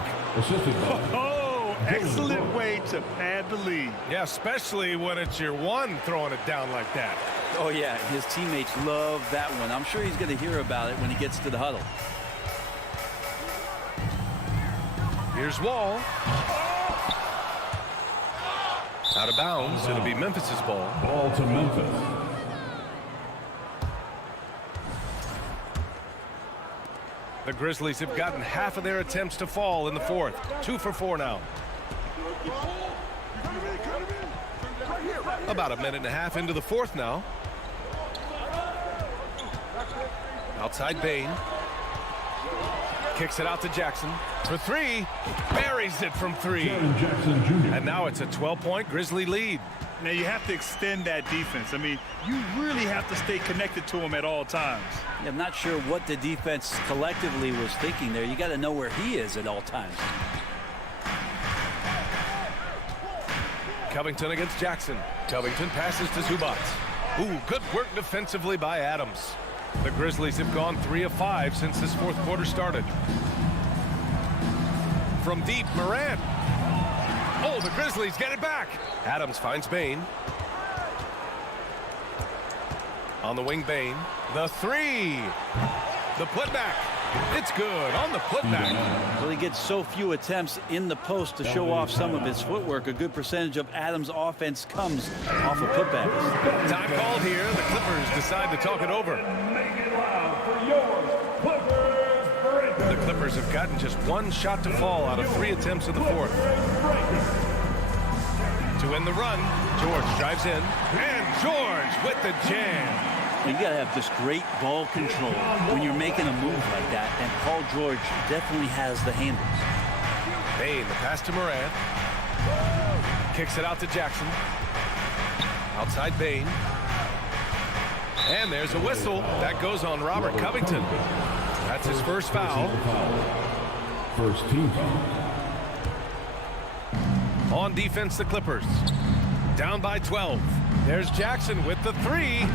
Oh, excellent way to pad the lead. Yeah, especially when it's your one throwing it down like that. Oh, yeah, his teammates love that one. I'm sure he's going to hear about it when he gets to the huddle. Here's Wall. Out of bounds. It'll be Memphis's ball. Ball to Memphis. The Grizzlies have gotten half of their attempts to fall in the fourth. 2 for 4 now. About a minute and a half into the fourth now. Outside Bain. Kicks it out to Jackson for three. Buries it from three. Jackson Jr. And now it's a 12-point Grizzly lead. Now you have to extend that defense. I mean, you really have to stay connected to him at all times. Yeah, I'm not sure what the defense collectively was thinking there. You got to know where he is at all times. Covington against Jackson. Covington passes to Zubac. Ooh, good work defensively by Adams. The Grizzlies have gone 3 of 5 since this fourth quarter started. From deep, Morant. Oh, the Grizzlies get it back. Adams finds Bain. On the wing, Bain. The three. The putback. It's good on the putback. Well, he gets so few attempts in the post to show off some of his footwork. A good percentage of Adams' offense comes off of putbacks. Time called here. The Clippers decide to talk it over. The Clippers have gotten just one shot to fall out of 3 attempts in the fourth. To end the run, George drives in, and George with the jam. You got to have just great ball control when you're making a move like that, and Paul George definitely has the handles. Bain, the pass to Morant. Kicks it out to Jackson. Outside Bain. And there's a whistle. That goes on Robert Covington. That's his first foul. First team foul. On defense, the Clippers. Down by 12. There's Jackson with the three.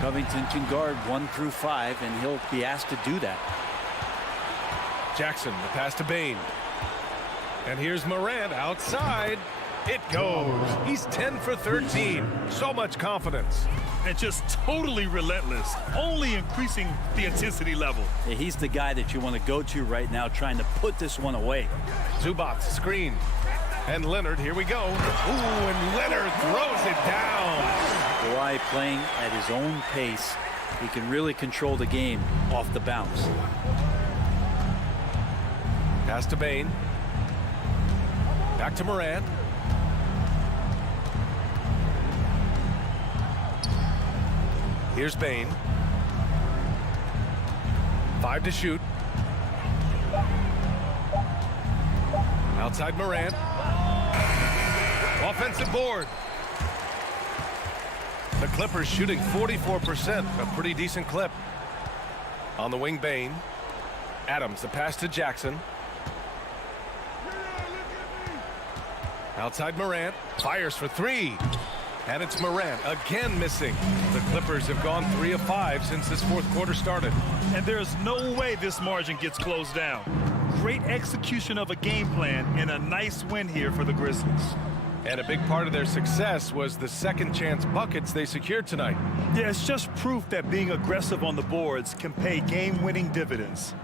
Covington can guard 1 through 5, and he'll be asked to do that. Jackson, the pass to Bain. And here's Morant outside. It goes. He's 10 for 13. So much confidence. And just totally relentless, only increasing the intensity level. Yeah, he's the guy that you want to go to right now, trying to put this one away. Zubac screen. And Leonard, here we go. Ooh, and Leonard throws it down. Kawhi playing at his own pace. He can really control the game off the bounce. Pass to Bain. Back to Morant. Here's Bain. 5 to shoot. Outside Morant. Offensive board. The Clippers shooting 44%, a pretty decent clip. On the wing, Bain. Adams, the pass to Jackson. Outside Morant, fires for three. And it's Morant again missing. The Clippers have gone 3 of 5 since this fourth quarter started. And there's no way this margin gets closed down. Great execution of a game plan and a nice win here for the Grizzlies. And a big part of their success was the second chance buckets they secured tonight. Yeah, it's just proof that being aggressive on the boards can pay game-winning dividends.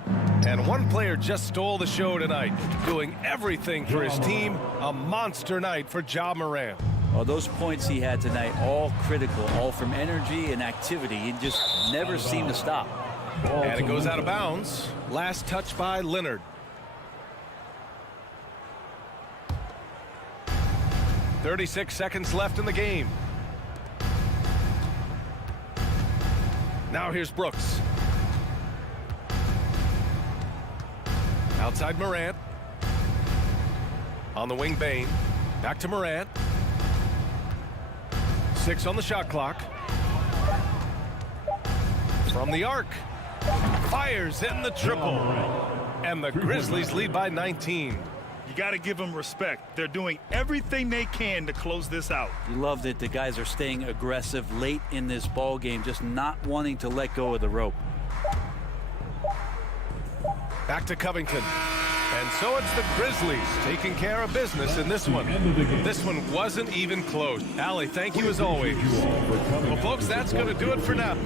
And one player just stole the show tonight, doing everything for his team. A monster night for Ja Morant. Well, those points he had tonight, all critical, all from energy and activity. He just never seemed to stop. And it goes out of bounds. Last touch by 36 seconds left in the game. Now here's Brooks. Outside Morant. On the wing, Bain. Back to Morant. 6 on the shot clock. From the arc. Fires in the triple. And the Grizzlies lead by 19. You got to give them respect. They're doing everything they can to close this out. You love that the guys are staying aggressive late in this ball game, just not wanting to let go of the rope. Back to Covington. And so it's the Grizzlies taking care of business in this one. This one wasn't even close. Allie, thank you as always. Well, folks, that's going to do it for now.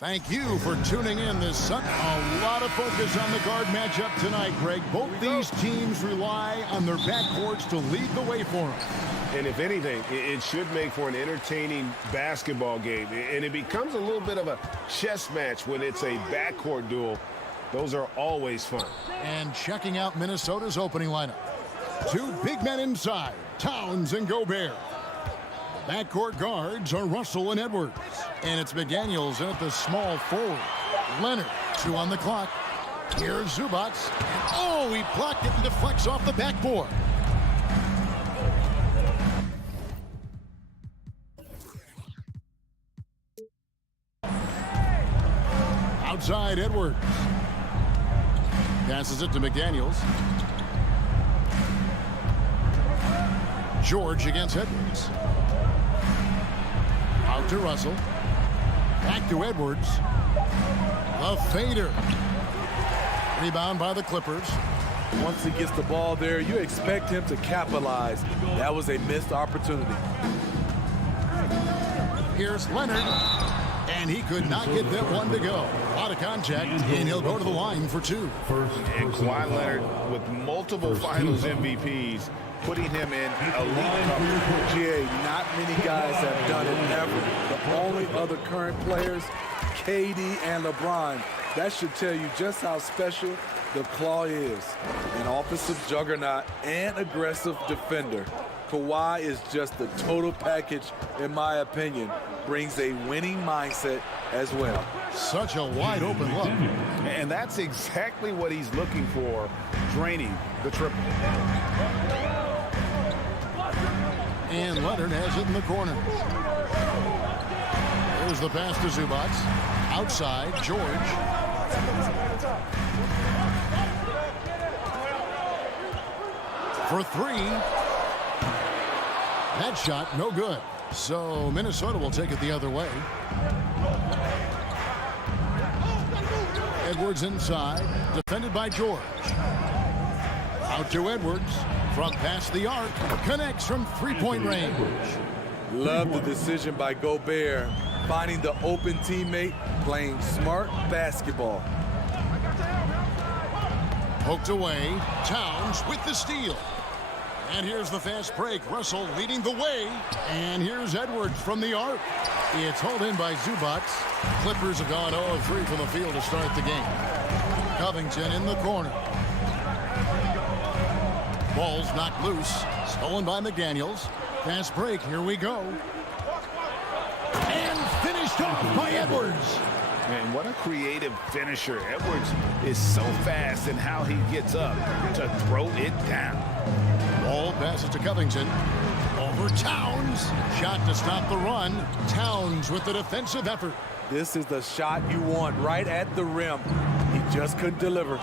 Thank you for tuning in this Sunday. A lot of focus on the guard matchup tonight, Greg. Both these teams rely on their backcourts to lead the way for them. And if anything, it should make for an entertaining basketball game. And it becomes a little bit of a chess match when it's a backcourt duel. Those are always fun. And checking out Minnesota's opening lineup. Two big men inside, Towns and Gobert. Backcourt guards are Russell and Edwards. And it's McDaniels in at the small forward. Leonard, 2 on the clock. Here's Zubats. Oh, he blocked it and deflects off the backboard. Outside Edwards. Passes it to McDaniels. George against Edwards. Out to Russell. Back to Edwards. A fader. Rebound by the Clippers. Once he gets the ball there, you expect him to capitalize. That was a missed opportunity. Here's Leonard. And he could not get that one to go. Out of contact, and he'll go to the line for 2. And Kawhi Leonard with multiple Finals MVPs, putting him in a league. GA, not many guys have done it ever. The only other current players, KD and LeBron. That should tell you just how special the Claw is. An offensive juggernaut and aggressive defender. Kawhi is just the total package, in my opinion. Brings a winning mindset as well. Such a wide open look. And that's exactly what he's looking for, draining the triple. And Leonard has it in the corner. There's the pass to Zubats. Outside, George. For 3. That shot, no good. So Minnesota will take it the other way. Edwards inside, defended by George. Out to Edwards, from past the arc, connects from 3-point range. Love the decision by Gobert, finding the open teammate, playing smart basketball. Poked away, Towns with the steal. And here's the fast break. Russell leading the way. And here's Edwards from the arc. It's hauled in by Zubats. Clippers have gone 0-3 from the field to start the game. Covington in the corner. Ball's knocked loose. Stolen by McDaniels. Fast break. Here we go. And finished off by Edwards. And what a creative finisher. Edwards is so fast in how he gets up to throw it down. Ball passes to Covington. Over Towns. Shot to stop the run. Towns with the defensive effort. This is the shot you want right at the rim. He just couldn't deliver.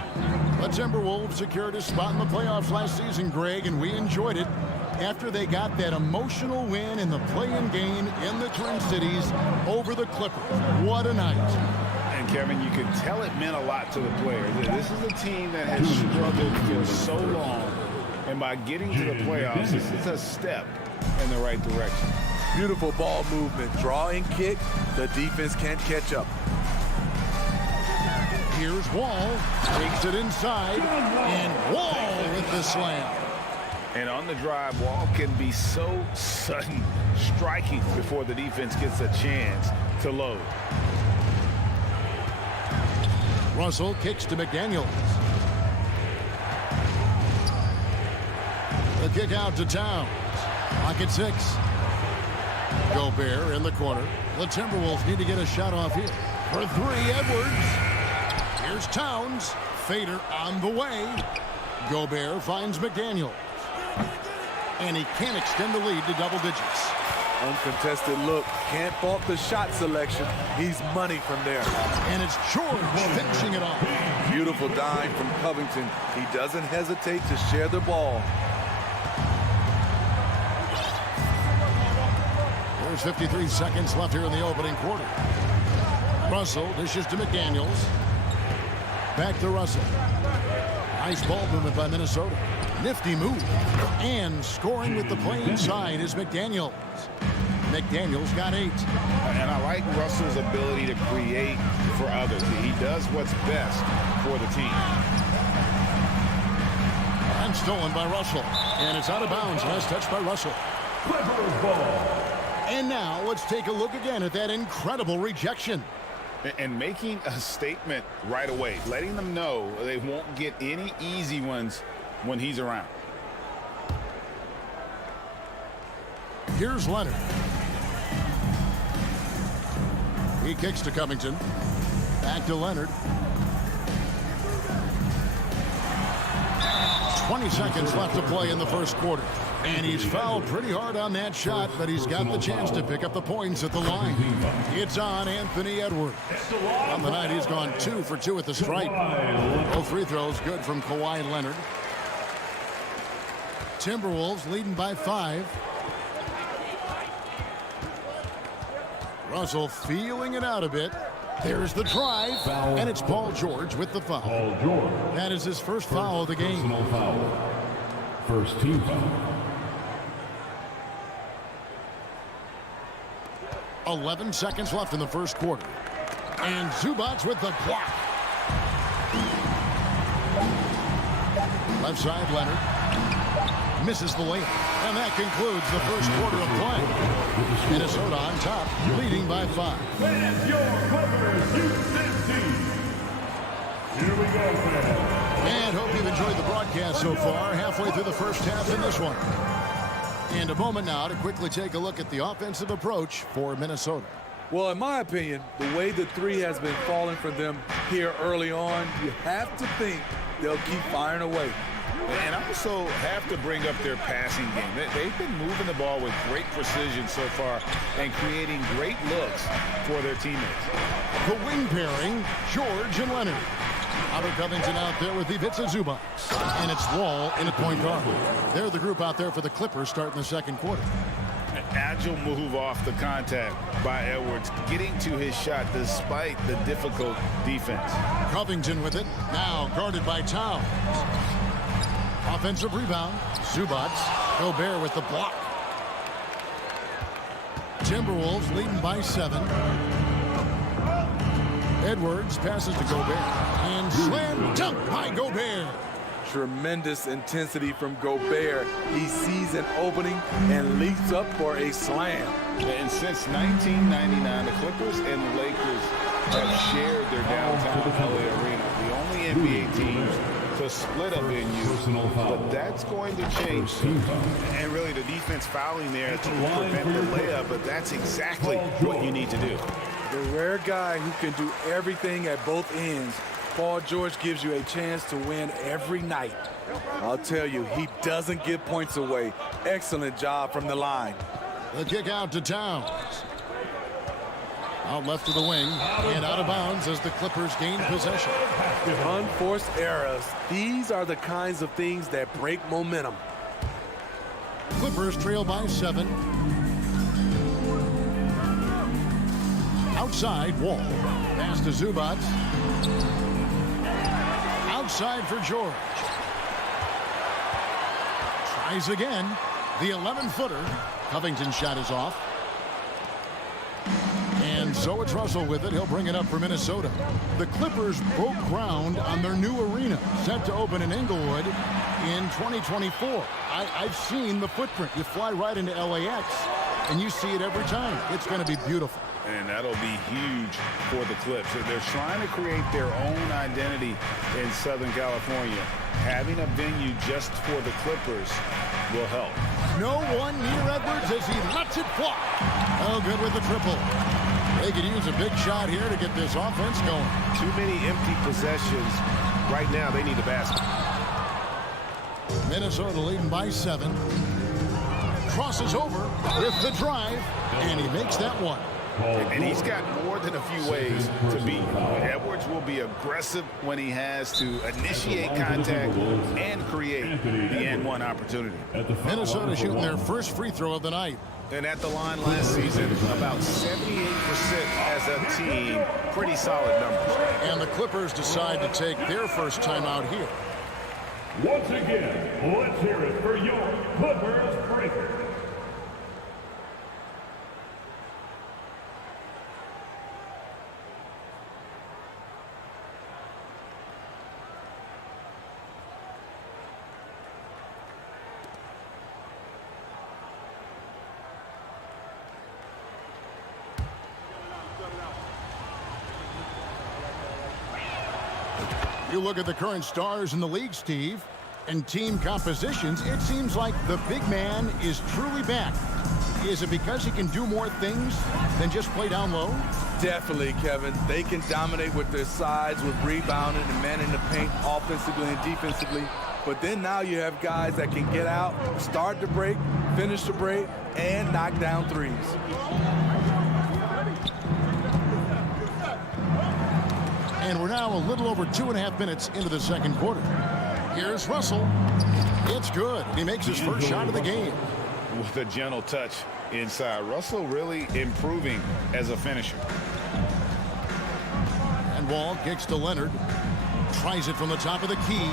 The Timberwolves secured a spot in the playoffs last season, Greg, and we enjoyed it after they got that emotional win in the play-in game in the Twin Cities over the Clippers. What a night. And Kevin, you can tell it meant a lot to the players. This is a team that has struggled for so long. And by getting to the playoffs, this is a step in the right direction. Beautiful ball movement. Draw and kick. The defense can't catch up. Here's Wall. Takes it inside. And Wall with the slam. And on the drive, Wall can be so sudden, striking before the defense gets a chance to load. Russell kicks to McDaniels. The kick out to Towns. Clock at 6. Gobert in the corner. The Timberwolves need to get a shot off here. For 3, Edwards. Here's Towns. Fader on the way. Gobert finds McDaniels. And he can't extend the lead to double digits. Uncontested look. Can't fault the shot selection. He's money from there. And it's George finishing it off. Beautiful dime from Covington. He doesn't hesitate to share the ball. There's 53 seconds left here in the opening quarter. Russell dishes to McDaniels. Back to Russell. Nice ball movement by Minnesota. Nifty move. And scoring with the play inside is McDaniels. McDaniels got 8. And I like Russell's ability to create for others. He does what's best for the team. And stolen by Russell. And it's out of bounds. Last touch by Russell. Clippers ball. And now let's take a look again at that incredible rejection. And making a statement right away, letting them know they won't get any easy ones when he's around. Here's Leonard. He kicks to Covington. Back to Leonard. 20 seconds left to play in the first quarter. And he's fouled pretty hard on that shot, but he's got the chance to pick up the points at the line. It's on Anthony Edwards. On the night, he's gone 2 for 2 at the stripe. Both free throws good from Kawhi Leonard. Timberwolves leading by 5. Russell feeling it out a bit. There's the drive, and it's Paul George with the foul. Paul George. That is his first foul of the game. Personal foul. First team foul. 11 seconds left in the first quarter. And Zubac with the block. Left side, Leonard. Misses the layup. And that concludes the first quarter of play. Minnesota on top, leading by 5. And your Clippers Houston team. Here we go, fans. And hope you've enjoyed the broadcast so far. Halfway through the first half in this one. And a moment now to quickly take a look at the offensive approach for Minnesota. Well, in my opinion, the way the three has been falling for them here early on, you have to think they'll keep firing away. And I also have to bring up their passing game. They've been moving the ball with great precision so far and creating great looks for their teammates. The wing pairing, George and Leonard. Robert Covington out there with Ivica Zubac. And it's Wall in at point guard. They're the group out there for the Clippers starting the second quarter. An agile move off the contact by Edwards, getting to his shot despite the difficult defense. Covington with it, now guarded by Towns. Offensive rebound, Zubac. Gobert with the block. Timberwolves leading by 7. Edwards passes to Gobert. And slam dunk by Gobert. Tremendous intensity from Gobert. He sees an opening and leaps up for a slam. And since 1999, the Clippers and the Lakers have shared their downtown LA arena. The only NBA teams to split a venue, but that's going to change. And really, the defense fouling there to prevent the layup, but that's exactly what you need to do. The rare guy who can do everything at both ends. Paul George gives you a chance to win every night. I'll tell you, he doesn't give points away. Excellent job from the line. The kick out to Towns. Out left to the wing and out of bounds as the Clippers gain possession. Unforced errors. These are the kinds of things that break momentum. Clippers trail by 7. Outside, Wall. Pass to Zubac. Outside for George. Tries again. The 11-footer. Covington's shot is off. And so it's Russell with it. He'll bring it up for Minnesota. The Clippers broke ground on their new arena, set to open in Inglewood in 2024. I've seen the footprint. You fly right into LAX, and you see it every time. It's going to be beautiful. And that'll be huge for the Clips. They're trying to create their own identity in Southern California. Having a venue just for the Clippers will help. No one near Edwards as he lets it fly. Oh, good with the triple. They could use a big shot here to get this offense going. Too many empty possessions. Right now, they need a basket. Minnesota leading by 7. Crosses over with the drive, and he makes that one. And he's got more than a few ways to beat. Edwards will be aggressive when he has to initiate contact and create the N1 opportunity. Minnesota shooting their first free throw of the night. And at the line last season, about 78% as a team. Pretty solid numbers. And the Clippers decide to take their first time out here. Once again, let's hear it for your Clippers Breakers. You look at the current stars in the league, Steve, and team compositions, it seems like the big man is truly back. Is it because he can do more things than just play down low? Definitely, Kevin. They can dominate with their sides, with rebounding and manning the paint offensively and defensively. But then now you have guys that can get out, start the break, finish the break, and knock down threes. And we're now a little over 2.5 minutes into the second quarter. Here's Russell. It's good. He makes his first shot of the game. With a gentle touch inside. Russell really improving as a finisher. And Wall kicks to Leonard. Tries it from the top of the key.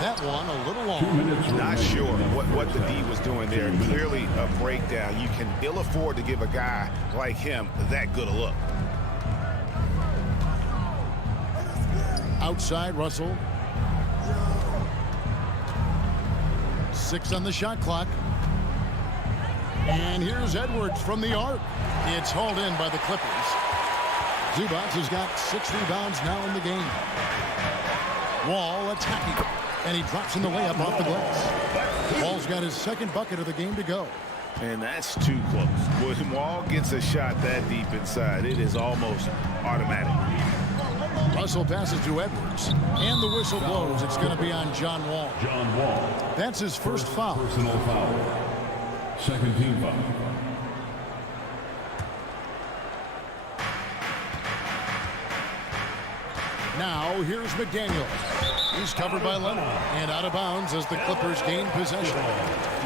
That one a little long. Not sure what the D was doing there. Clearly a breakdown. You can ill afford to give a guy like him that good a look. Outside Russell. 6 on the shot clock. And here's Edwards from the arc. It's hauled in by the Clippers. Zubac has got 6 rebounds now in the game. Wall attacking. And he drops in the layup off the glass. Wall's got his second bucket of the game to go. And that's too close. When Wall gets a shot that deep inside, it is almost automatic. Russell passes to Edwards. And the whistle blows. It's going to be on John Wall. John Wall. That's his first foul. Personal foul. Second team foul. Now here's McDaniel. He's covered by Leonard and out of bounds as the Clippers gain possession.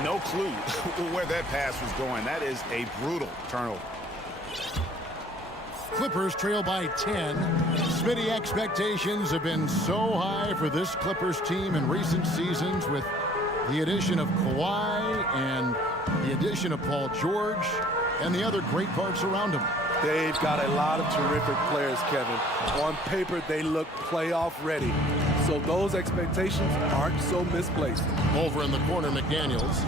No clue where that pass was going. That is a brutal turnover. Clippers trail by 10. Smitty, expectations have been so high for this Clippers team in recent seasons with the addition of Kawhi and the addition of Paul George and the other great parts around him. They've got a lot of terrific players, Kevin. On paper, they look playoff ready. So those expectations aren't so misplaced. Over in the corner, McDaniels.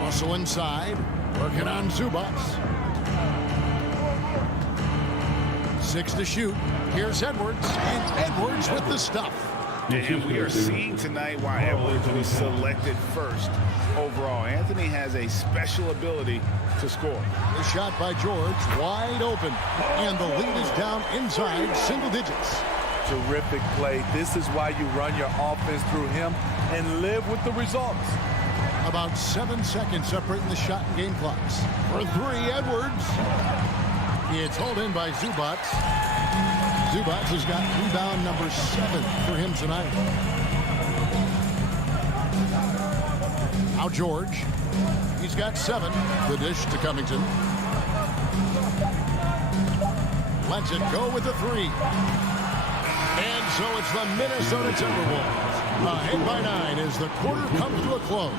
Russell inside, working on Zubac. 6 to shoot. Here's Edwards, and Edwards with the stuff. And we are seeing tonight why Edwards was selected first overall. Anthony has a special ability to score. The shot by George, wide open. And the lead is down inside single digits. Terrific play. This is why you run your offense through him and live with the results. About 7 seconds separating the shot and game clocks. For 3, Edwards. It's hauled in by Zubac. Zubac has got rebound number 7 for him tonight. Now George. He's got 7. The dish to Covington. Lets it go with the 3. And so it's the Minnesota Timberwolves. Ahead by 9 as the quarter comes to a close.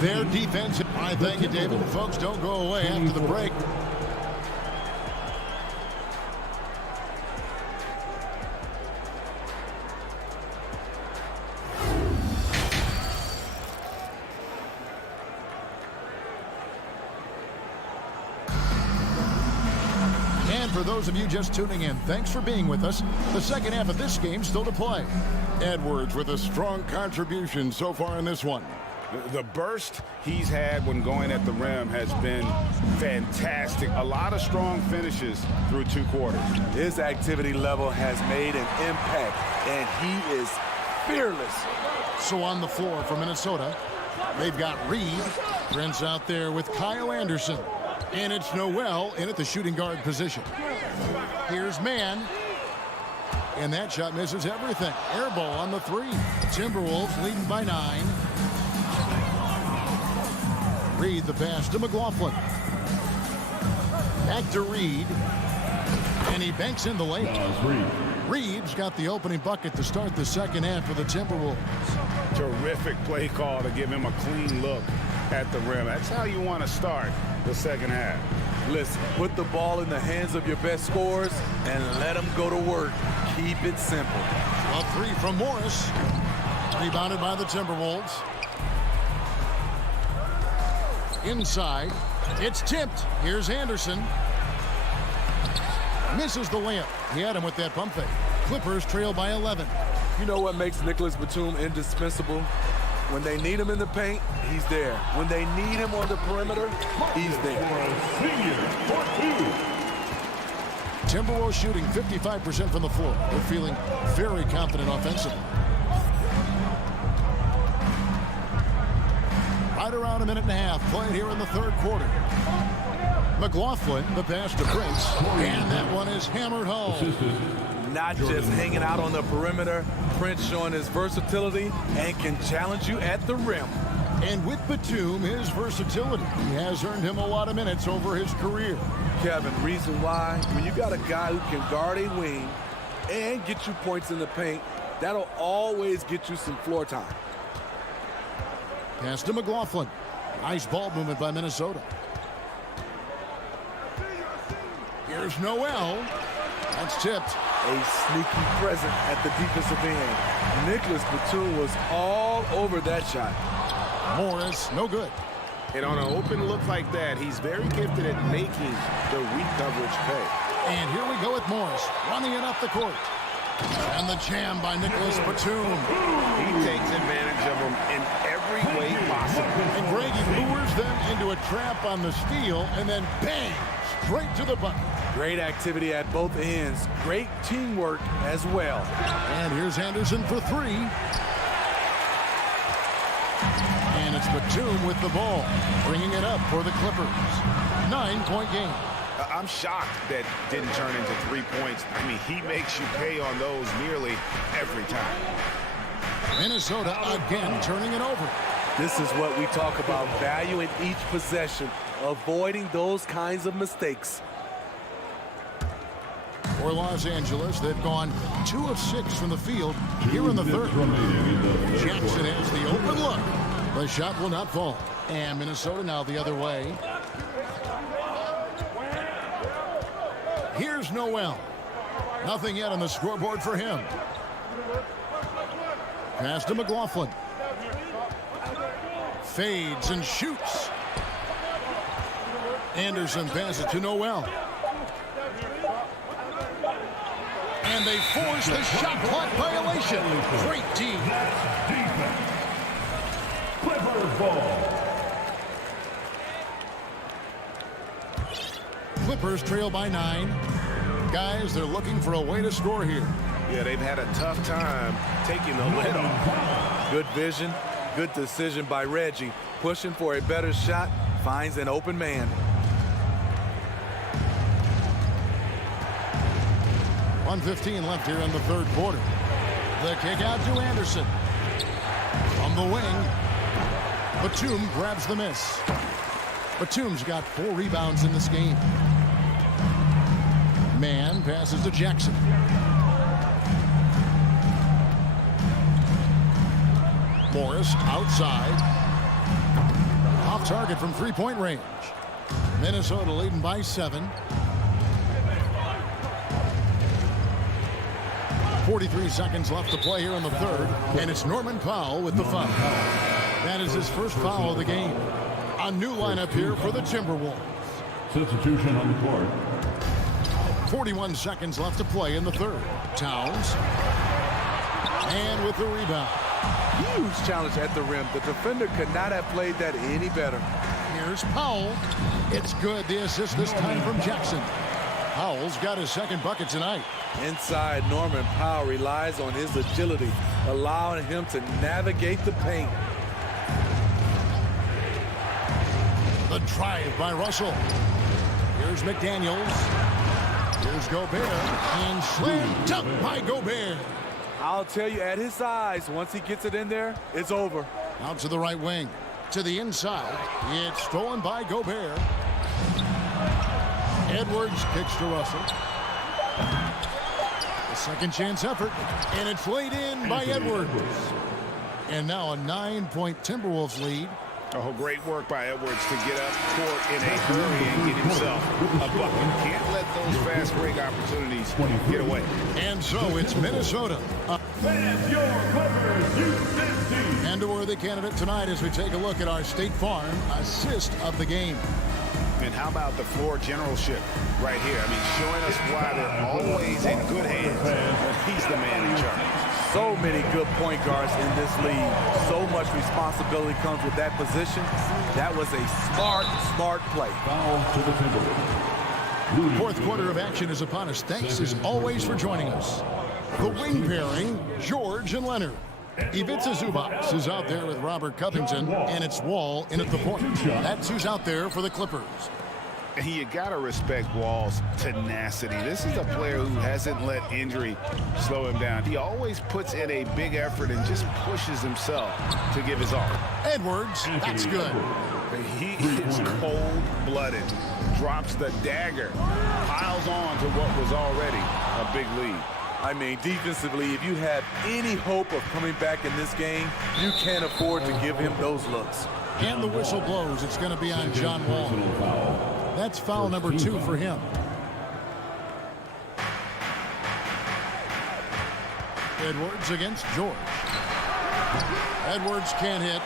Their defense. I thank you, David. Folks, don't go away after the break. For those of you just tuning in, thanks for being with us. The second half of this game still to play. Edwards with a strong contribution so far in this one. The burst he's had when going at the rim has been fantastic. A lot of strong finishes through 2 quarters. His activity level has made an impact, and he is fearless. So on the floor for Minnesota, they've got Reed. Prince out there with Kyle Anderson. And it's Noel in at the shooting guard position. Here's Mann. And that shot misses everything. Air ball on the 3. Timberwolves leading by 9. Reed the pass to McLaughlin. Back to Reed. And he banks in the layup. Reed's got the opening bucket to start the second half for the Timberwolves. Terrific play call to give him a clean look at the rim. That's how you want to start the second half. Listen, put the ball in the hands of your best scorers and let them go to work. Keep it simple. A 3 from Morris. Rebounded by the Timberwolves. Inside. It's tipped. Here's Anderson. Misses the layup. He had him with that pump fake. Clippers trail by 11. You know what makes Nicholas Batum indispensable? When they need him in the paint, he's there. When they need him on the perimeter, he's there. Timberwolves shooting 55% from the floor. They're feeling very confident offensively. Right around a minute and a half played here in the third quarter. McLaughlin, the pass to Prince, and that one is hammered home. Not just hanging out on the perimeter, Prince showing his versatility and can challenge you at the rim. And with Batum, his versatility has earned him a lot of minutes over his career. Kevin, reason why, when you got a guy who can guard a wing and get you points in the paint, that'll always get you some floor time. Pass to McLaughlin. Nice ball movement by Minnesota. Here's Noel. That's tipped. A sneaky present at the defensive end. Nicholas Batum was all over that shot. Morris, no good. And on an open look like that, he's very gifted at making the weak coverage pay. And here we go with Morris, running it up the court. And the jam by Nicholas Batum. He takes advantage of them in every way possible. And Greg, he lures them into a trap on the steal, and then bang, straight to the bucket. Great activity at both ends. Great teamwork as well. And here's Anderson for three. And it's Batum with the ball, bringing it up for the Clippers. 9-point game. I'm shocked that didn't turn into 3 points. I mean, he makes you pay on those nearly every time. Minnesota again turning it over. This is what we talk about, valuing each possession, avoiding those kinds of mistakes. For Los Angeles, they've gone 2 of 6 from the field here in the third. Jackson has the open look. The shot will not fall. And Minnesota now the other way. Here's Noel. Nothing yet on the scoreboard for him. Pass to McLaughlin. Fades and shoots. Anderson passes to Noel. And they force the shot clock violation. Great team. Clippers ball. Clippers trail by 9. Guys, they're looking for a way to score here. Yeah, they've had a tough time taking the lid off. Good vision, good decision by Reggie. Pushing for a better shot, finds an open man. .1:15 left here in the third quarter. The kick out to Anderson. From the wing, Batum grabs the miss. Batum's got 4 rebounds in this game. Man passes to Jackson. Morris outside. Off target from 3-point range. Minnesota leading by 7. 43 seconds left to play here in the third, and it's Norman Powell with the foul. That is his first foul of the game. A new lineup here for the Timberwolves. Substitution on the court. 41 seconds left to play in the third. Towns. And with the rebound. Huge challenge at the rim. The defender could not have played that any better. Here's Powell. It's good. The assist this time from Jackson. Powell's got his second bucket tonight. Inside, Norman Powell relies on his agility, allowing him to navigate the paint. The drive by Russell. Here's McDaniels. Here's Gobert. And slam dunk by Gobert. I'll tell you, at his size, once he gets it in there, it's over. Out to the right wing. To the inside. It's stolen by Gobert. Edwards kicks to Russell. A second chance effort. And it's laid in by Edwards. And now a 9-point Timberwolves lead. Oh, great work by Edwards to get up court in a hurry and get himself a bucket. Can't let those fast break opportunities get away. And so it's Minnesota. And your Clippers U.S. team. And a worthy candidate tonight as we take a look at our State Farm assist of the game. And how about the floor generalship right here? I mean, showing us why they're always in good hands when he's the man in charge. So many good point guards in this league. So much responsibility comes with that position. That was a smart play. Foul to the Timberwolves. Fourth quarter of action is upon us. Thanks as always for joining us. The wing pairing, George and Leonard. Ivica Zubac is out there with Robert Covington, and it's Wall in at the point. That's who's out there for the Clippers. And you got to respect Wall's tenacity. This is a player who hasn't let injury slow him down. He always puts in a big effort and just pushes himself to give his all. Edwards, that's good. He is cold-blooded, drops the dagger, piles on to what was already a big lead. I mean, defensively, if you have any hope of coming back in this game, you can't afford to give him those looks. And the whistle blows. It's going to be on John Wall. That's foul number 2 for him. Edwards against George. Edwards can't hit.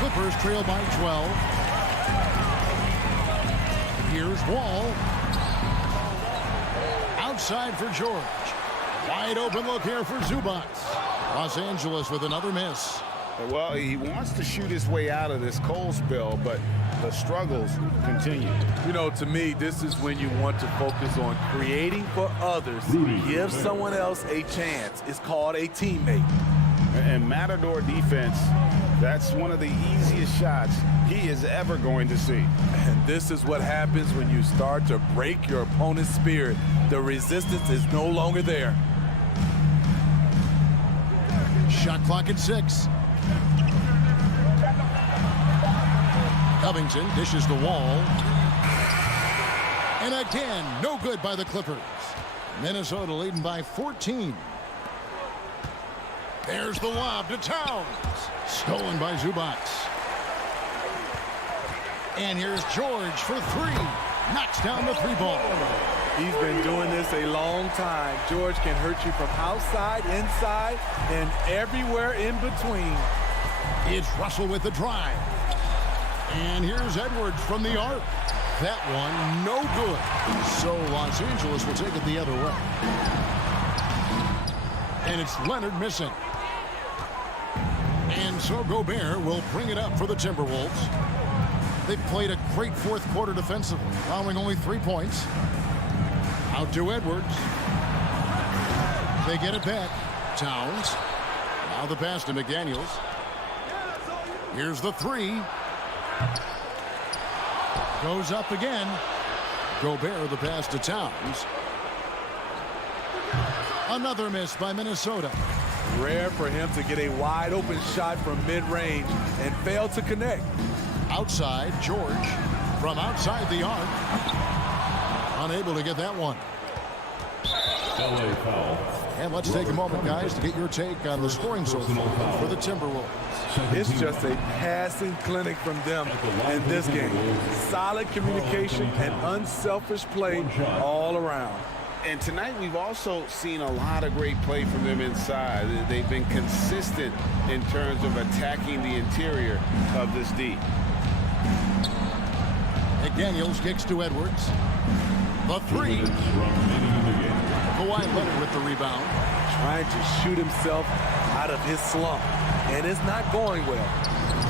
Clippers trail by 12. Here's Wall. Outside for George. Wide open look here for Zubac. Los Angeles with another miss. Well, he wants to shoot his way out of this cold spell, but the struggles continue. You know, to me, this is when you want to focus on creating for others. Give someone else a chance. It's called a teammate. And Matador defense, that's one of the easiest shots he is ever going to see. And this is what happens when you start to break your opponent's spirit. The resistance is no longer there. Shot clock at 6. Covington dishes the Wall. And again, no good by the Clippers. Minnesota leading by 14. There's the lob to Towns. Stolen by Zubac. And here's George for 3. Knocks down the 3-ball. He's been doing this a long time. George can hurt you from outside, inside, and everywhere in between. It's Russell with the drive. And here's Edwards from the arc. That one, no good. So Los Angeles will take it the other way. And it's Leonard missing. And so Gobert will bring it up for the Timberwolves. They've played a great fourth quarter defensively, allowing only 3 points. Out to Edwards. They get it back. Towns. Now the pass to McDaniels. Here's the 3. Goes up again. Gobert the pass to Towns. Another miss by Minnesota. Rare for him to get a wide open shot from mid-range and fail to connect. Outside, George from outside the arc. Unable to get that one. LA foul. And let's take a moment, guys, to get your take on the scoring so far for the Timberwolves. It's just a passing clinic from them in this game. Solid communication and unselfish play all around. And tonight we've also seen a lot of great play from them inside. They've been consistent in terms of attacking the interior of this D. McDaniels kicks to Edwards. The 3. Kawhi Leonard with the rebound. Trying to shoot himself out of his slump. And it's not going well.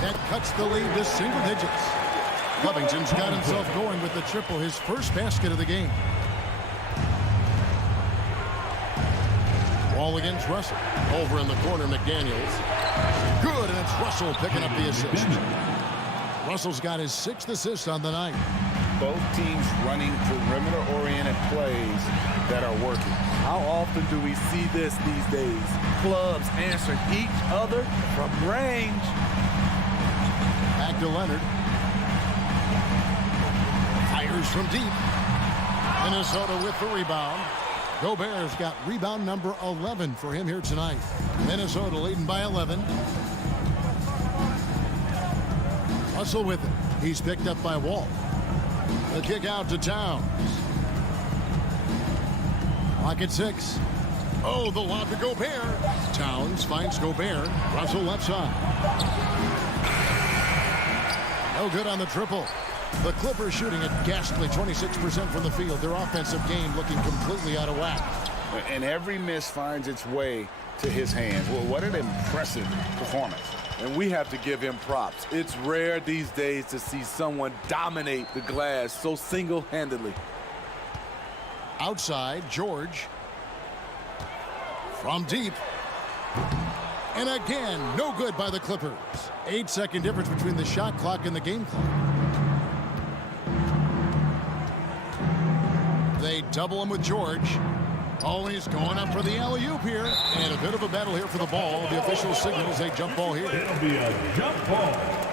That cuts the lead to single digits. Covington's got himself going with the triple, his first basket of the game. Wall against Russell. Over in the corner, McDaniels. Good, and it's Russell picking up the assist. Russell's got his 6th assist on the night. Both teams running perimeter-oriented plays that are working. How often do we see this these days? Clubs answering each other from range. Back to Leonard. Fires from deep. Minnesota with the rebound. Gobert's got rebound number 11 for him here tonight. Minnesota leading by 11. Russell with it. He's picked up by Wall. The kick out to Towns. Clock at 6. Oh, the lob to Gobert. Towns finds Gobert. Russell left side. No good on the triple. The Clippers shooting a ghastly 26% from the field. Their offensive game looking completely out of whack. And every miss finds its way to his hands. Well, what an impressive performance. And we have to give him props. It's rare these days to see someone dominate the glass so single-handedly. Outside, George. From deep. And again, no good by the Clippers. 8-second difference between the shot clock and the game clock. They double him with George. Oh, he's going up for the alley-oop here. And a bit of a battle here for the ball. The official signals a jump ball here. It'll be a jump ball.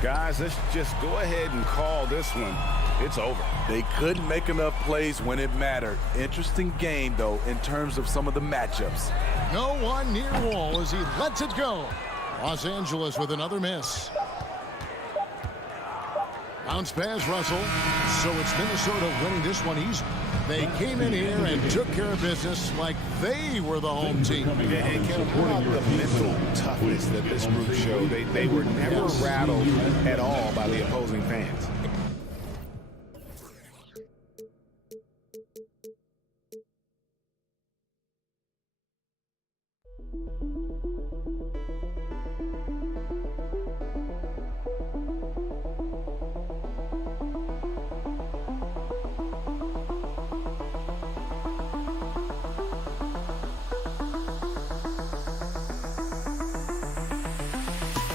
Guys, let's just go ahead and call this one. It's over. They couldn't make enough plays when it mattered. Interesting game, though, in terms of some of the matchups. No one near Wall as he lets it go. Los Angeles with another miss. Bounce pass, Russell. So it's Minnesota winning this one easy. They came in here and took care of business like they were the home team. And Kevin, how about the mental toughness that this group showed? They were never rattled at all by the opposing fans.